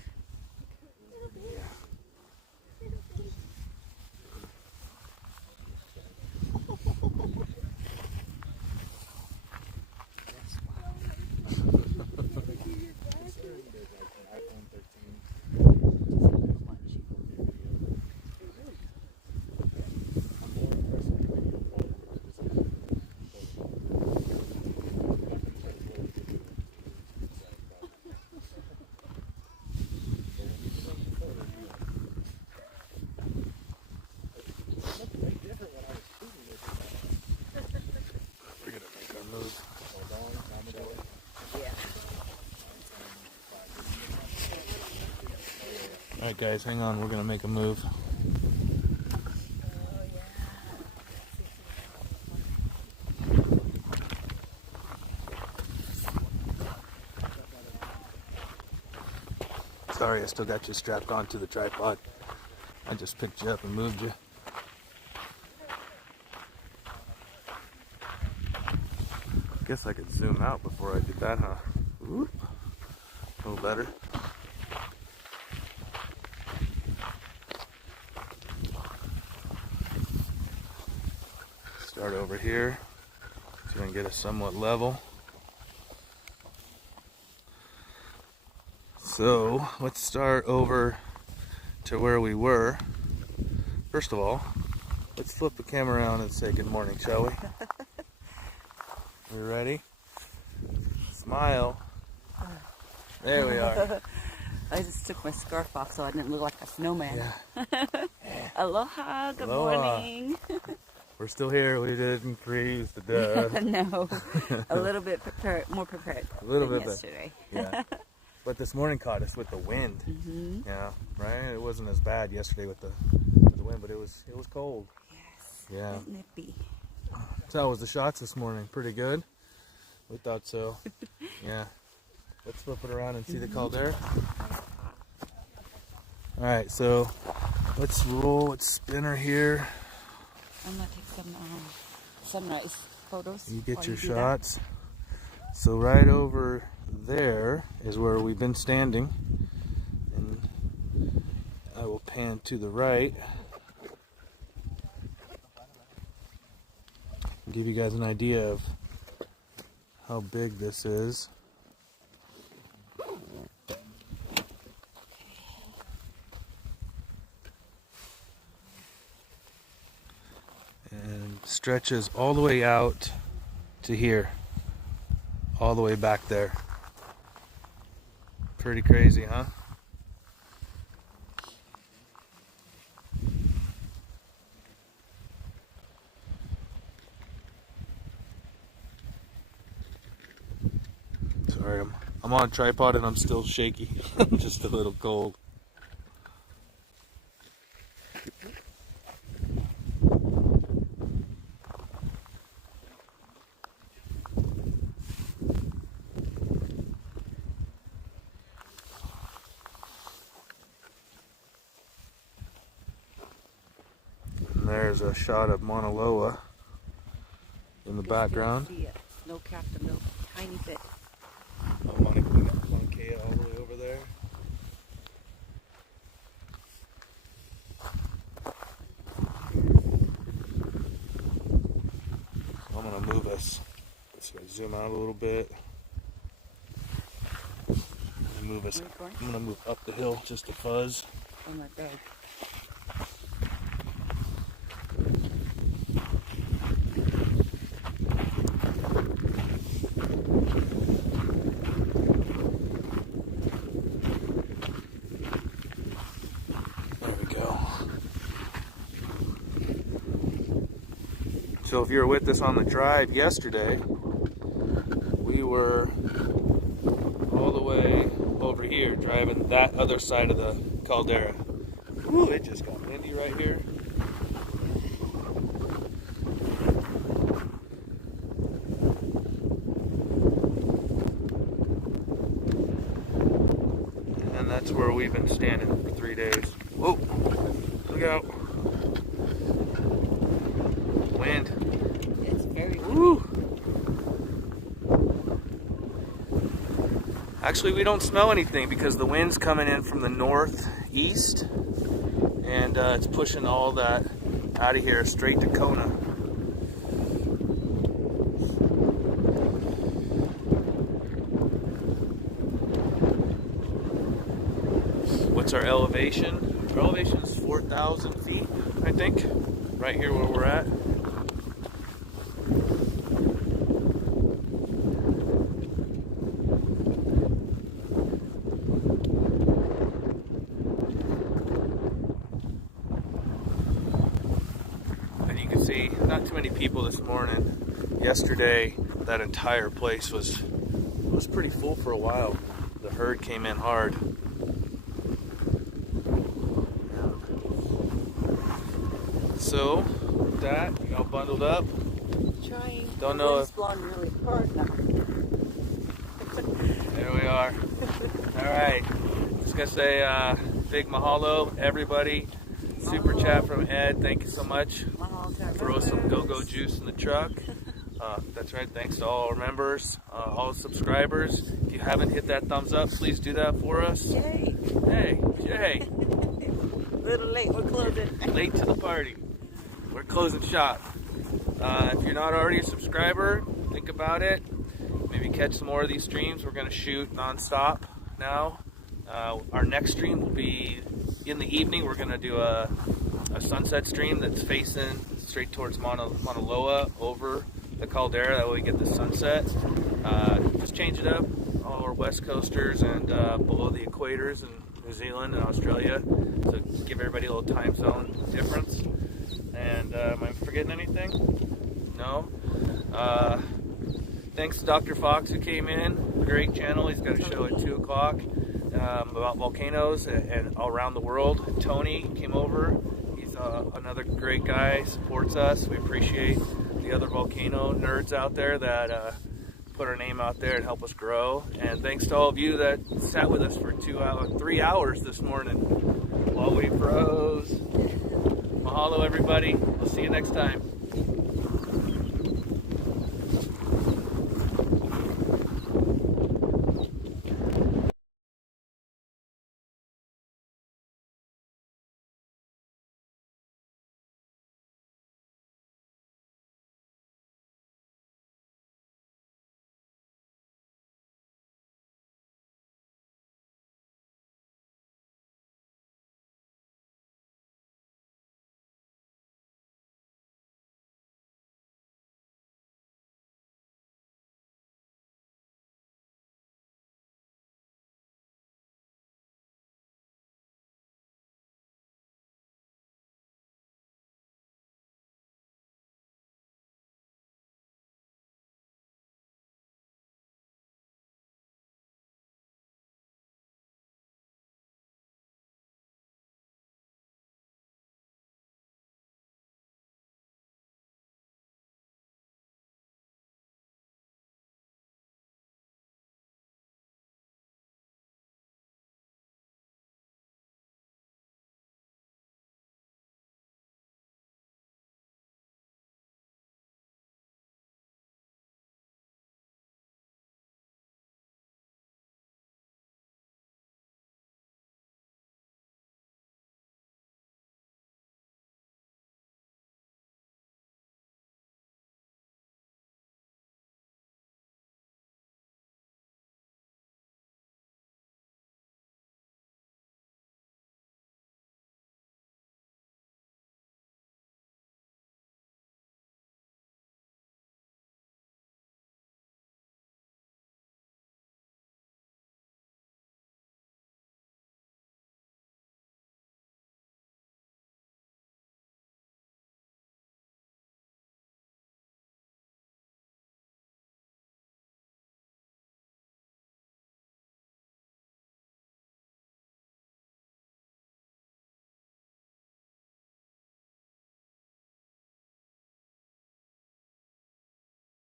Alright guys, hang on, we're gonna make a move. Sorry, I still got you strapped onto the tripod. I just picked you up and moved you. Guess I could zoom out before I did that, huh? Whoop. A little better. Start over here so I can get us somewhat level. So let's start over to where we were. First of all, let's flip the camera around and say good morning, shall we? We ready? Smile. There we are. I just took my scarf off so I didn't look like a snowman. Yeah. Aloha, good Aloha. morning. We're still here. We didn't freeze to death. No, a little bit more prepared A little than bit, yesterday. Yeah. But this morning caught us with the wind. Mm-hmm. Yeah, right? It wasn't as bad yesterday with the wind, but it was cold. Yes, Yeah. nippy. So how was the shots this morning? Pretty good? We thought so. Yeah. Let's flip it around and see the caldera. Alright, so let's roll, let's spin her here. I'm gonna take some sunrise photos. You get while your do that. shots. So right over there is where we've been standing. And I will pan to the right. Give you guys an idea of how big this is. And stretches all the way out to here, all the way back there. Pretty crazy, huh? Sorry, I'm on a tripod and I'm still shaky. I'm just a little cold. And there's a shot of Mauna Loa in the background. See it. Snow capped a little tiny bit. Mauna Kea all the way over there. I'm gonna move us. Let's go zoom out a little bit. Move us. I'm gonna move up the hill just a fuzz. Oh my God. There we go. So if you were with us on the drive yesterday, we were all the way over here driving that other side of the caldera. Whew, it just got windy right here. And that's where we've been standing for 3 days. Whoa, look out. Wind. It's very windy. Woo. Actually, we don't smell anything because the wind's coming in from the northeast and it's pushing all that out of here straight to Kona. What's our elevation? Our elevation is 4,000 feet, I think, right here where we're at. See, not too many people this morning. Yesterday, that entire place was pretty full for a while. The herd came in hard. So, with that, you all bundled up. Trying. Don't know It's blowing really hard now. There we are. All right. Just gonna say big mahalo, everybody. Super chat from Ed. Thank you so much. Throw some go-go juice in the truck. That's right. Thanks to all our members, all the subscribers. If you haven't hit that thumbs up, please do that for us. Yay. Hey, yay. A little late. We're closing. Late to the party. We're closing shop. If you're not already a subscriber, think about it. Maybe catch some more of these streams. We're going to shoot non-stop now. Our next stream will be in the evening. We're going to do a sunset stream that's facing straight towards Mauna Loa over the caldera. That way we get the sunset. Just change it up. all our West Coasters and below the equators in New Zealand and Australia, to give everybody a little time zone difference. And am I forgetting anything? No. Thanks to Dr. Fox who came in. Great channel. He's got a show at 2 o'clock about volcanoes and all around the world. Tony came over. He's another great guy. Supports us. We appreciate the other volcano nerds out there that put our name out there and help us grow. And thanks to all of you that sat with us for 3 hours this morning while we froze. Mahalo, everybody. We'll see you next time.